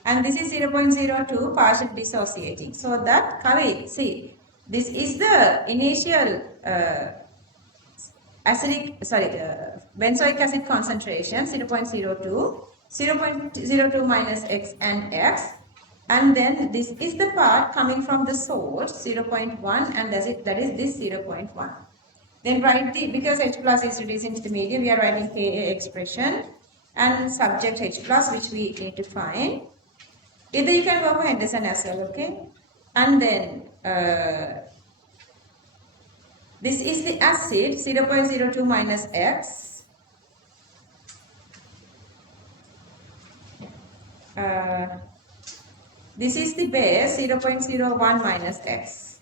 and this is 0.02 partially dissociating. So that Kavi, see, this is the initial benzoic acid concentration 0.02, 0.02 minus X and X, and then this is the part coming from the source 0.1, and that is this 0.1. Then write because H plus is reducing to the medium, we are writing Ka expression and subject H plus, which we need to find. Either you can go for Henderson as well, okay? And then this is the acid 0.02 minus X. This is the base 0.01 minus X.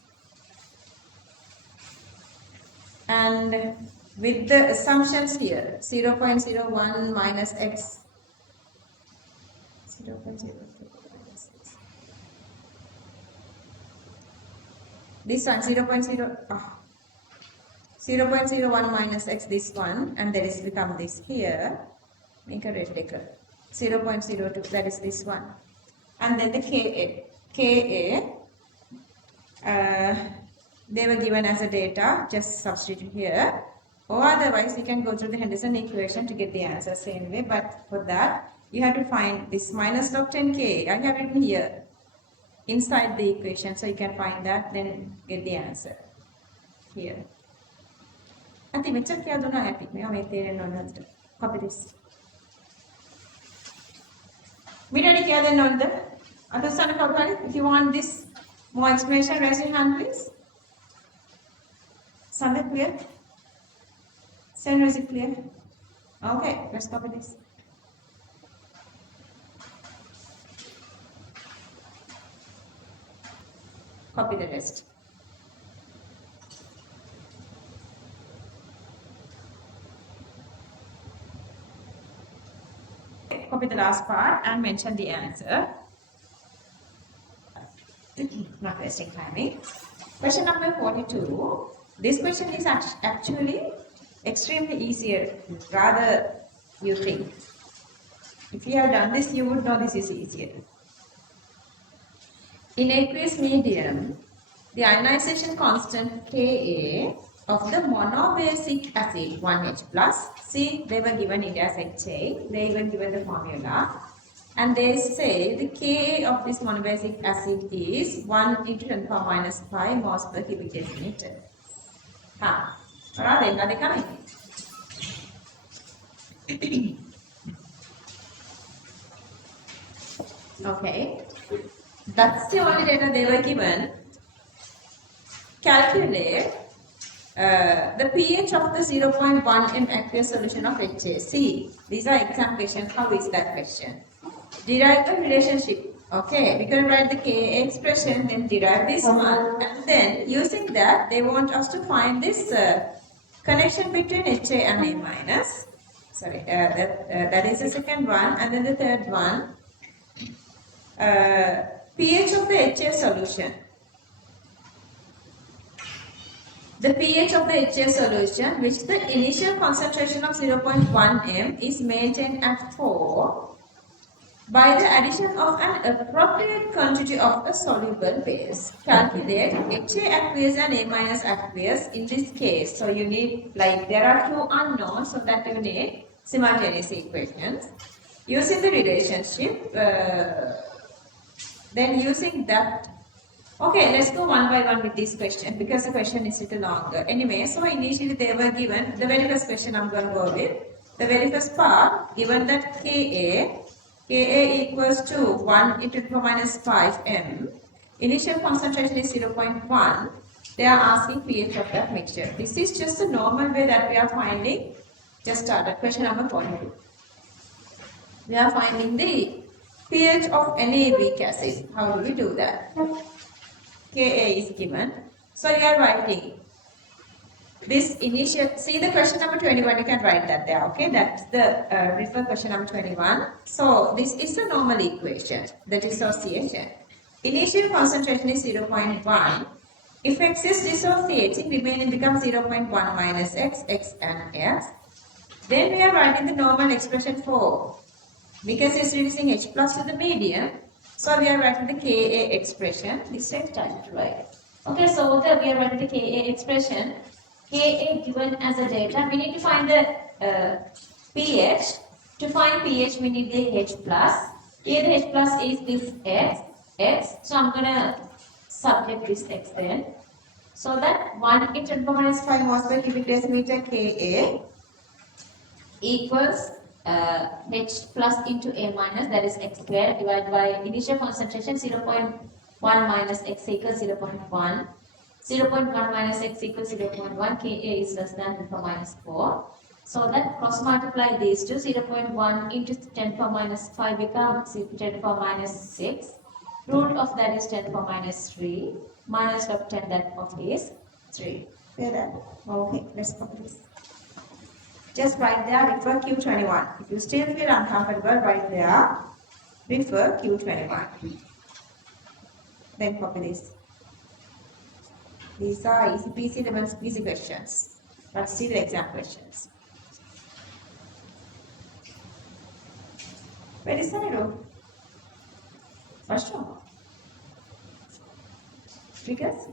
And with the assumptions here 0.01 minus X. 0.02 minus X. This one 0.01 minus X, this one, and there is become this here, make a red decker, 0.02, that is this one. And then the Ka, they were given as a data, just substitute here, or otherwise you can go through the Henderson equation to get the answer same way, but for that, you have to find this minus log 10K, I have written here, inside the equation, so you can find that, then get the answer here. I think it's okay. I don't know. I think copy this. If you want this more explanation, raise your hand, please. Sound clear? Send, is it clear? Okay, let's copy this. Copy the rest. Copy the last part and mention the answer. Not wasting time. Question number 42. This question is actually extremely easier, rather you think. If you have done this, you would know this is easier. In aqueous medium, the ionization constant Ka of the monobasic acid 1H plus. See, they were given it as HA. They were given the formula. And they say the Ka of this monobasic acid is 1 into 10 power minus 5 moles per cubic decimeter. Alright, are they coming? Okay. That's the only data they were given. Calculate the pH of the 0.1 m aqueous solution of HAC. These are exam questions. How is that question? Derive the relationship. Okay, we're going to write the Ka expression, then derive this one, and then using that, they want us to find this connection between HA and A minus. Sorry, that is the second one, and then the third one, pH of the HA solution. The pH of the HA solution, which the initial concentration of 0.1 m is maintained at 4 by the addition of an appropriate quantity of a soluble base. Calculate HA aqueous and A minus aqueous in this case. So you need, like, there are two unknowns, so that you need simultaneous equations. Using the relationship, then using that. Okay, let's go one by one with this question because the question is a little longer. Anyway, so initially they were given, the very first question I'm going to go with. The very first part, given that Ka equals to 1 into 10 minus 5 m. Initial concentration is 0.1. They are asking pH of that mixture. This is just the normal way that we are finding. Just started. Question number 42. We are finding the pH of any weak acid. How do we do that? Ka is given. So you are writing this initial, see the question number 21, you can write that there, okay? That's the refer question number 21. So this is a normal equation, the dissociation. Initial concentration is 0.1. If X is dissociating, remaining becomes 0.1 minus X, X and X. Then we are writing the normal expression for, because it's reducing H plus to the medium, so we are writing the Ka expression. This takes time to write. Okay, so there we are writing the Ka expression. Ka given as a data. We need to find the pH. To find pH, we need the H plus. Here the H plus is this X. So I'm gonna subject this X then. So that 1 into 10 minus 5 moles per cubic decimeter Ka equals H plus into A minus, that is X squared, divided by initial concentration 0.1 minus X equals 0.1. 0.1 minus X equals 0.1. Ka is less than 10 power minus 4. So that cross multiply these two. 0.1 into 10 power minus 5 becomes 10 power minus 6. Root of that is 10 power minus 3. Minus of 10, that of is 3. Clear that? Okay, let's copy this. Just write there, refer Q21. If you still feel uncomfortable, write there, refer Q21. Then copy this. These are easy peasy lemon squeezy questions, but still exam questions. Where is Saniru? First one. Triggers?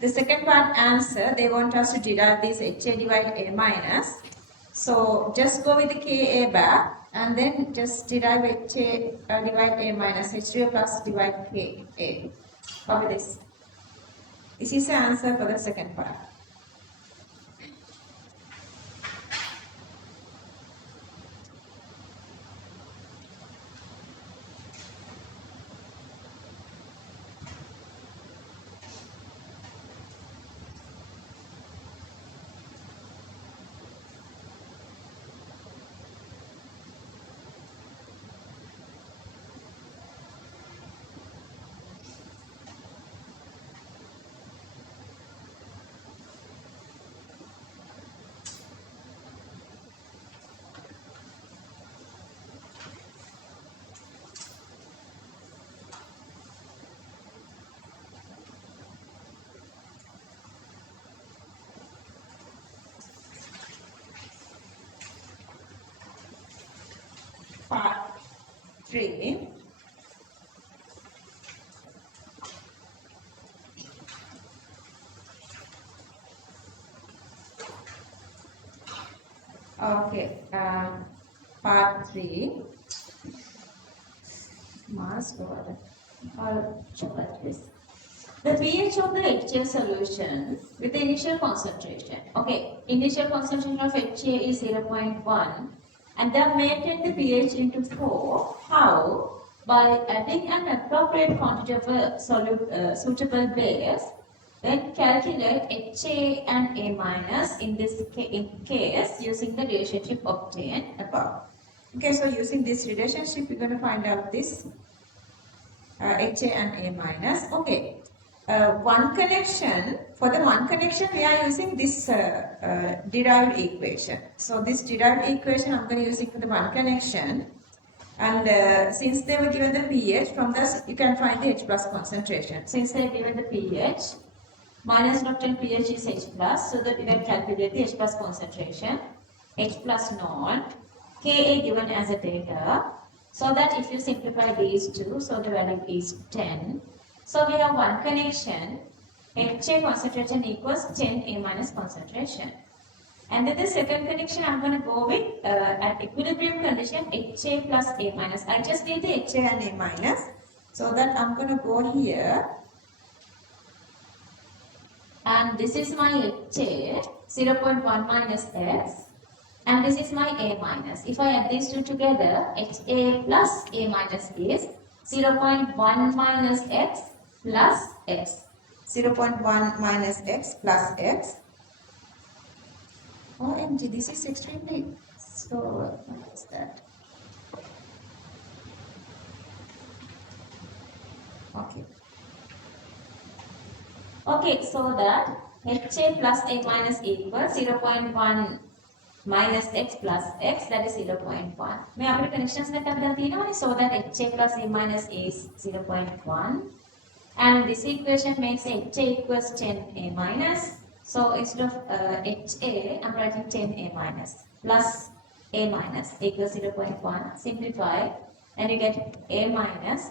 The second part answer, they want us to derive this HA divide A minus. So just go with the Ka back and then just derive HA divide A minus H2 plus divide Ka. Copy this. This is the answer for the second part. part 3. Okay, part 3. Mass water. I'll show like this. The pH of the HA solution with the initial concentration. Okay, initial concentration of HA is 0.1 and they have maintained the pH into 4. How? By adding an appropriate quantity of a suitable base, then calculate HA and A minus in this case using the relationship obtained above. Okay, so using this relationship, we're going to find out this HA and A minus. Okay. One connection, for the one connection we are using this derived equation. So this derived equation I'm going to use it for the one connection, and since they were given the pH, from this you can find the H plus concentration. Since they are given the pH, minus of 10 pH is H plus, so that you can calculate the H plus concentration, H plus naught, Ka given as a data, so that if you simplify these two, so the value is 10. So we have one connection, HA concentration equals 10 A minus concentration. And then the second connection I'm going to go with at equilibrium condition HA plus A minus. I just need the HA and A minus. So that I'm going to go here. And this is my HA, 0.1 minus X. And this is my A minus. If I add these two together, HA plus A minus is 0.1 minus X plus X. 0.1 minus X plus X. OMG, this is extremely slow. What is that? Okay. Okay, so that HA plus A minus equals 0.1 minus X plus X, that is 0.1. May our connections that have done so that HA plus A minus is 0.1. And this equation makes HA equals 10 A minus. So instead of HA, I'm writing 10 A minus plus A minus equals 0.1. Simplify and you get A minus.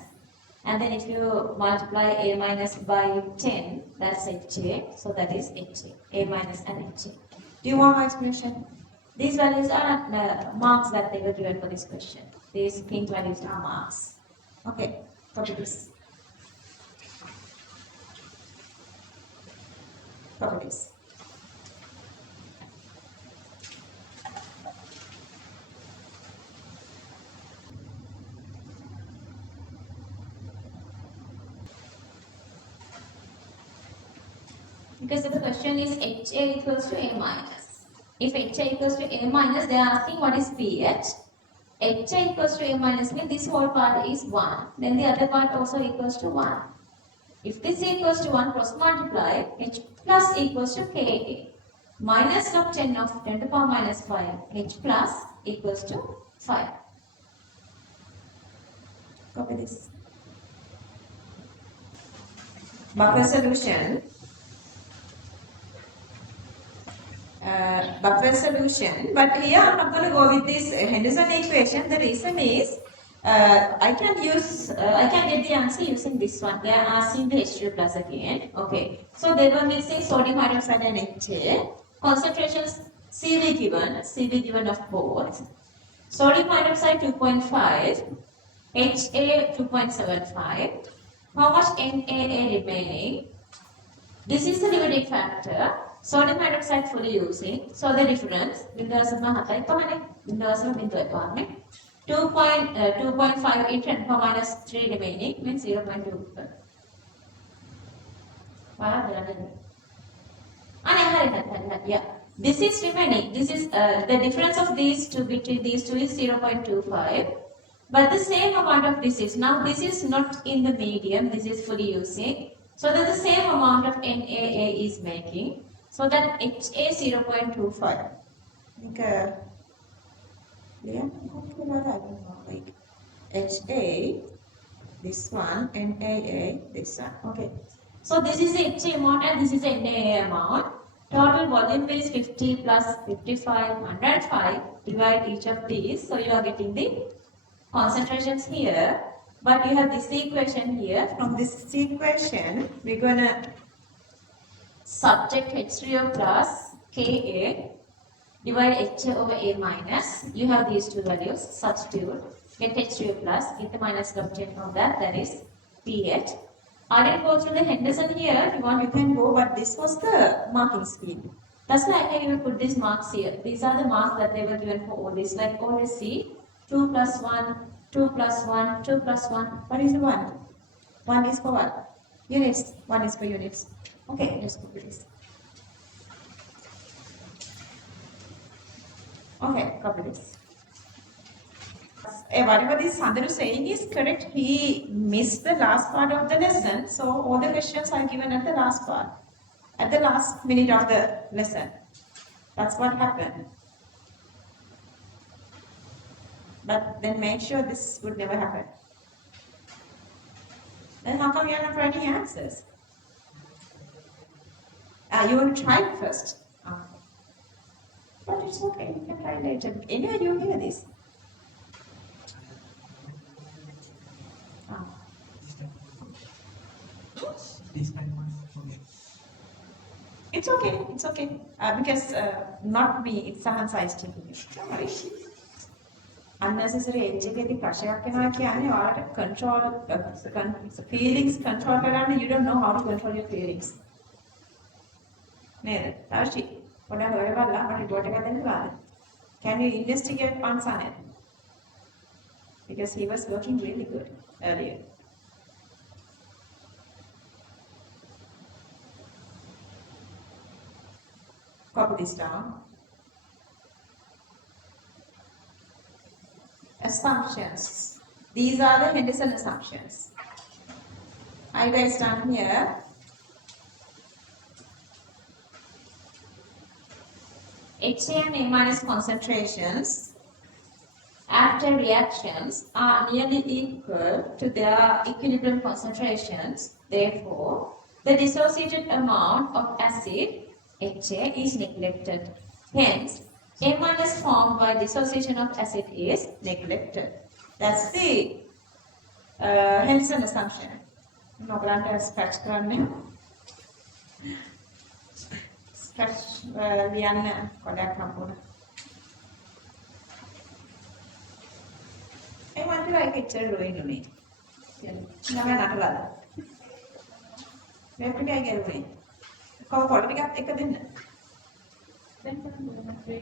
And then if you multiply A minus by 10, that's HA. So that is HA. A minus and HA. Do you want my explanation? These values are marks that they were given for this question. These pink values are marks. Okay, copy this. Copy this. Because the question is HA equals to A minus. If HA equals to A minus, they are asking what is pH. HA equals to A minus means this whole part is 1. Then the other part also equals to 1. If this equals to 1, cross multiply, H plus equals to Ka. Minus of 10 of 10 to the power minus 5, H plus equals to 5. Copy this. Buffer solution. Buffer solution, but here I'm not going to go with this Henderson equation. The reason is I can get the answer using this one. They are asking the H2 plus again. Okay, so they were mixing sodium hydroxide and HA. Concentrations CV given of both. Sodium hydroxide 2.5, HA 2.75. How much NaA remaining? This is the dividing factor. Sodium hydroxide fully using. So the difference, 2.5 in 10 power minus 3 remaining means 0.2. Yeah. This is remaining. This is the difference of these two between these two is 0.25. But the same amount of this is. Now this is not in the medium. This is fully using. So that the same amount of NaA is making. So that HA 0.25. Like HA, this one, NaA, this one. Okay. So this is the HA amount and this is the NaA amount. Total volume is 50 plus 55, 105. Divide each of these. So you are getting the concentrations here, but you have this equation here. From this equation, we're gonna subject H3O plus Ka divide HA over A minus. You have these two values, substitute, get H3O plus, get the minus obtained from that is pH. I didn't go through the Henderson here. If you want, you can go, but this was the marking scheme. That's why I can even put these marks here. These are the marks that they were given for all this. Like always see, 2 plus 1, 2 plus 1, 2 plus 1. What is the 1? 1 is for what? Units. 1 is for units. Okay, let's copy this. Okay, copy this. Whatever this Sandaru saying is correct. He missed the last part of the lesson. So all the questions are given at the last part. At the last minute of the lesson. That's what happened. But then make sure this would never happen. Then how come you are not writing answers? You want to try it first. But it's okay, you can try later. Anyway, you hear this. It's okay, it's okay. Because not me, it's Sahan's size taking it. Don't worry. Unnecessary educating ප්‍රශ්නයක් වෙනවා කියන්නේ ඔයාලට control feelings control කරන්න, you don't know how to control your feelings. නේද? තාර්ෂි පොඩ්ඩක් හොයලා බලලා මට report එකක් දෙන්න පුළුවන්ද? Can you investigate on Sanet? Because he was working really good earlier. Copy this down. Assumptions. These are the Henderson assumptions. I guys down here. HA and A minus concentrations after reactions are nearly equal to their equilibrium concentrations. Therefore, the dissociated amount of acid HA is neglected. Hence, A minus formed by dissociation of acid is neglected. That's the Henderson assumption. Nogalanta scratch කරන්නේ. Scratch ලියන්න කොඩක් හම්බුණා. ඒ වන්ට like එච්චර රොයින් උනේ. නම නටලාද? මේක ටිකයි ගරුනේ. කොහොම පොඩ ටිකක් එක දෙන්න. දැන් තමයි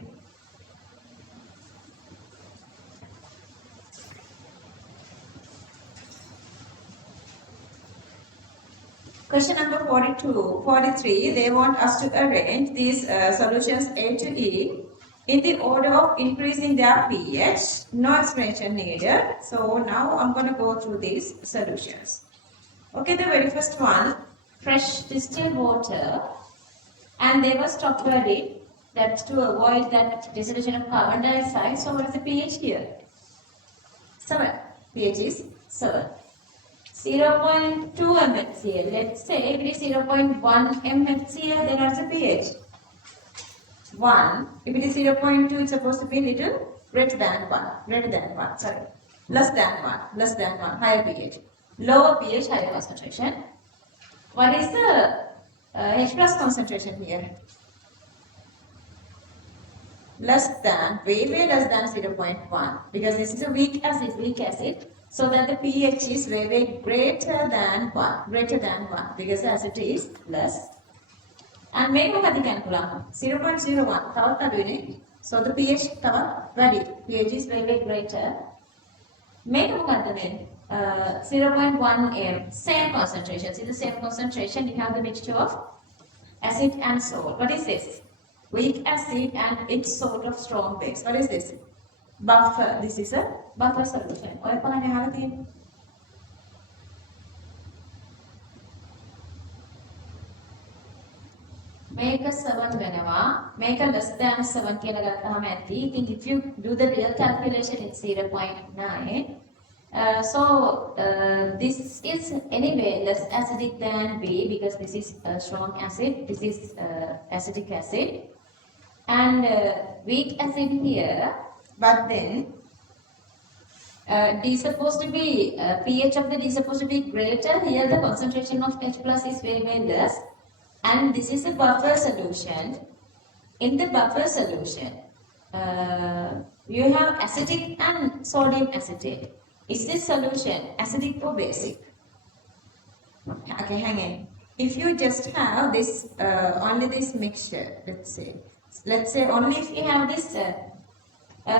Question number 42, 43, they want us to arrange these solutions A to E in the order of increasing their pH. No explanation needed. So now I'm going to go through these solutions. Okay, the very first one, fresh distilled water, and they were stop worried that's to avoid that dissolution of carbon dioxide. So what is the pH here? 7. pH is 7. 0.2 mHCl. Let's say it is 0.1 mHCl, then what's the pH? 1. If it is 0.2, it's supposed to be little greater than 1. Greater than 1, sorry. Less than 1. Less than 1. Higher pH. Lower pH, higher concentration. What is the H plus concentration here? Less than, way less than 0.1. Because this is a weak acid. So that the pH is way greater than 1. Greater than 1. Because the acid is less. And make a 0.01. So the pH very. pH is way greater. Make a 0.1 m. Same concentration. See the same concentration. You have the mixture of acid and salt. What is this? Weak acid and its sort of strong base. What is this? Buffer. This is a buffer solution. ඔය පහනේ අහලා තියෙන්නේ. මේක 7 වෙනවා. මේක less than 7 කියලා ගත්තාම ඇති. I think if you do the real calculation it's 0.9. This is anyway less acidic than B because this is a strong acid. This is acetic acid. And weak acid here. But then D is supposed to be, pH of the D is supposed to be greater. Here the concentration of H plus is very, very less. And this is a buffer solution. In the buffer solution, you have acetic and sodium acetate. Is this solution acidic or basic? Okay, hang on. If you just have this, only this mixture, let's say only if you have this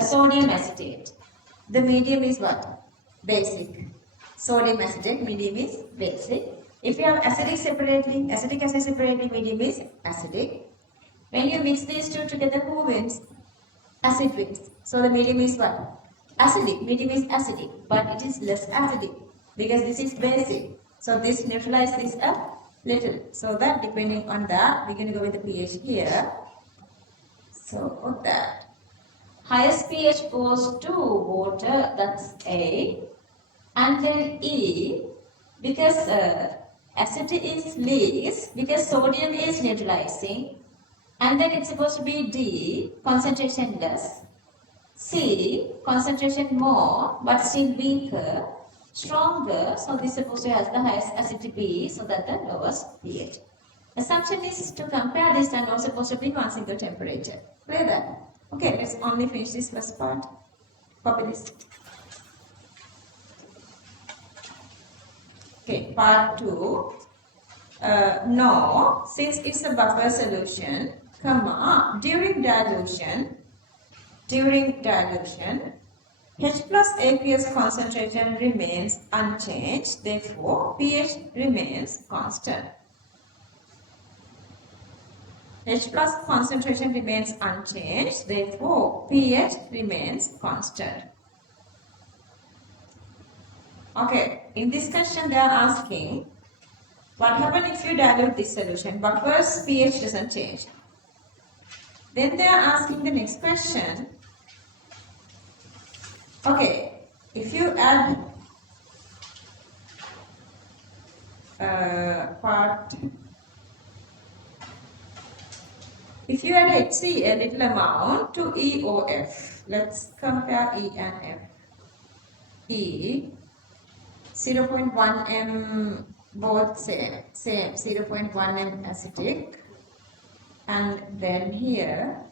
sodium acetate, the medium is what? Basic. Sodium acetate, medium is basic. If you have acidic separately, acetic acid separately, medium is acidic. When you mix these two together, who wins? Acid wins. So the medium is what? Acidic. Medium is acidic, but it is less acidic because this is basic. So this neutralizes this a little. So that depending on that, we're going to go with the pH here. So for that, highest pH goes to water, that's A, and then E, because acid is least, because sodium is neutralizing, and then it's supposed to be D, concentration less, C, concentration more, but still weaker, stronger, so this is supposed to have the highest acidity, so that the lowest pH. Assumption is to compare this and also supposed to be one single temperature. Clear that? Okay, let's only finish this first part. Copy this. Okay, part 2. No, since it's a buffer solution, comma, during dilution, H plus aqueous concentration remains unchanged, therefore pH remains constant. H plus concentration remains unchanged, therefore pH remains constant. Okay, in this question they are asking, what happens if you dilute this solution? Buffer's pH doesn't change. Then they are asking the next question. Okay, if you add if you add HC a little amount to EOF, let's compare E and F. E 0.1 m both same 0.1 m acetic, and then here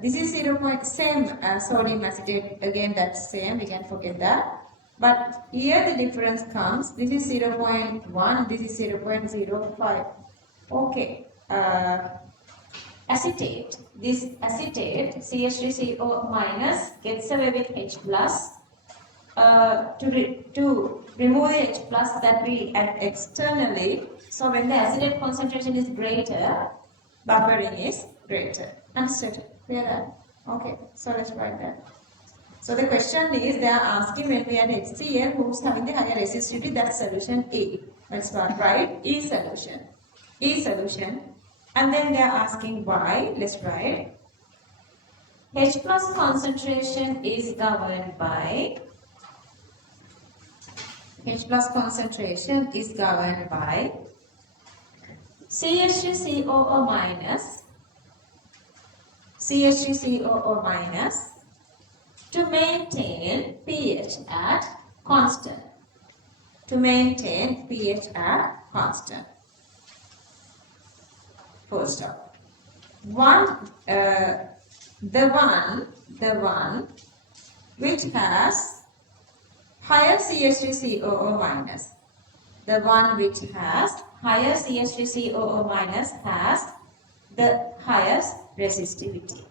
this is 0. Same sodium acetate, again that's same, we can forget that, but here the difference comes, this is 0.1, this is 0.05. Okay, acetate, this acetate CH3CO minus gets away with H plus. To remove the H plus that we add externally, so when the acetate concentration is greater, buffering is greater. Understood? Clear that? Okay, so let's write that. So the question is, they are asking when we add HCl, who's having the higher resistivity, that's solution A. Let's write E solution. E solution. And then they are asking why. Let's write. H plus concentration is governed by CH3COO minus to maintain pH at constant. Full stop. The one which has higher CH3COO minus. The one which has higher CH3COO minus has the highest resistivity.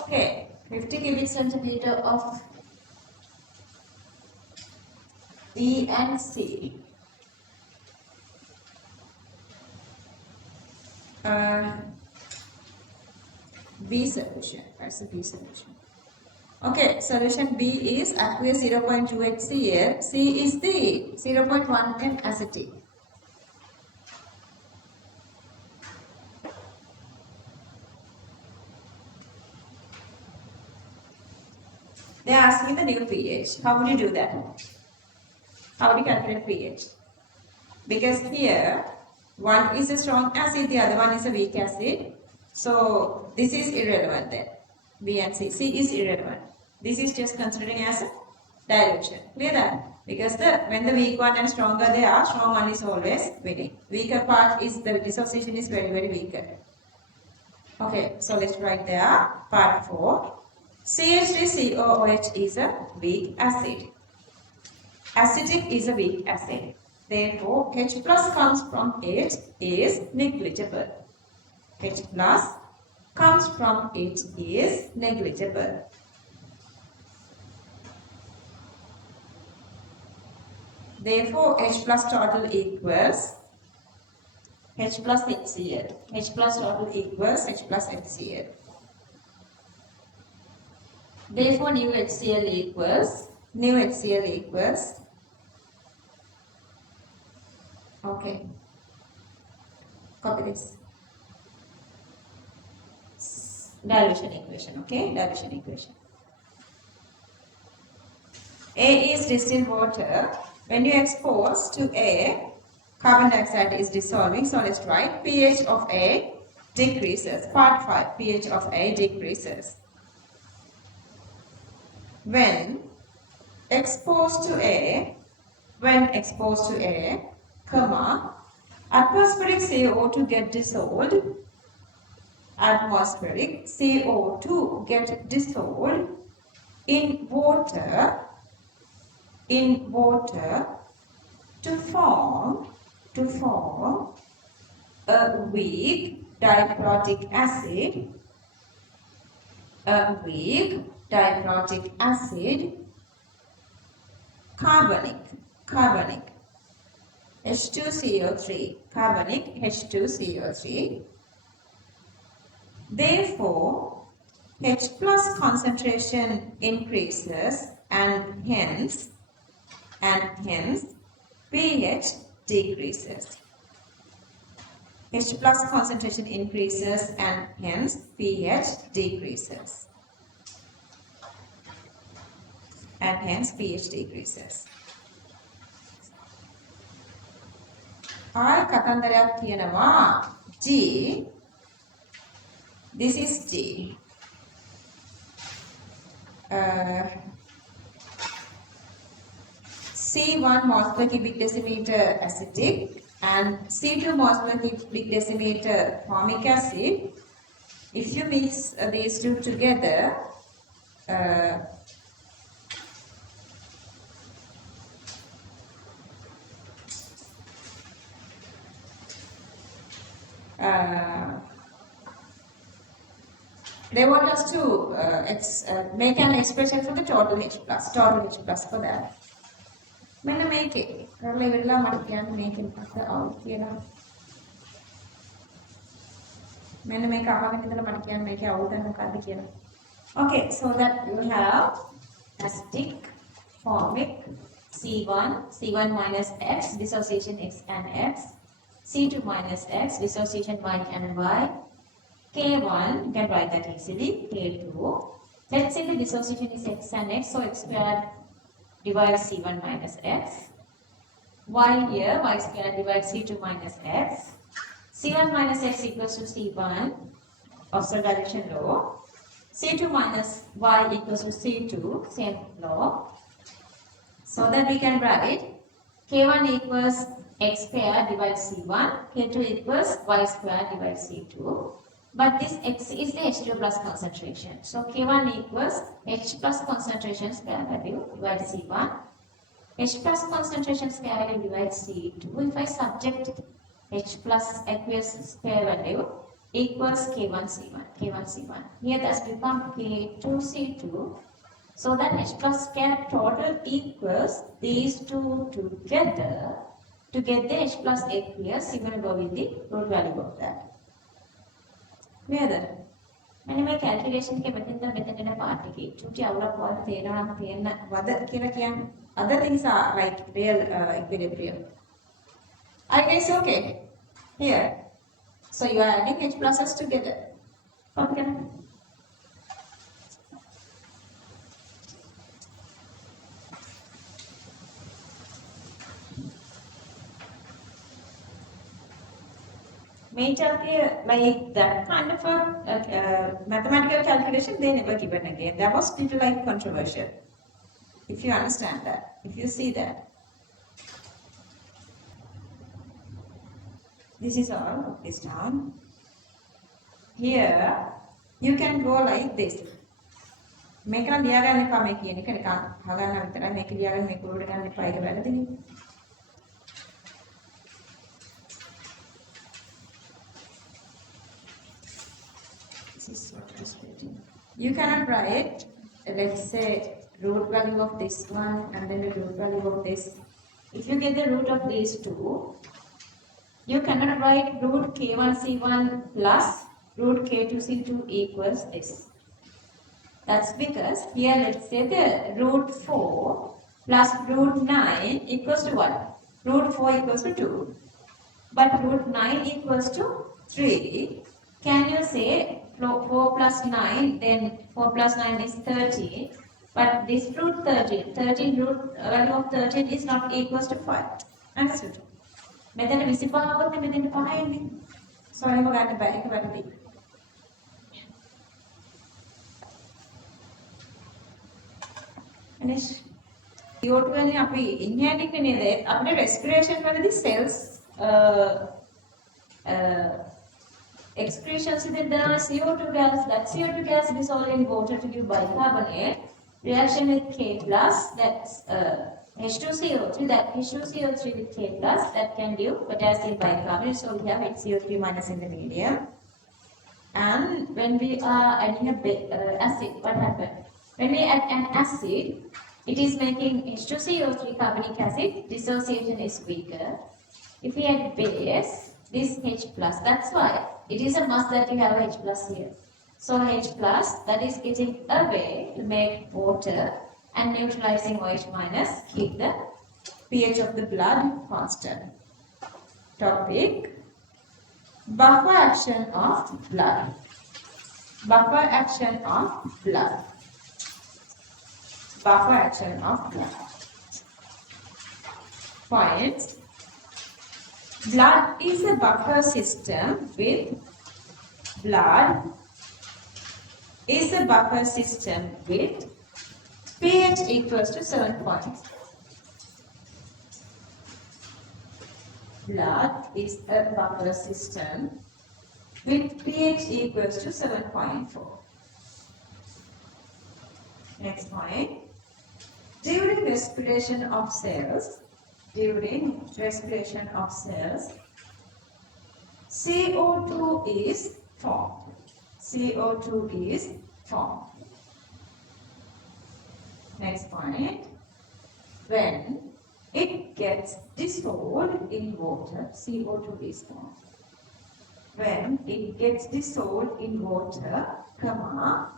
Okay, 50 cubic centimeter of B and C. B solution. That's the B solution. Okay, solution B is aqueous 0.2 HCl. C is the 0.1 m acetic. They are asking the new pH. How would you do that? How do you calculate pH? Because here, one is a strong acid, the other one is a weak acid. So, this is irrelevant then. B and C. C is irrelevant. This is just considering as a dilution. Clear that? Because when the weak one and stronger they are, strong one is always winning. Weaker part is, the dissociation is very, very weaker. Okay, so let's write there. Part 4. CH3COOH is a weak acid. Acidic is a weak acid. Therefore, H plus comes from it is negligible. H plus comes from it is negligible. Therefore, H plus total equals H plus HCl. H plus total equals H plus HCl. Therefore, new HCl equals okay, copy this. Dilution equation, okay, dilution equation. A is distilled water. When you expose to A, carbon dioxide is dissolving. So let's write pH of A decreases. Part 5, pH of A decreases. When exposed to A, comma, atmospheric CO2 get dissolved. Atmospheric CO2 get dissolved in water to form a weak diprotic acid, carbonic H2CO3, carbonic H2CO3. Therefore, H plus concentration increases and hence pH decreases. H plus concentration increases and hence pH decreases. And hence pH decreases. I කතන්දරයක් කියනවා G. This is G. C1 moles per cubic decimeter acidic and C2 moles per cubic decimeter formic acid. If you mix these two together, they want us to make an expression for the total H plus for that. මෙන්න මේකේ කරලා ඉවරලා මට කියන්න මේකෙන් පස්සේ out කියලා. මෙන්න මේක අහගෙන ඉඳලා මට කියන්න මේකේ අවුට් එක මොකක්ද කියලා. Okay, so that you have acidic, formic, C1 minus X, dissociation X and X, C2 minus X, dissociation Y and Y, K1, you can write that easily, K2. Let's say the dissociation is X and X, so X squared divides C1 minus X. Y here, Y squared divides C2 minus X. C1 minus X equals to C1, also dilution law. C2 minus Y equals to C2, same law. So that we can write K1 equals X squared divides C1, K2 equals Y squared divides C2. But this X is the H2 plus concentration. So K1 equals H plus concentration square value divided C1. H plus concentration square value divides C2. If I subject H plus aqueous square value equals K1 C1. Here that's become K2 C2. So that H plus square total equals these two together. To get the H plus aqueous, you're going to go with the root value of that. Clear that? මෙන්න මේ calculation එකේ මෙතෙන් එන part එකේ චුටි අවුලක් වගේ තේරෙනවා නම් තේන්න වද කියලා කියන්නේ other things are like real equilibrium. I guess okay. Here. So you are adding H pluses together. Okay. like that kind of a mathematical calculation, they never given again. That was little like controversial. If you understand that, if you see that. This is all of this down. Here, you can go like this. මේක නම් ලියා ගන්න එපා මේ කියන එක නිකන් අහගන්න විතරයි මේක ලියා ගන්න මේක උඩට ගන්න එපා ඒක වැරදිනේ. This is what is written. You cannot write, let's say, root value of this one and then the root value of this. If you get the root of these two, you cannot write root k1c1 plus root k2c2 equals this. That's because here let's say the root 4 plus root 9 equals to what? Root 4 equals to 2. But root 9 equals to 3. Can you say 4 plus 9, then 4 plus 9 is 13. But this root 13 root value of 13 is not equals to 5. Understood? මෙතන 25 આવොත් මෙතන 5 එන්නේ. So එහෙම ගන්න බෑ ඒක වැරදි. Finish. CO2 වලින් අපි inhaling වෙන්නේ නේද? අපේ respiration වලදී cells excretions with the CO2 gas. That CO2 gas dissolved in water to give bicarbonate. Reaction with K plus, that's H2CO3, that H2CO3 with K plus, that can give potassium bicarbonate. So we have HCO3 minus in the medium. And when we are adding a acid, what happened? When we add an acid, it is making H2CO3 carbonic acid, dissociation is weaker. If we add base, this H plus, that's why it is a must that you have H plus here. So H plus, that is getting away to make water and neutralizing OH minus, keep the pH of the blood constant. Topic, buffer action of blood. Buffer action of blood. Buffer action of blood. Points. Blood is a buffer system with pH equals to 7 points. Blood is a buffer system with pH equals to 7.4. Next point. During respiration of cells, CO2 is formed. CO2 is formed. Next point. When it gets dissolved in water, CO2 is formed. When it gets dissolved in water, comma,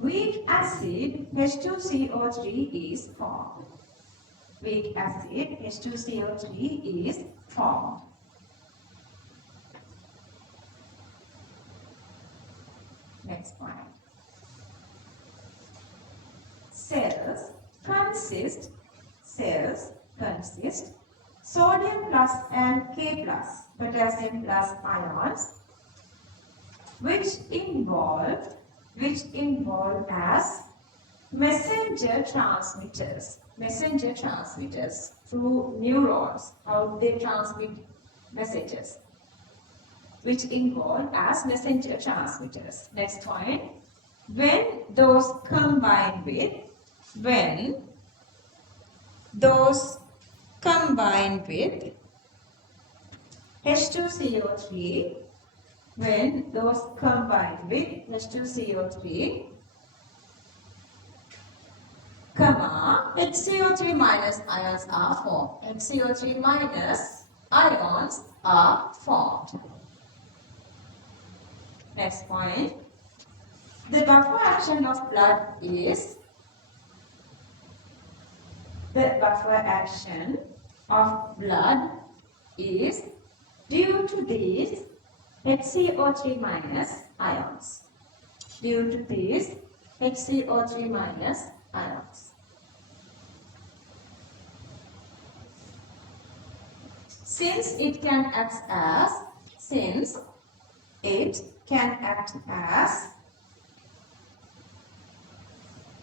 weak acid H2CO3 is formed. Weak acid H2CO3 is formed. Next point. Cells consist sodium plus and K plus potassium plus ions which involve as messenger transmitters through neurons, how they transmit messages, which involve as messenger transmitters. Next point, when those combine with H2CO3, comma, HCO3 minus ions are formed. HCO3 minus ions are formed. Next point. The buffer action of blood is due to these HCO3 minus ions. since it can act as, since it can act as,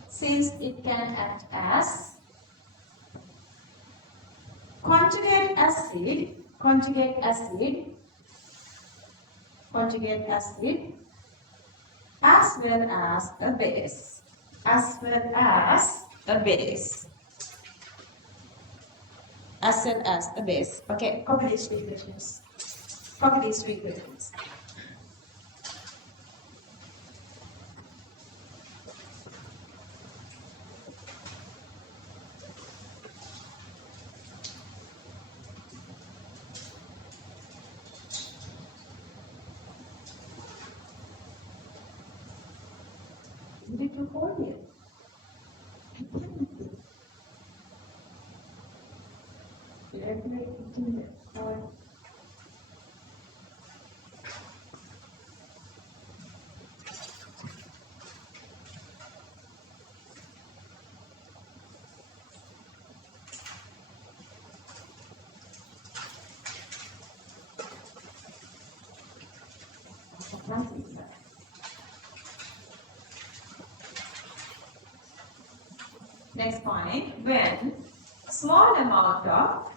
since it can act as conjugate acid, conjugate acid, conjugate acid, as well as a base, as well as a base, as well as a base. Okay, copy these three equations. Copy these three equations. Did you hold it? Let me do it. Next point, when small amount of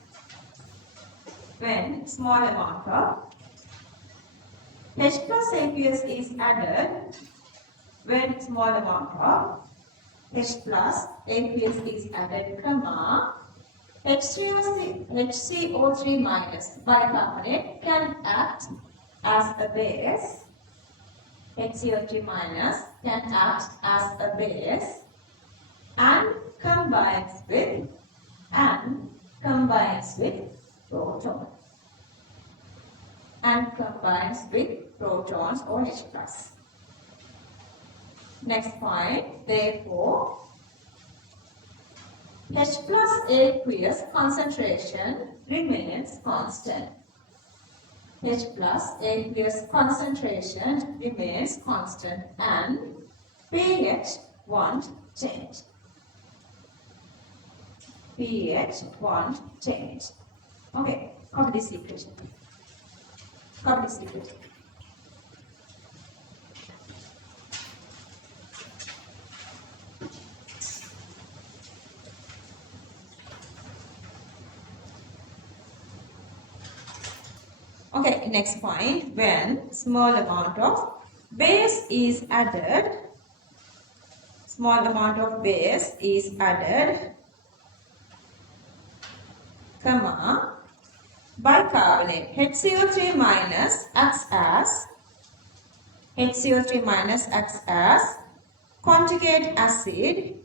H plus aqueous is added, when small amount of H plus aqueous is added, comma, HCO3 minus bicarbonate can act as a base. HCO3 minus can act as a base and combines with proton and combines with protons or H plus. Next point, therefore, H plus aqueous concentration remains constant. H plus aqueous concentration remains constant and pH won't change. pH won't change. Okay, copy this equation. Copy this equation. Okay, next point, when small amount of base is added, small amount of base is added, comma, bicarbonate, HCO3 minus acts as, HCO3 minus acts as conjugate acid,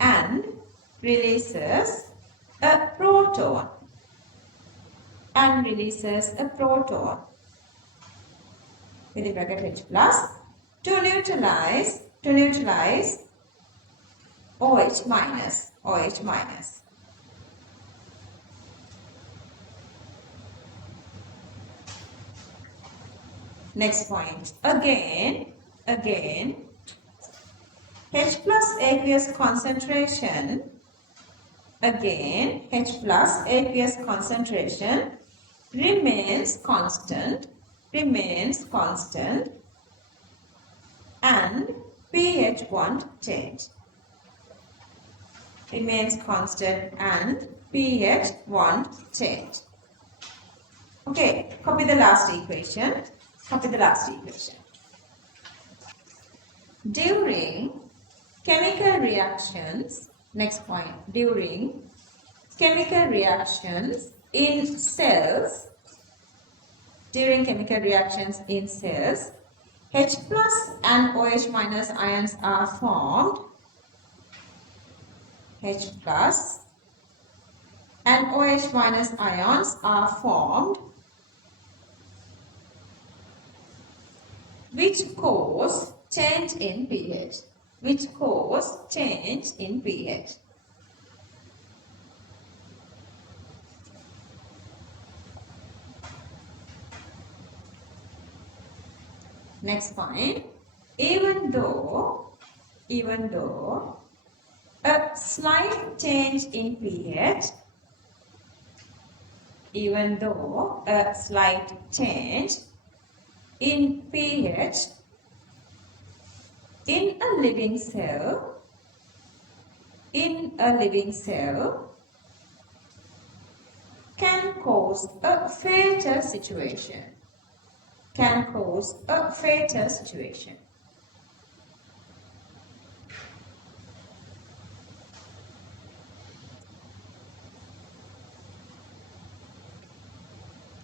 and releases a proton, within bracket H plus to neutralize OH minus. Next point, again H plus aqueous concentration, remains constant and pH won't change. Remains constant and pH won't change. Okay, copy the last equation. During chemical reactions, next point, during chemical reactions in cells, H plus and OH minus ions are formed. H plus and OH minus ions are formed, which cause change in pH. Next point, even though a slight change in pH, even though a slight change in pH in a living cell can cause a fatal situation.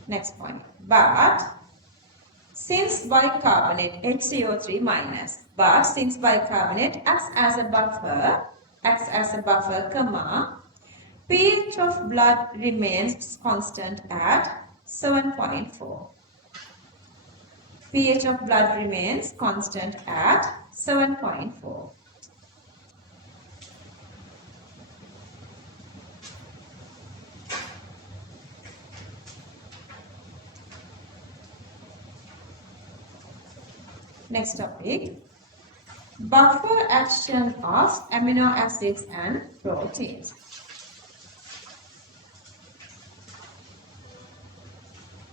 Next point. But since bicarbonate HCO3 minus, acts as a buffer, pH of blood remains constant at 7.4. pH of blood remains constant at 7.4. Next topic, buffer action of amino acids and proteins.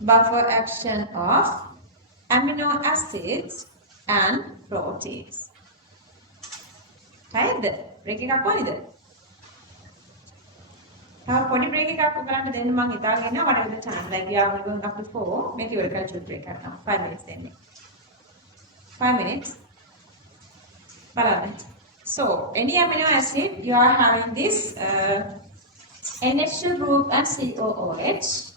Buffer action of amino acids and proteins. හරිද? Break එකක් ඕනේද? තව පොඩි break එකක් ඔයගලන්ට දෙන්න මම හිතාගෙන ඉන්නවා whatever the time, like we are going up to 4, make your cultural break now. 5 minutes දෙන්නේ. 5 minutes. බලන්න. So any amino acid, you are having this NH2 group and COOH.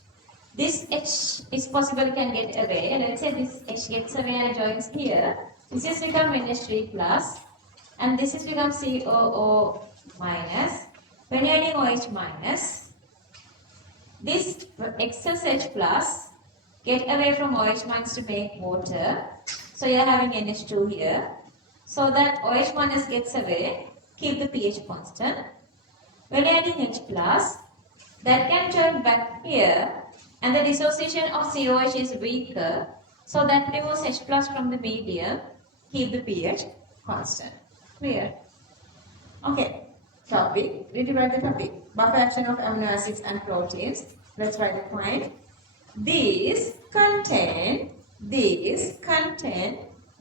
This H is possible can get away. Let's say this H gets away and joins here. This is become NH3 plus and this is become COO minus. When you are adding OH minus, this excess H plus get away from OH minus to make water. So you are having NH2 here. So that OH minus gets away, keep the pH constant. When adding H plus, that can turn back here and the dissociation of COH is weaker. So that removes H plus from the medium, keep the pH constant. Clear? Okay. Topic. Read the topic. Buffer action of amino acids and proteins. Let's write the point. These contain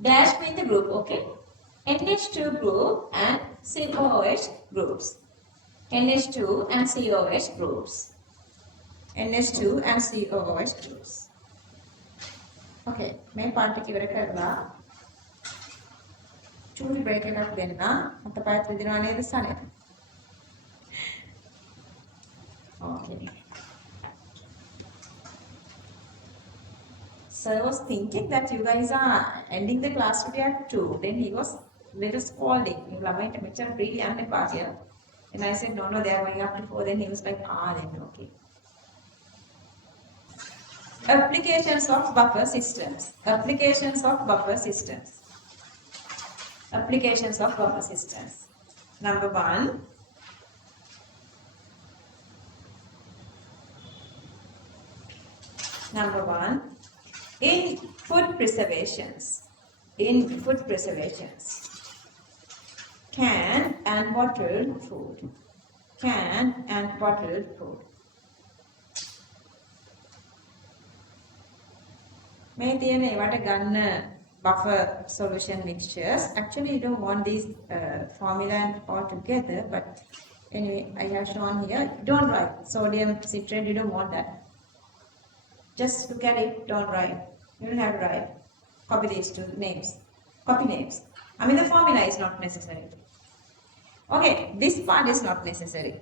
dash mean the group, okay? NH2 group and COOH groups. NH2 and COOH groups. NH2 and COOH groups. Okay, main part එක ඉවර කරලා චූටි break එකක් දෙන්න. අතපයත් විදිනවා නේද සනේ? Okay. So I was thinking that you guys are ending the class today at 2. Then he was little scolding. You ළමයින්ට මෙච්චර really යන්න එපා කියලා. And I said, no, they are going up to 4. Then he was like, then okay. Applications of buffer systems. Applications of buffer systems. Applications of buffer systems. Number 1. Number 1. In food preservations. In food preservations. Canned and bottled food. Canned and bottled food. මේ තියෙන ඒවට ගන්න buffer solution mixtures. Actually, you don't want these formula all together, but anyway, I have shown here. Don't write sodium citrate. You don't want that. Just look at it. Don't write. You don't have to write. Copy these two names. Copy names. I mean, the formula is not necessary. Okay, this part is not necessary.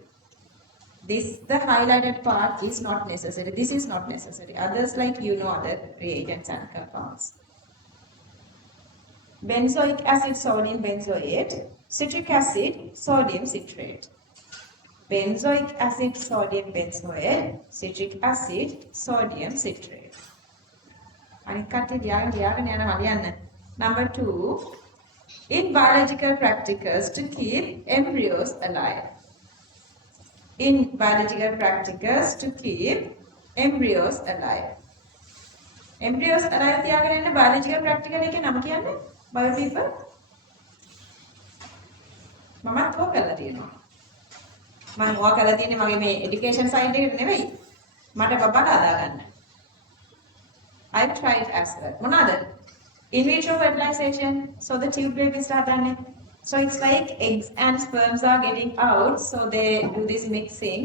The highlighted part is not necessary. This is not necessary. Others like other reagents and compounds. Benzoic acid, sodium benzoate. Citric acid, sodium citrate. Benzoic acid, sodium benzoate. Citric acid, sodium citrate. Number 2. In biological practicals to keep embryos alive. In biological practicals to keep embryos alive. Embryos alive තියාගෙන ඉන්න biological practical එකේ නම කියන්නේ biopaper. මමත් හො කරලා තියෙනවා. මම ඕවා කරලා තියෙන්නේ මගේ මේ education side එකට නෙවෙයි. මට බබාට හදා ගන්න. I tried as well. මොනවාද? In vitro fertilization. So the tube babies හදන්නේ. So it's like eggs and sperms are getting out. So they do this mixing.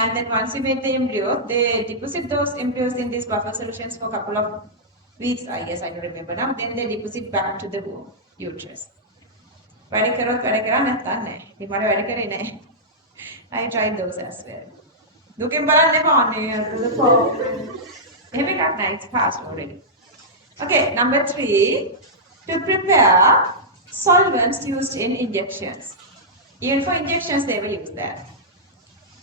And then once you make the embryo, they deposit those embryos in these buffer solutions for a couple of weeks, I guess, I don't remember now. Then they deposit back to the womb, uterus. වැඩ කරොත් වැඩ කරා නැත්තම් නෑ. ඉතින් මට වැඩ කරේ නෑ. I tried those as well. දුකෙන් බලන්න එපා අනේ the form. එහෙම එකක් නෑ, it's passed already. Okay, number 3, to prepare solvents used in injections. Even for injections they will use that.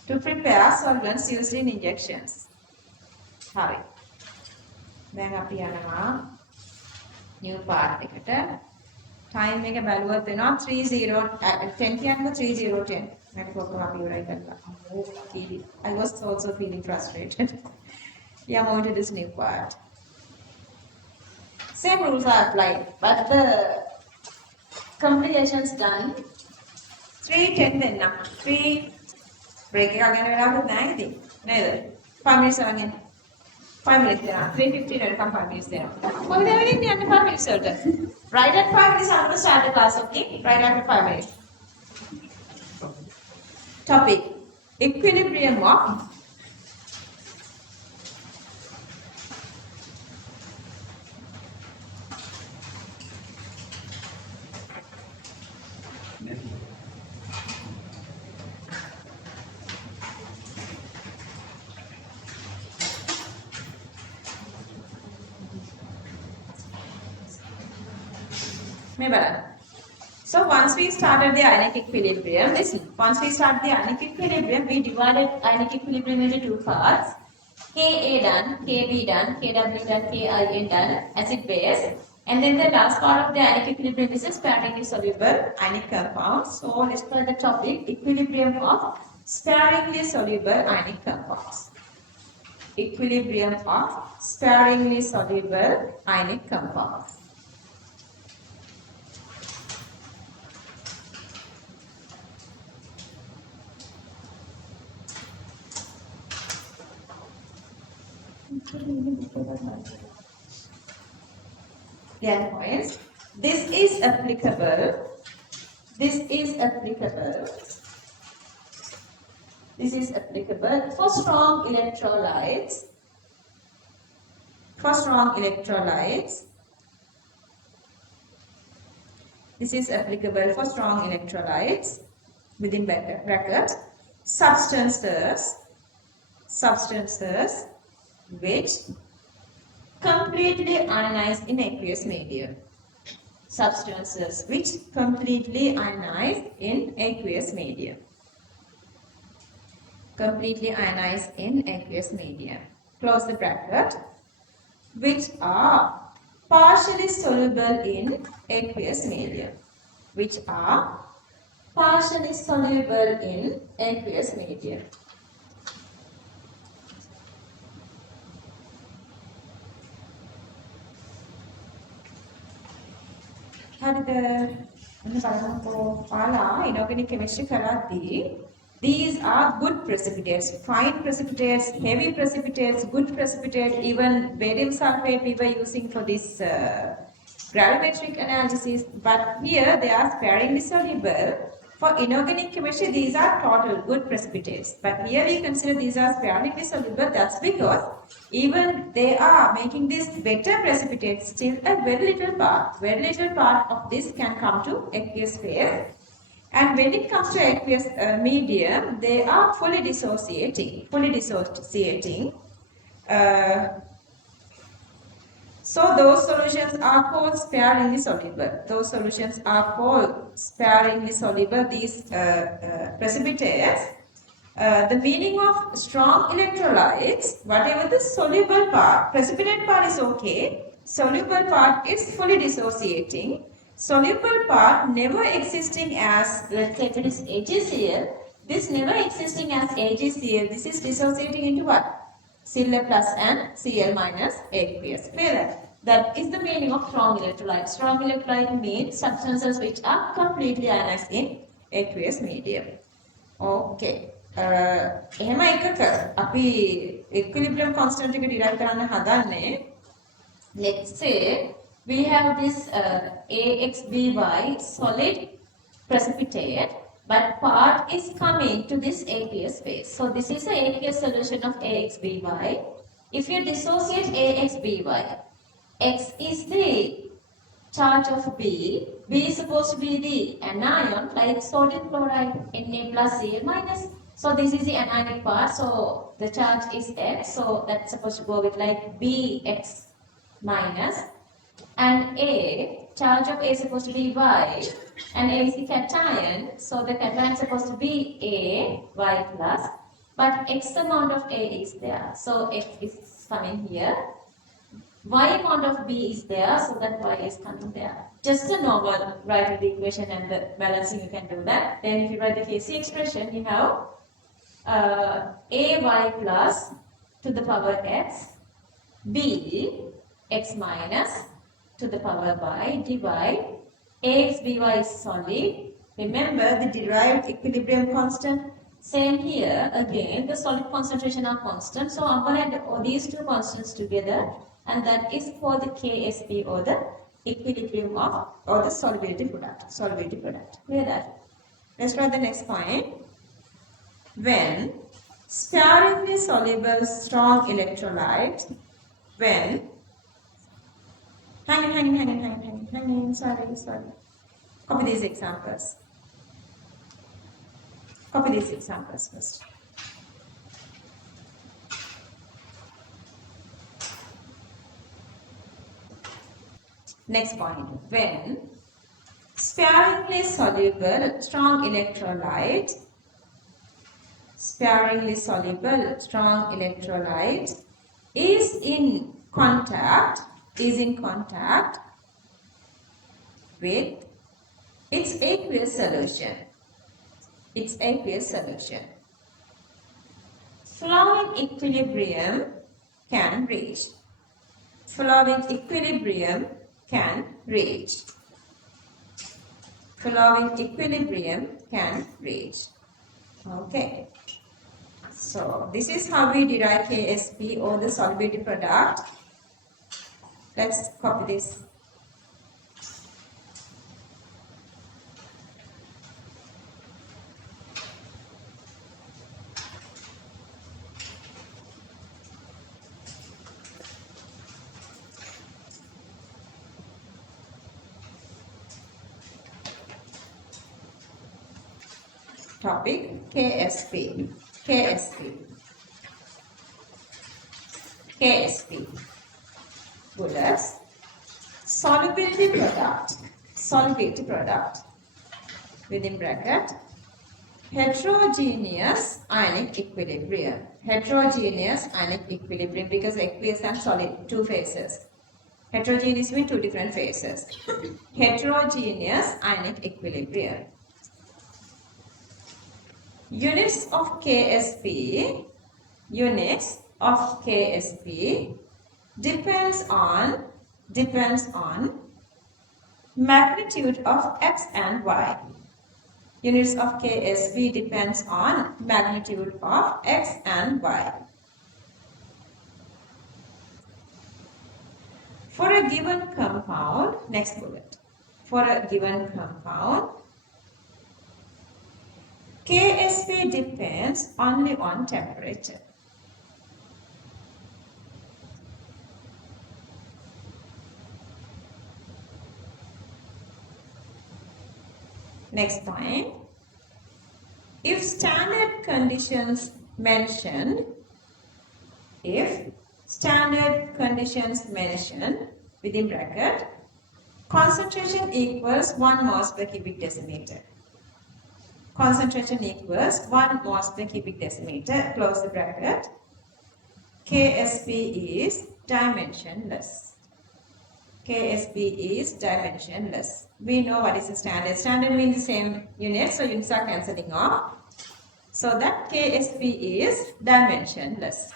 To prepare solvents used in injections. Hurry. දැන් අපි යනවා new part එකට. time එක බැලුවොත් වෙනවා 10 කියන්නකො 3010. මම කොහොමද අපි ඉවරයි කරලා. I was also feeling frustrated. Yeah, I'm going to this new part. Same rules are applied, but the complications done 3:10 දෙන්න. 3 break එක ගන්න වෙලාවකුත් නැහැ ඉතින්. නේද? 5 minutes again. 5 minutes there. 3:15 වෙනකම් 5 minutes there. කොහෙද වෙන්නේ යන්නේ 5 minutes වලට? Right at 5 minutes I'm going to start the class, okay? Right after 5 minutes. Topic: equilibrium of So once we started the ionic equilibrium, listen, once we started the ionic equilibrium, we divided ionic equilibrium into 2 parts. Ka done, Kb done, Kw done, Kin done, acid base. And then the last part of the ionic equilibrium is a sparingly soluble ionic compound. So let's call the topic equilibrium of sparingly soluble ionic compounds. Equilibrium of sparingly soluble ionic compounds. Again, points. This is applicable. This is applicable. This is applicable for strong electrolytes. For strong electrolytes. This is applicable for strong electrolytes. Within brackets, substances which completely ionize in aqueous medium. Substances which completely ionize in aqueous medium. Completely ionize in aqueous medium. Close the bracket. Which are partially soluble in aqueous medium. Which are partially soluble in aqueous medium. හරිද? අන්න බලන්නකෝ. ඔයාලා inorganic chemistry කරද්දී these are good precipitates, fine precipitates, heavy precipitates, good precipitates, even barium sulfate we were using for this gravimetric analysis. But here they are sparingly soluble. For inorganic chemistry, these are total good precipitates. But here we consider these are sparingly soluble. That's because even they are making this better precipitates, still a very little part of this can come to aqueous phase. And when it comes to aqueous medium, they are fully dissociating. So those solutions are called sparingly soluble. These precipitates. The meaning of strong electrolytes, whatever the soluble part, precipitate part is okay, soluble part is fully dissociating. Soluble part never existing as, let's say if it is AgCl, this never existing as AgCl, this is dissociating into what? Cl plus and Cl minus aqueous. Clear that? That is the meaning of strong electrolyte. Strong electrolyte means substances which are completely ionized in aqueous medium. ඕකේ එහෙම එකක අපි equilibrium constant එක derive කරන්න හදන්නේ. Let's say we have this AXBY solid precipitate, but part is coming to this aqueous phase. So this is the aqueous solution of AXBY. If you dissociate AXBY, X is the charge of B, B is supposed to be the anion, like sodium chloride, Na plus Cl minus. So this is the anionic part, so the charge is X, so that's supposed to go with like Bx minus. And A, charge of A is supposed to be Y, and A is the cation, so the cation is supposed to be A, Y plus, but X amount of A is there, so X is coming here. Y amount of B is there, so that Y is coming there. Just a normal writing the equation and the balancing, you can do that. Then if you write the Kc expression, you have AY plus to the power X, B X minus to the power Y, divide Ax By is solid. Remember the derived equilibrium constant. Same here, again the solid concentration are constant, so I'm going to add all these two constants together, and that is for the KSP, or the equilibrium of, or the solubility product. Clear that? Let's write the next point. When sparingly soluble strong electrolyte, when hanging, sorry. Copy these examples first. Next point. When sparingly soluble strong electrolyte is in contact with its aqueous solution. Flowing equilibrium can reach. Flowing equilibrium can reach. Okay. So this is how we derive KSP, or the solubility product. Let's copy this. Topic KSP. Bullets. Solubility product within bracket, heterogeneous ionic equilibrium, because aqueous and solid, two phases. Heterogeneous means two different phases. Heterogeneous ionic equilibrium. Units of KSP depends on magnitude of X and Y. Units of KSP depends on magnitude of X and Y. For a given compound, next bullet. For a given compound, KSP depends only on temperature. Next point. If standard conditions mentioned within bracket, concentration equals 1 moles per cubic decimeter. Concentration equals 1 moles per cubic decimeter, close the bracket. KSP is dimensionless. We know what is the standard. Standard means the same unit, so units are cancelling off. So that KSP is dimensionless.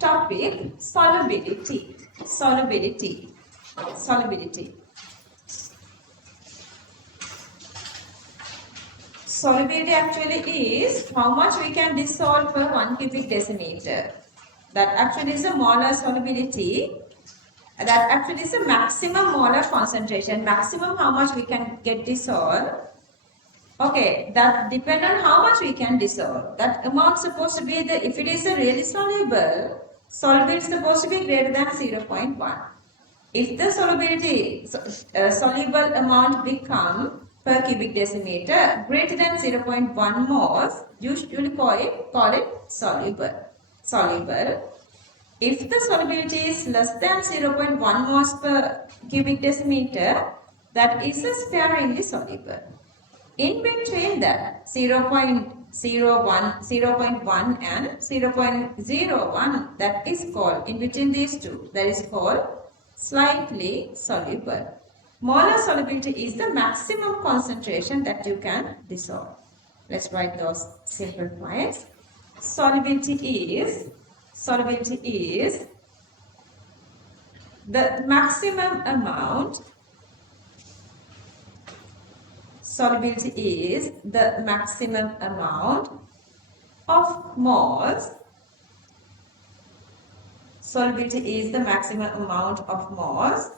Topic solubility. solubility actually is how much we can dissolve per 1 cubic decimeter. That actually is a molar solubility. That actually is a maximum molar concentration. Maximum how much we can get dissolved. Okay, that depend on how much we can dissolve. That amount supposed to be the, if it is a really soluble, solubility is supposed to be greater than 0.1. If the solubility, soluble amount become per cubic decimeter greater than 0.1 moles, usually call it soluble. Soluble. If the solubility is less than 0.1 moles per cubic decimeter, that is a sparingly soluble. In between that 0.01, 0.1 and 0.01, that is called, in between these two, that is called slightly soluble. Molar solubility is the maximum concentration that you can dissolve. Let's write those simple points. Solubility is the maximum amount. Solubility is the maximum amount of moles. Solubility is the maximum amount of moles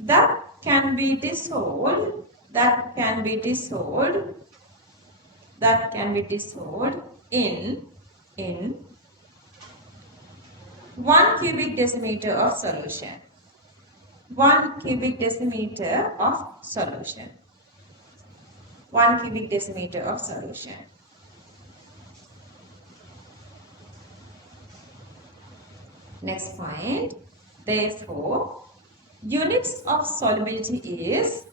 that can be dissolved. That can be dissolved in 1 cubic decimeter of solution. 1 cubic decimeter of solution. 1 cubic decimeter of solution. Next point. Therefore, units of solubility is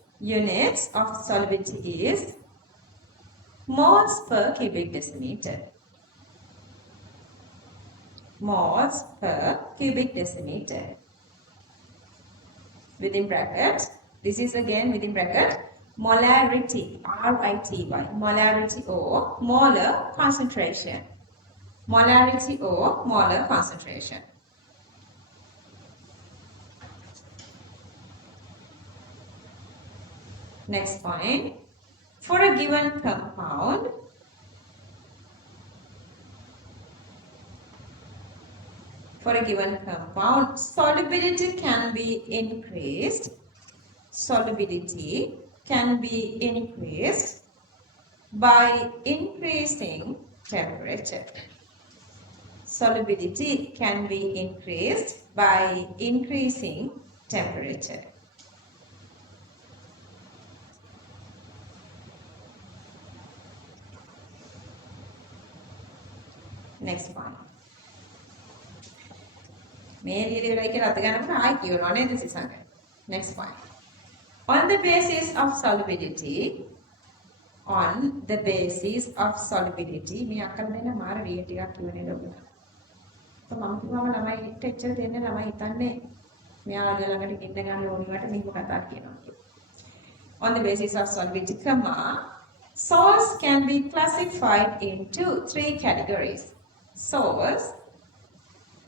moles per cubic decimeter. Moles per cubic decimeter. Within bracket, this is again within bracket, molarity, R-I-T-Y, molarity or molar concentration. Molarity or molar concentration. Next point, for a given compound, solubility can be increased. Solubility can be increased by increasing temperature. Solubility can be increased by increasing temperature. Next one. Next point. On the basis of solubility, මේ අක්කල දෙන්න මාර රිය ටිකක් කියවනේ ලොකුට. මම කිව්වම ළමයි ටෙච්චර දෙන්න ළමයි හිතන්නේ මෙයාගේ ළඟට ගින්න ගන්න ඕනි වට මේක කතා කියනවා කියලා. On the basis of solubility, salts can be classified into 3 categories. Salts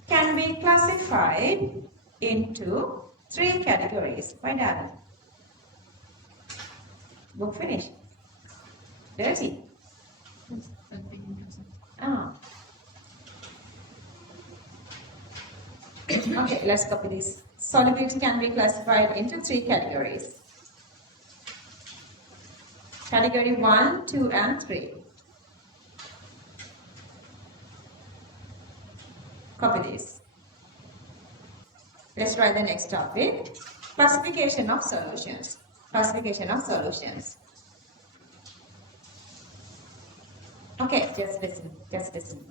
can be classified into 3 categories. Why that? Book finish. Dirty. Okay, let's copy this. Solubility can be classified into 3 categories. Category 1, 2 and 3. Copy this. Let's try the next topic. Classification of solutions. Classification of solutions. Okay, just listen.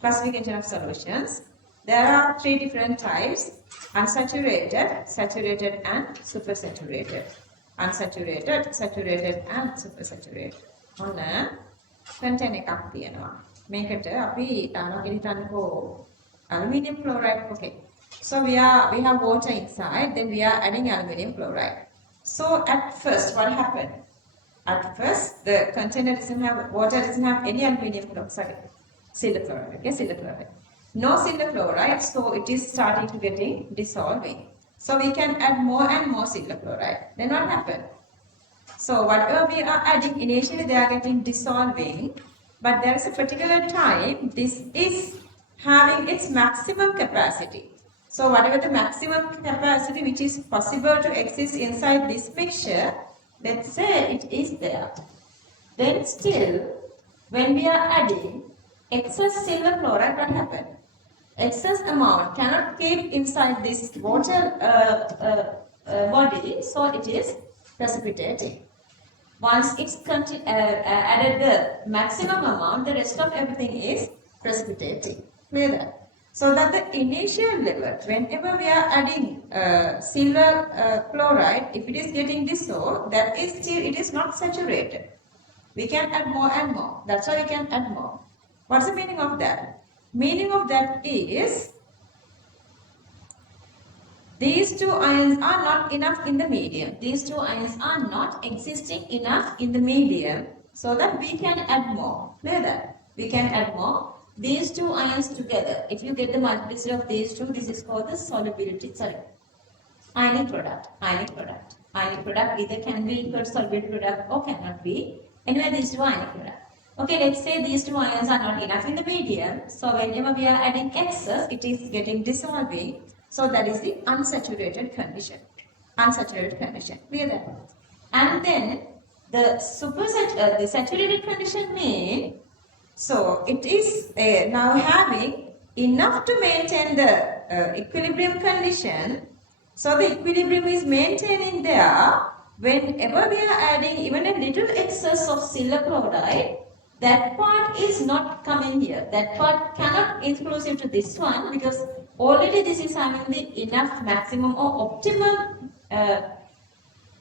Classification of solutions. There are 3 different types: unsaturated, saturated and supersaturated. Unsaturated, saturated and supersaturated. ඔන්න content එකක් තියෙනවා. මේකට අපි හිතන්නකෝ aluminium chloride. Okay. So we have water inside, then we are adding aluminium chloride. So at first, what happened? At first, the container water doesn't have any aluminium chloride. Silver chloride. Okay, silver chloride. No silver chloride, so it is starting to dissolving. So we can add more and more silver chloride. Then what happened? So whatever we are adding, initially they are getting dissolving, but there is a particular time this is having its maximum capacity. So whatever the maximum capacity which is possible to exist inside this mixture, let's say it is there. Then still, when we are adding excess silver chloride, what happens? Excess amount cannot keep inside this water body, so it is precipitating. Once it's added the maximum amount, the rest of everything is precipitating. Clear that? So that the initial level, whenever we are adding silver chloride, if it is getting dissolved, that is still, it is not saturated. We can add more and more. That's why we can add more. What's the meaning of that? Meaning of that is, these two ions are not enough in the medium. These two ions are not existing enough in the medium, so that we can add more. Clear that? We can add more. These two ions together, if you get the multiplicity of these two, this is called the solubility, ionic product. Ionic product. Ionic product either can be equal to solubility product or cannot be. Anyway, these two ionic product. Okay, let's say these two ions are not enough in the medium. So whenever we are adding excess, it is getting dissolving. So that is the unsaturated condition. Unsaturated condition. Clear that? And then the the saturated condition means, so it is now having enough to maintain the equilibrium condition. So the equilibrium is maintaining there. Whenever we are adding even a little excess of silver chloride, that part is not coming here. That part cannot inclusive to this one, because already this is having the enough maximum or optimum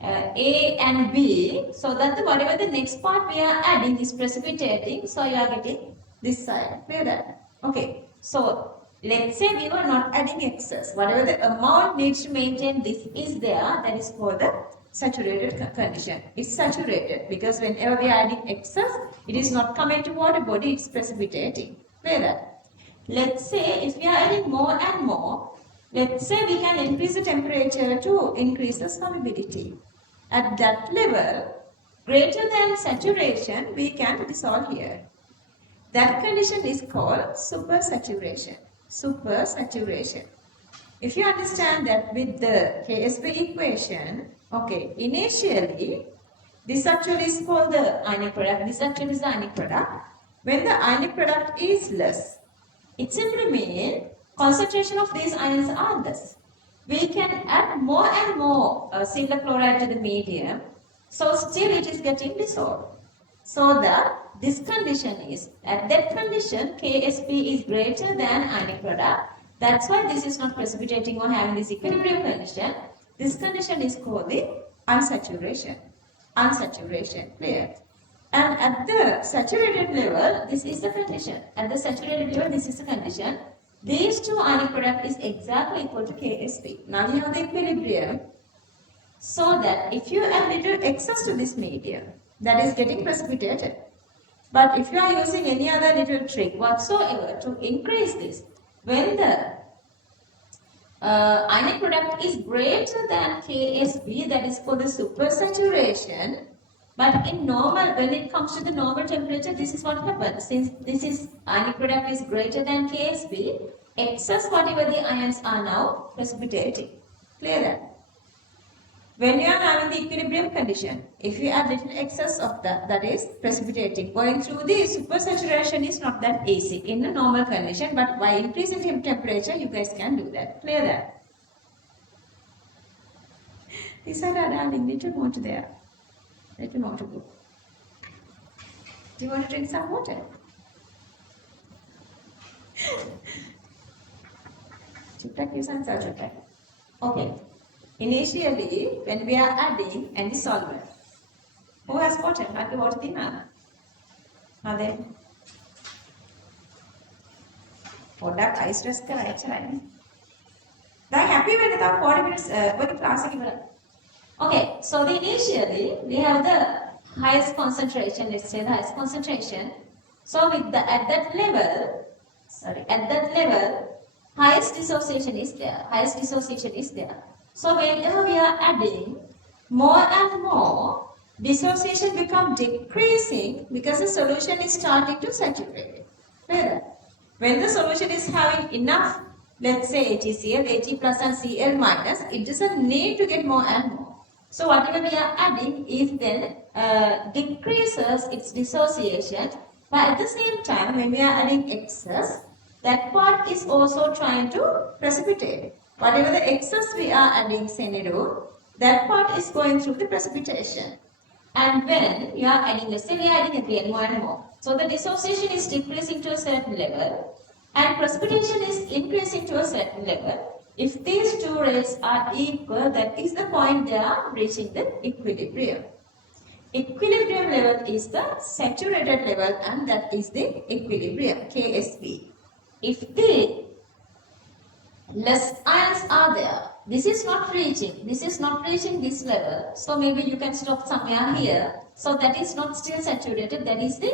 A and B, so that whatever the next part we are adding is precipitating, so you are getting this side. Clear that? Okay. So let's say we were not adding excess. Whatever the amount needs to maintain this is there, that is called the saturated condition. It's saturated because whenever we are adding excess, it is not coming to water body, it's precipitating. Clear that? Let's say if we are adding more and more, let's say we can increase the temperature to increase the solubility. At that level, greater than saturation, we can dissolve here. That condition is called supersaturation. Supersaturation. If you understand that with the KSP equation, okay, initially, this actually is called the ionic product. This actually is the ionic product. When the ionic product is less, it simply means concentration of these ions are less. We can add more and more silver chloride to the medium, so still it is getting dissolved. So that this condition is, at that condition, KSP is greater than ionic product. That's why this is not precipitating or having this equilibrium condition. This condition is called the unsaturation. Unsaturation, clear? And at the saturated level, this is the condition. At the saturated level, this is the condition. These two ionic product is exactly equal to KSP. Now you have the equilibrium. So that if you add little excess to this medium, that is getting precipitated. But if you are using any other little trick whatsoever to increase this, when the ionic product is greater than KSB, that is called the supersaturation. But in normal, when it comes to the normal temperature, this is what happens. Since this is ionic product is greater than KSB, excess whatever the ions are now precipitating. Clear that? When you are having the equilibrium condition, if you add little excess of that is precipitating. Going through the supersaturation is not that easy in a normal condition, but by increasing temperature, you guys can do that. Clear that? These are adding little more to there. Little more to go. Do you want to drink some water? Chutak, use and chutak. Okay. Initially, when we are adding any solvent, who has water? Have you water dinner? Are they? Product ice dress කරයි. They're happy when it's 40 minutes when the class is. Okay, so initially we have the highest concentration, let's say the highest concentration. So with the at that level, highest dissociation is there. Highest dissociation is there. So whenever we are adding more and more, dissociation become decreasing because the solution is starting to saturate. Clear? When the solution is having enough, let's say HeCl, He plus and Cl minus, it doesn't need to get more and more. So whatever we are adding is then decreases its dissociation, but at the same time when we are adding excess, that part is also trying to precipitate. Whatever the excess we are adding Seniru, that part is going through the precipitation. And when you are adding, let's say we are adding again more and more. So the dissociation is decreasing to a certain level and precipitation is increasing to a certain level. If these two rates are equal, that is the point they are reaching the equilibrium. Equilibrium level is the saturated level and that is the equilibrium, KSP. If the less ions are there, this is not reaching this level, so maybe you can stop somewhere here. So that is not still saturated, that is the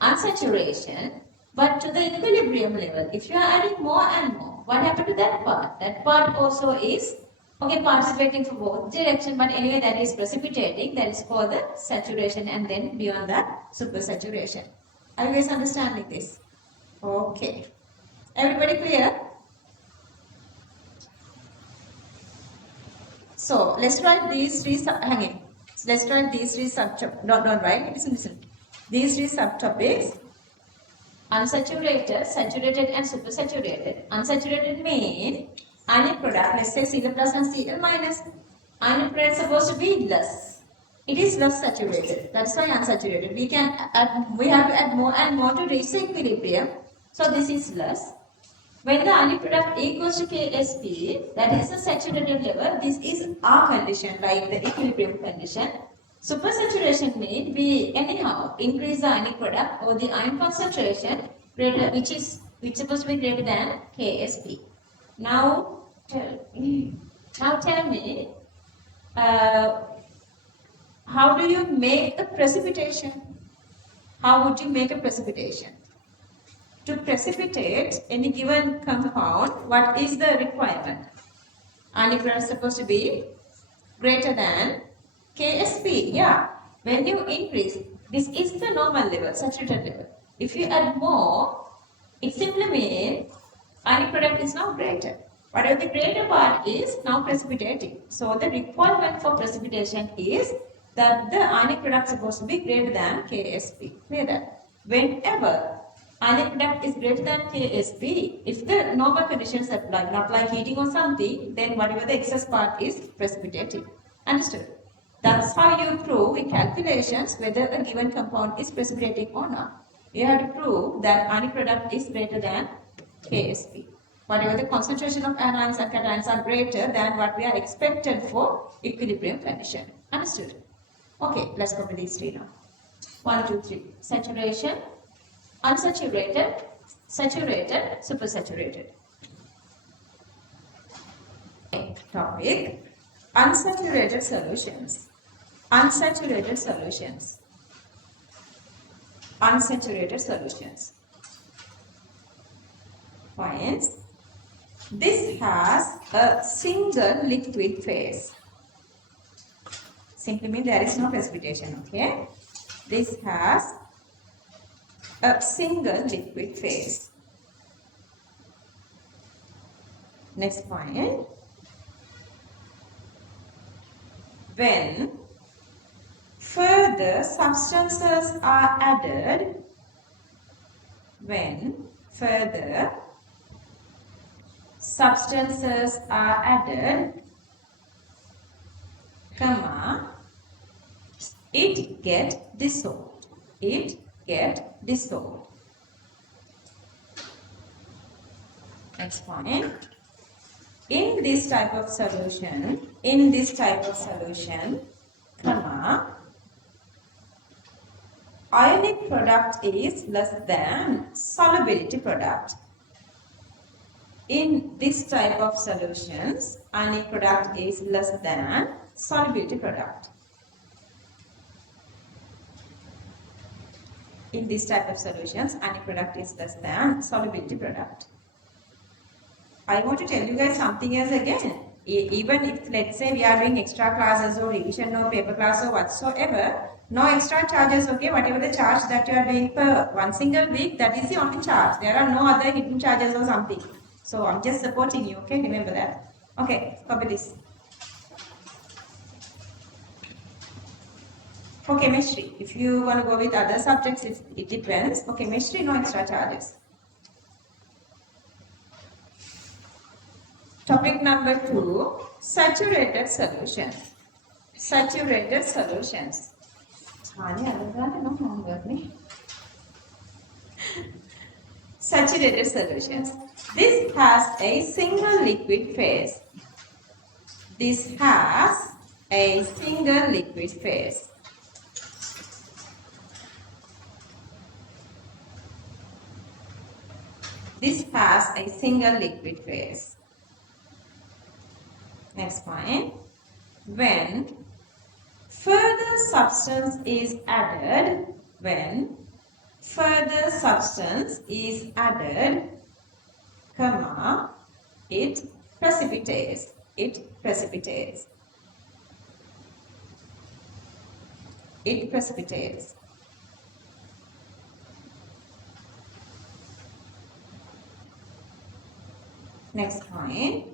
unsaturation. But to the equilibrium level, if you are adding more and more, what happened to that part? That part also is participating for both direction, but anyway that is precipitating, that is called the saturation, and then beyond that supersaturation. Are you guys understanding this? Okay. Everybody clear? So let's write these three Let's write these three subtopics. Don't write. Listen. These three subtopics: unsaturated, saturated, and supersaturated. Unsaturated mean ionic product. Let's say Cl plus and Cl minus. Ionic product is supposed to be less. It is less saturated. That's why unsaturated. We have to add more and more to reach the equilibrium. So this is less. When the ionic product equals to KSP, that is the saturated level. This is our condition, like the equilibrium condition. Supersaturation means we anyhow increase the ionic product or the ion concentration which is supposed to be greater than KSP. Now tell me, how do you make a precipitation? How would you make a precipitation? To precipitate any given compound, what is the requirement? Ionic product is supposed to be greater than KSP. Yeah. When you increase, this is the normal level, saturated level. If you add more, it simply means ionic product is now greater. Whatever the greater part is now precipitating. So the requirement for precipitation is that the ionic product is supposed to be greater than KSP. Clear that? Whenever ionic product is greater than KSP, if the normal conditions apply, not like heating or something, then whatever the excess part is precipitating. Understood? That's how you prove in calculations whether a given compound is precipitating or not. You have to prove that ionic product is greater than KSP. Whatever the concentration of anions and cations are greater than what we are expected for equilibrium condition. Understood? Okay, let's go to these three now. 1, 2, 3. Saturation, unsaturated, saturated, supersaturated. Topic: unsaturated solutions. Unsaturated solutions. Unsaturated solutions. Points. This has a single liquid phase. Simply means there is no precipitation, okay? This has a single liquid phase. Next point. When further substances are added, it get dissolved. Next point. In this type of solution, ionic product is less than solubility product. In this type of solutions, ionic product is less than solubility product. In this type of solutions, ionic product is less than solubility product. I want to tell you guys something else again. Even if, let's say, we are doing extra classes or revision or paper class or whatsoever, no extra charges, okay? Whatever the charge that you are doing per one single week, that is the only charge. There are no other hidden charges or something. So I'm just supporting you, okay? Remember that. Okay, copy this. For chemistry, if you want to go with other subjects, it depends. For chemistry, no extra charges. Topic number 2, saturated solutions. Saturated solutions. Saturated solutions. This has a single liquid phase. This has a single liquid phase. This has a single liquid phase. Next point. When further substance is added, comma, it precipitates. It precipitates. It precipitates. Next point.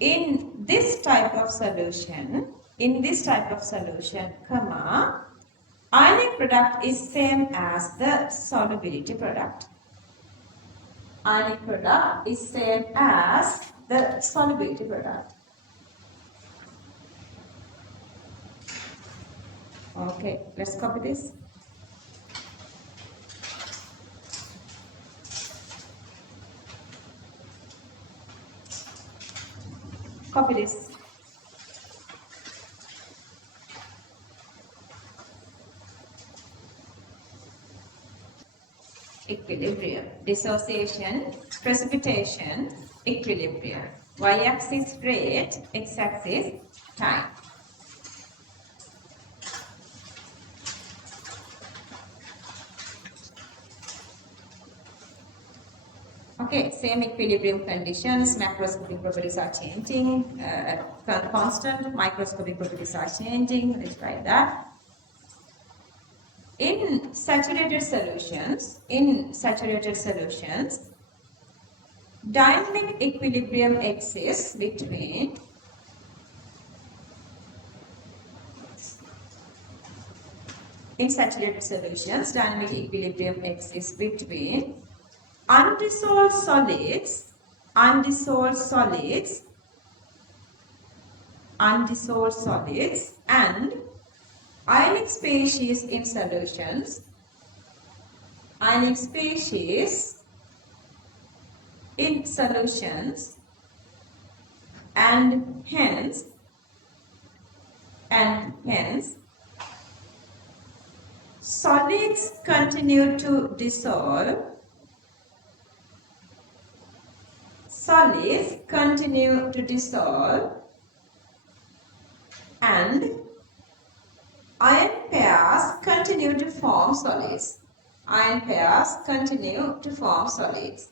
In this type of solution, comma, ionic product is same as the solubility product. Ionic product is same as the solubility product. Okay, let's copy this. Copy this. Equilibrium, dissociation, precipitation, equilibrium. Y-axis rate, x-axis time. Okay, same equilibrium conditions, macroscopic properties are changing, constant, microscopic properties are changing, let's write that. In saturated solutions, dynamic equilibrium exists between undissolved solids and ionic species in solutions, and hence solids continue to dissolve, and ion pairs continue to form solids. Ion pairs continue to form solids.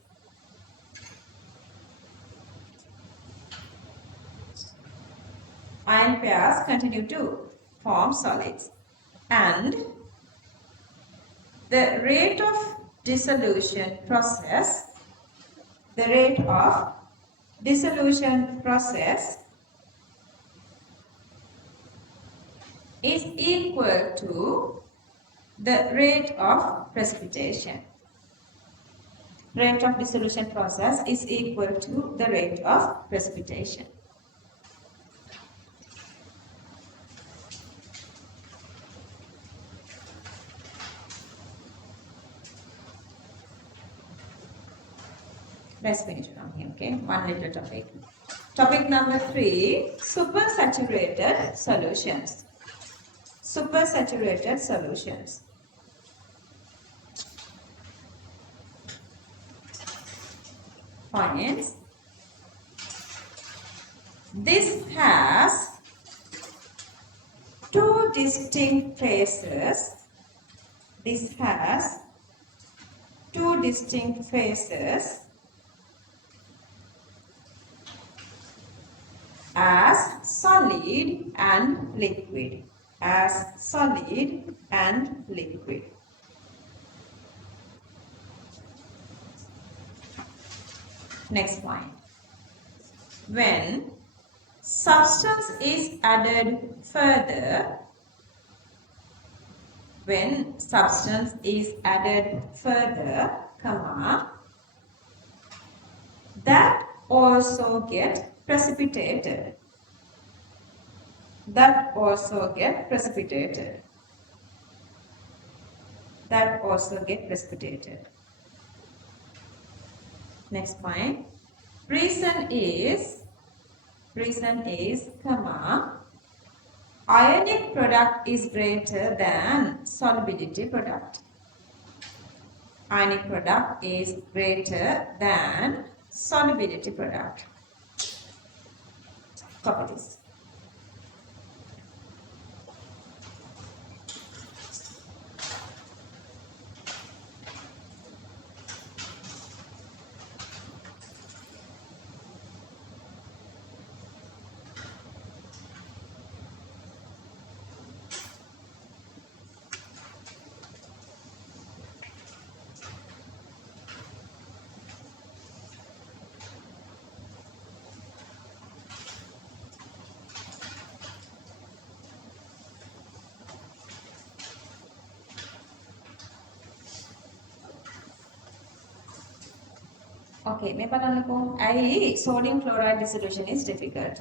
Ion pairs continue to form solids. And the rate of dissolution process is equal to the rate of precipitation. Rate of dissolution process is equal to the rate of precipitation. Let's finish from here, okay? One little topic. Topic number 3, supersaturated solutions. Supersaturated solutions. Points. This has two distinct phases. solid and liquid. As solid and liquid. Next point. When substance is added further, comma, that also get precipitated. That also get precipitated. Next point. Reason is, comma, ionic product is greater than solubility product. Ionic product is greater than solubility product. Copy this. Okay, may බලන්නකෝ. I sodium chloride dissolution is difficult.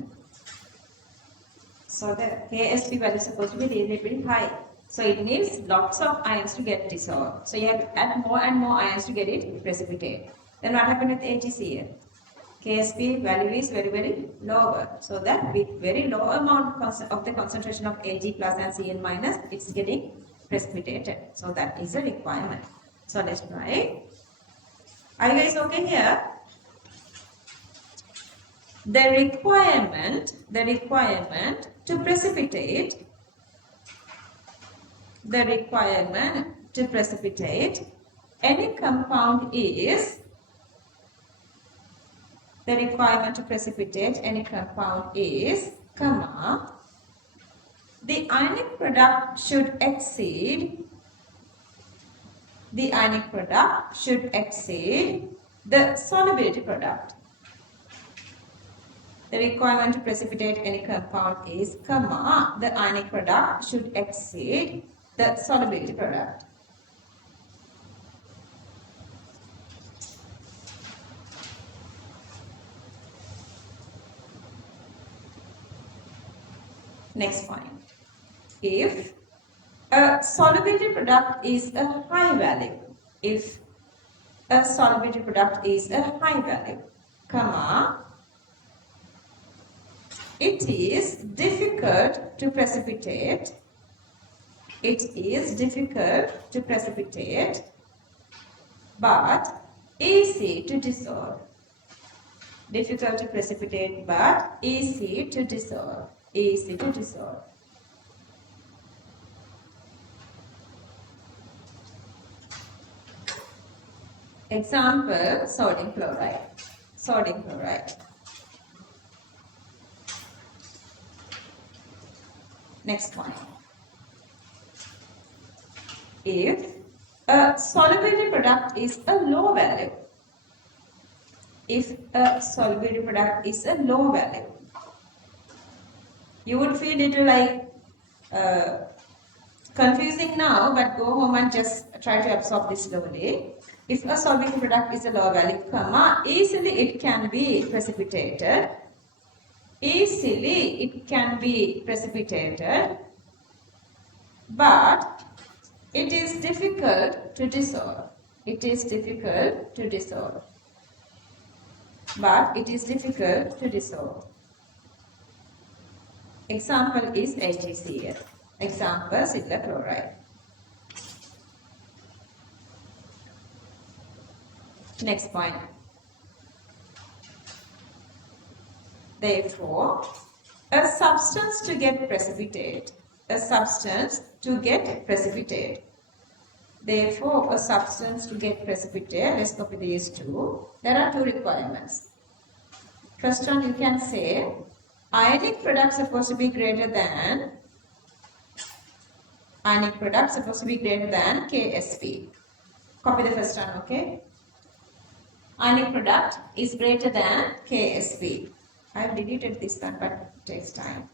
So the Ksp value is supposed to be really high. So it needs lots of ions to get dissolved. So you have to add more and more ions to get it precipitate. Then what happened with AgCl? Ksp value is very lower. So that with very low amount of the concentration of Ag plus and Cl minus, it's getting precipitated. So that is a requirement. So let's try. Are you guys okay here? The requirement to precipitate any compound is comma, the ionic product should exceed the solubility product. The requirement to precipitate any compound is, comma, the ionic product should exceed the solubility product. Next point. If a solubility product is a high value, comma, it is difficult to precipitate, but easy to dissolve. Difficult to precipitate but easy to dissolve. Example, sodium chloride. Next one. If a solubility product is a low value, you would feel little like confusing now, but go home and just try to absorb this slowly. If a solubility product is a low value, comma, easily it can be precipitated. But it is difficult to dissolve. Example is AgCl. Example, Sinhala chloride. Next point. Therefore, a substance to get precipitate. Let's copy these two. There are two requirements. First one, you can say Ionic product supposed to be greater than KSP. Copy the first one, okay? Ionic product is greater than KSP. I have deleted this one, but it takes time.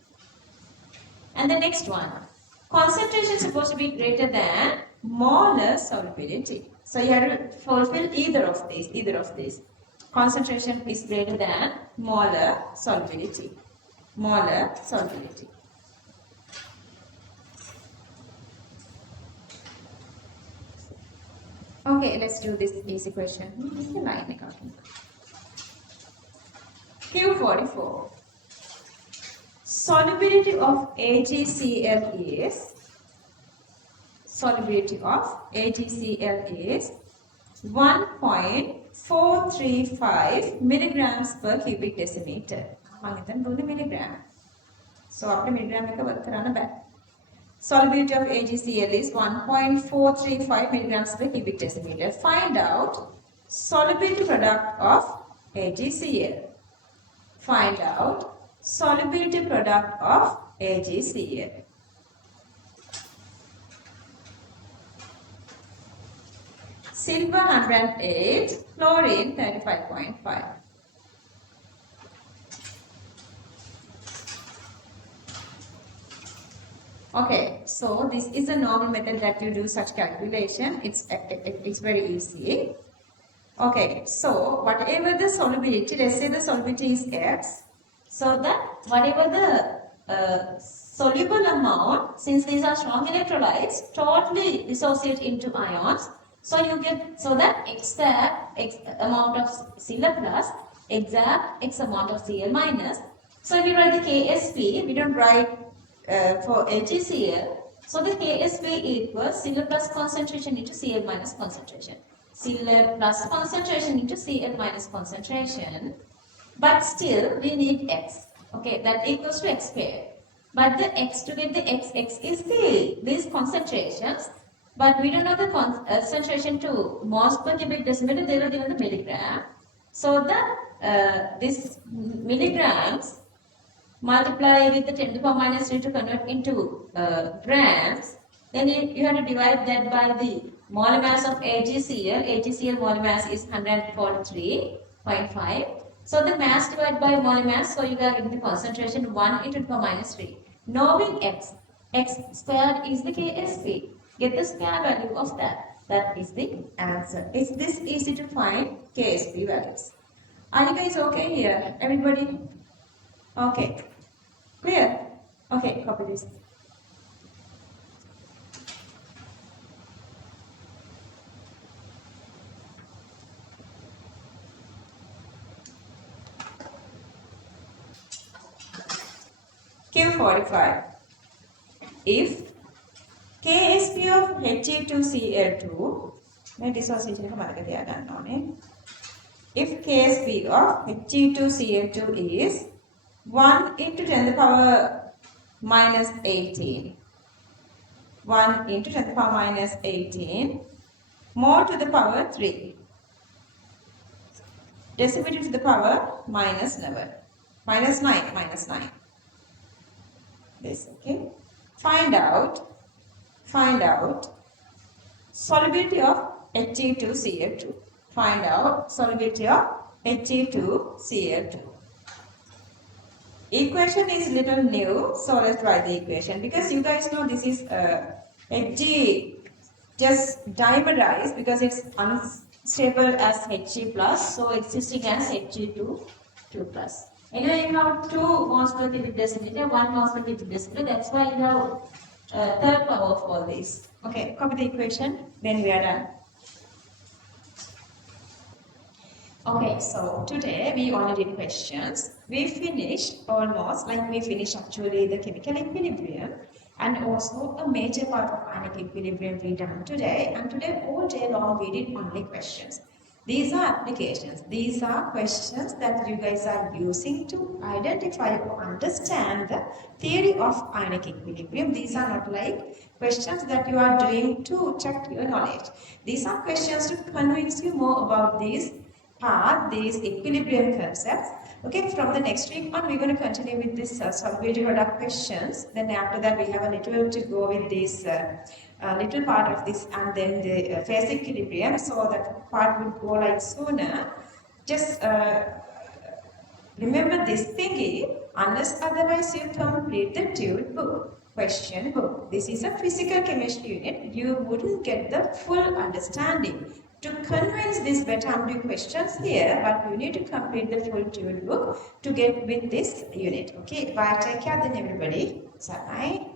And the next one, concentration is supposed to be greater than molar solubility. So you have to fulfill either of these. Concentration is greater than molar solubility. Okay, let's do this easy question. This is the line accounting. Q44. Solubility of AgCl is 1.435 milligrams per cubic decimeter. milligram. So after milligram එක work කරන්න බෑ. Solubility of AgCl is 1.435 milligrams per cubic decimeter. Find out solubility product of AgCl. Find out solubility product of AgCl. Silver 108, chlorine 35.5. Okay, so this is a normal method that you do such calculation. It's very easy. Okay, so whatever the solubility, let's say the solubility is X, so that whatever the soluble amount, since these are strong electrolytes, totally dissociate into ions. So you get, so that exact X amount of Cl plus, exact X amount of Cl minus. So if you write the KSP, we don't write for AgCl. So the KSP equals Cl plus concentration into Cl minus concentration. Cl plus concentration into Cl minus concentration. But still we need X. Okay, that equals to X squared. But the X, to get the X is these concentrations. But we don't know the concentration to moles per cubic decimeter, they were given the milligram. So the this milligrams multiply with the 10 to the power minus 3 to convert into grams. Then you have to divide that by the molar mass of AgCl. AgCl molar mass is 143.5. So the mass divided by molar mass, so you are getting the concentration 1 into the power minus 3. Knowing X squared is the KSP. Get the square value of that. That is the answer. Is this easy to find KSP values? Are you guys okay here? Everybody? Okay. Clear? Okay, copy this. Q45. If KSP of He2Cl2, if KSP of He2Cl2 is 1 into 10 to the power minus 18, 1 into 10 to the power minus 18, mole to the power 3, decimeter to the power minus 9, this, okay. Find out solubility of He2Cl2. Find out solubility of He2Cl2. Equation is little new, so let's write the equation. Because you guys know this is Hg just dimerized because it's unstable as Hg plus, so existing as Hg2 plus. Anyway, you have 2 moles per cubic decimeter, 1 moles per cubic decimeter. That's why you have third power of all these. Okay, copy the equation, then we are done. Okay, so today we only did questions. We finished almost, like we finished actually the chemical equilibrium and also a major part of ionic equilibrium we done today. And today all day long we did only questions. These are applications. These are questions that you guys are using to identify or understand the theory of ionic equilibrium. These are not like questions that you are doing to check your knowledge. These are questions to convince you more about these part these equilibrium concepts. Okay, from the next week on, we're going to continue with this solubility product questions. Then after that, we have a little to go with this little part of this, and then the phase equilibrium. So that part will go like sooner. Just remember this thingy, unless otherwise you complete the tune book, question book. This is a physical chemistry unit. You wouldn't get the full understanding. To convince these better, I'm doing questions here, but you need to complete the full tune book to get with this unit. Okay, bye. Take care then everybody. Bye.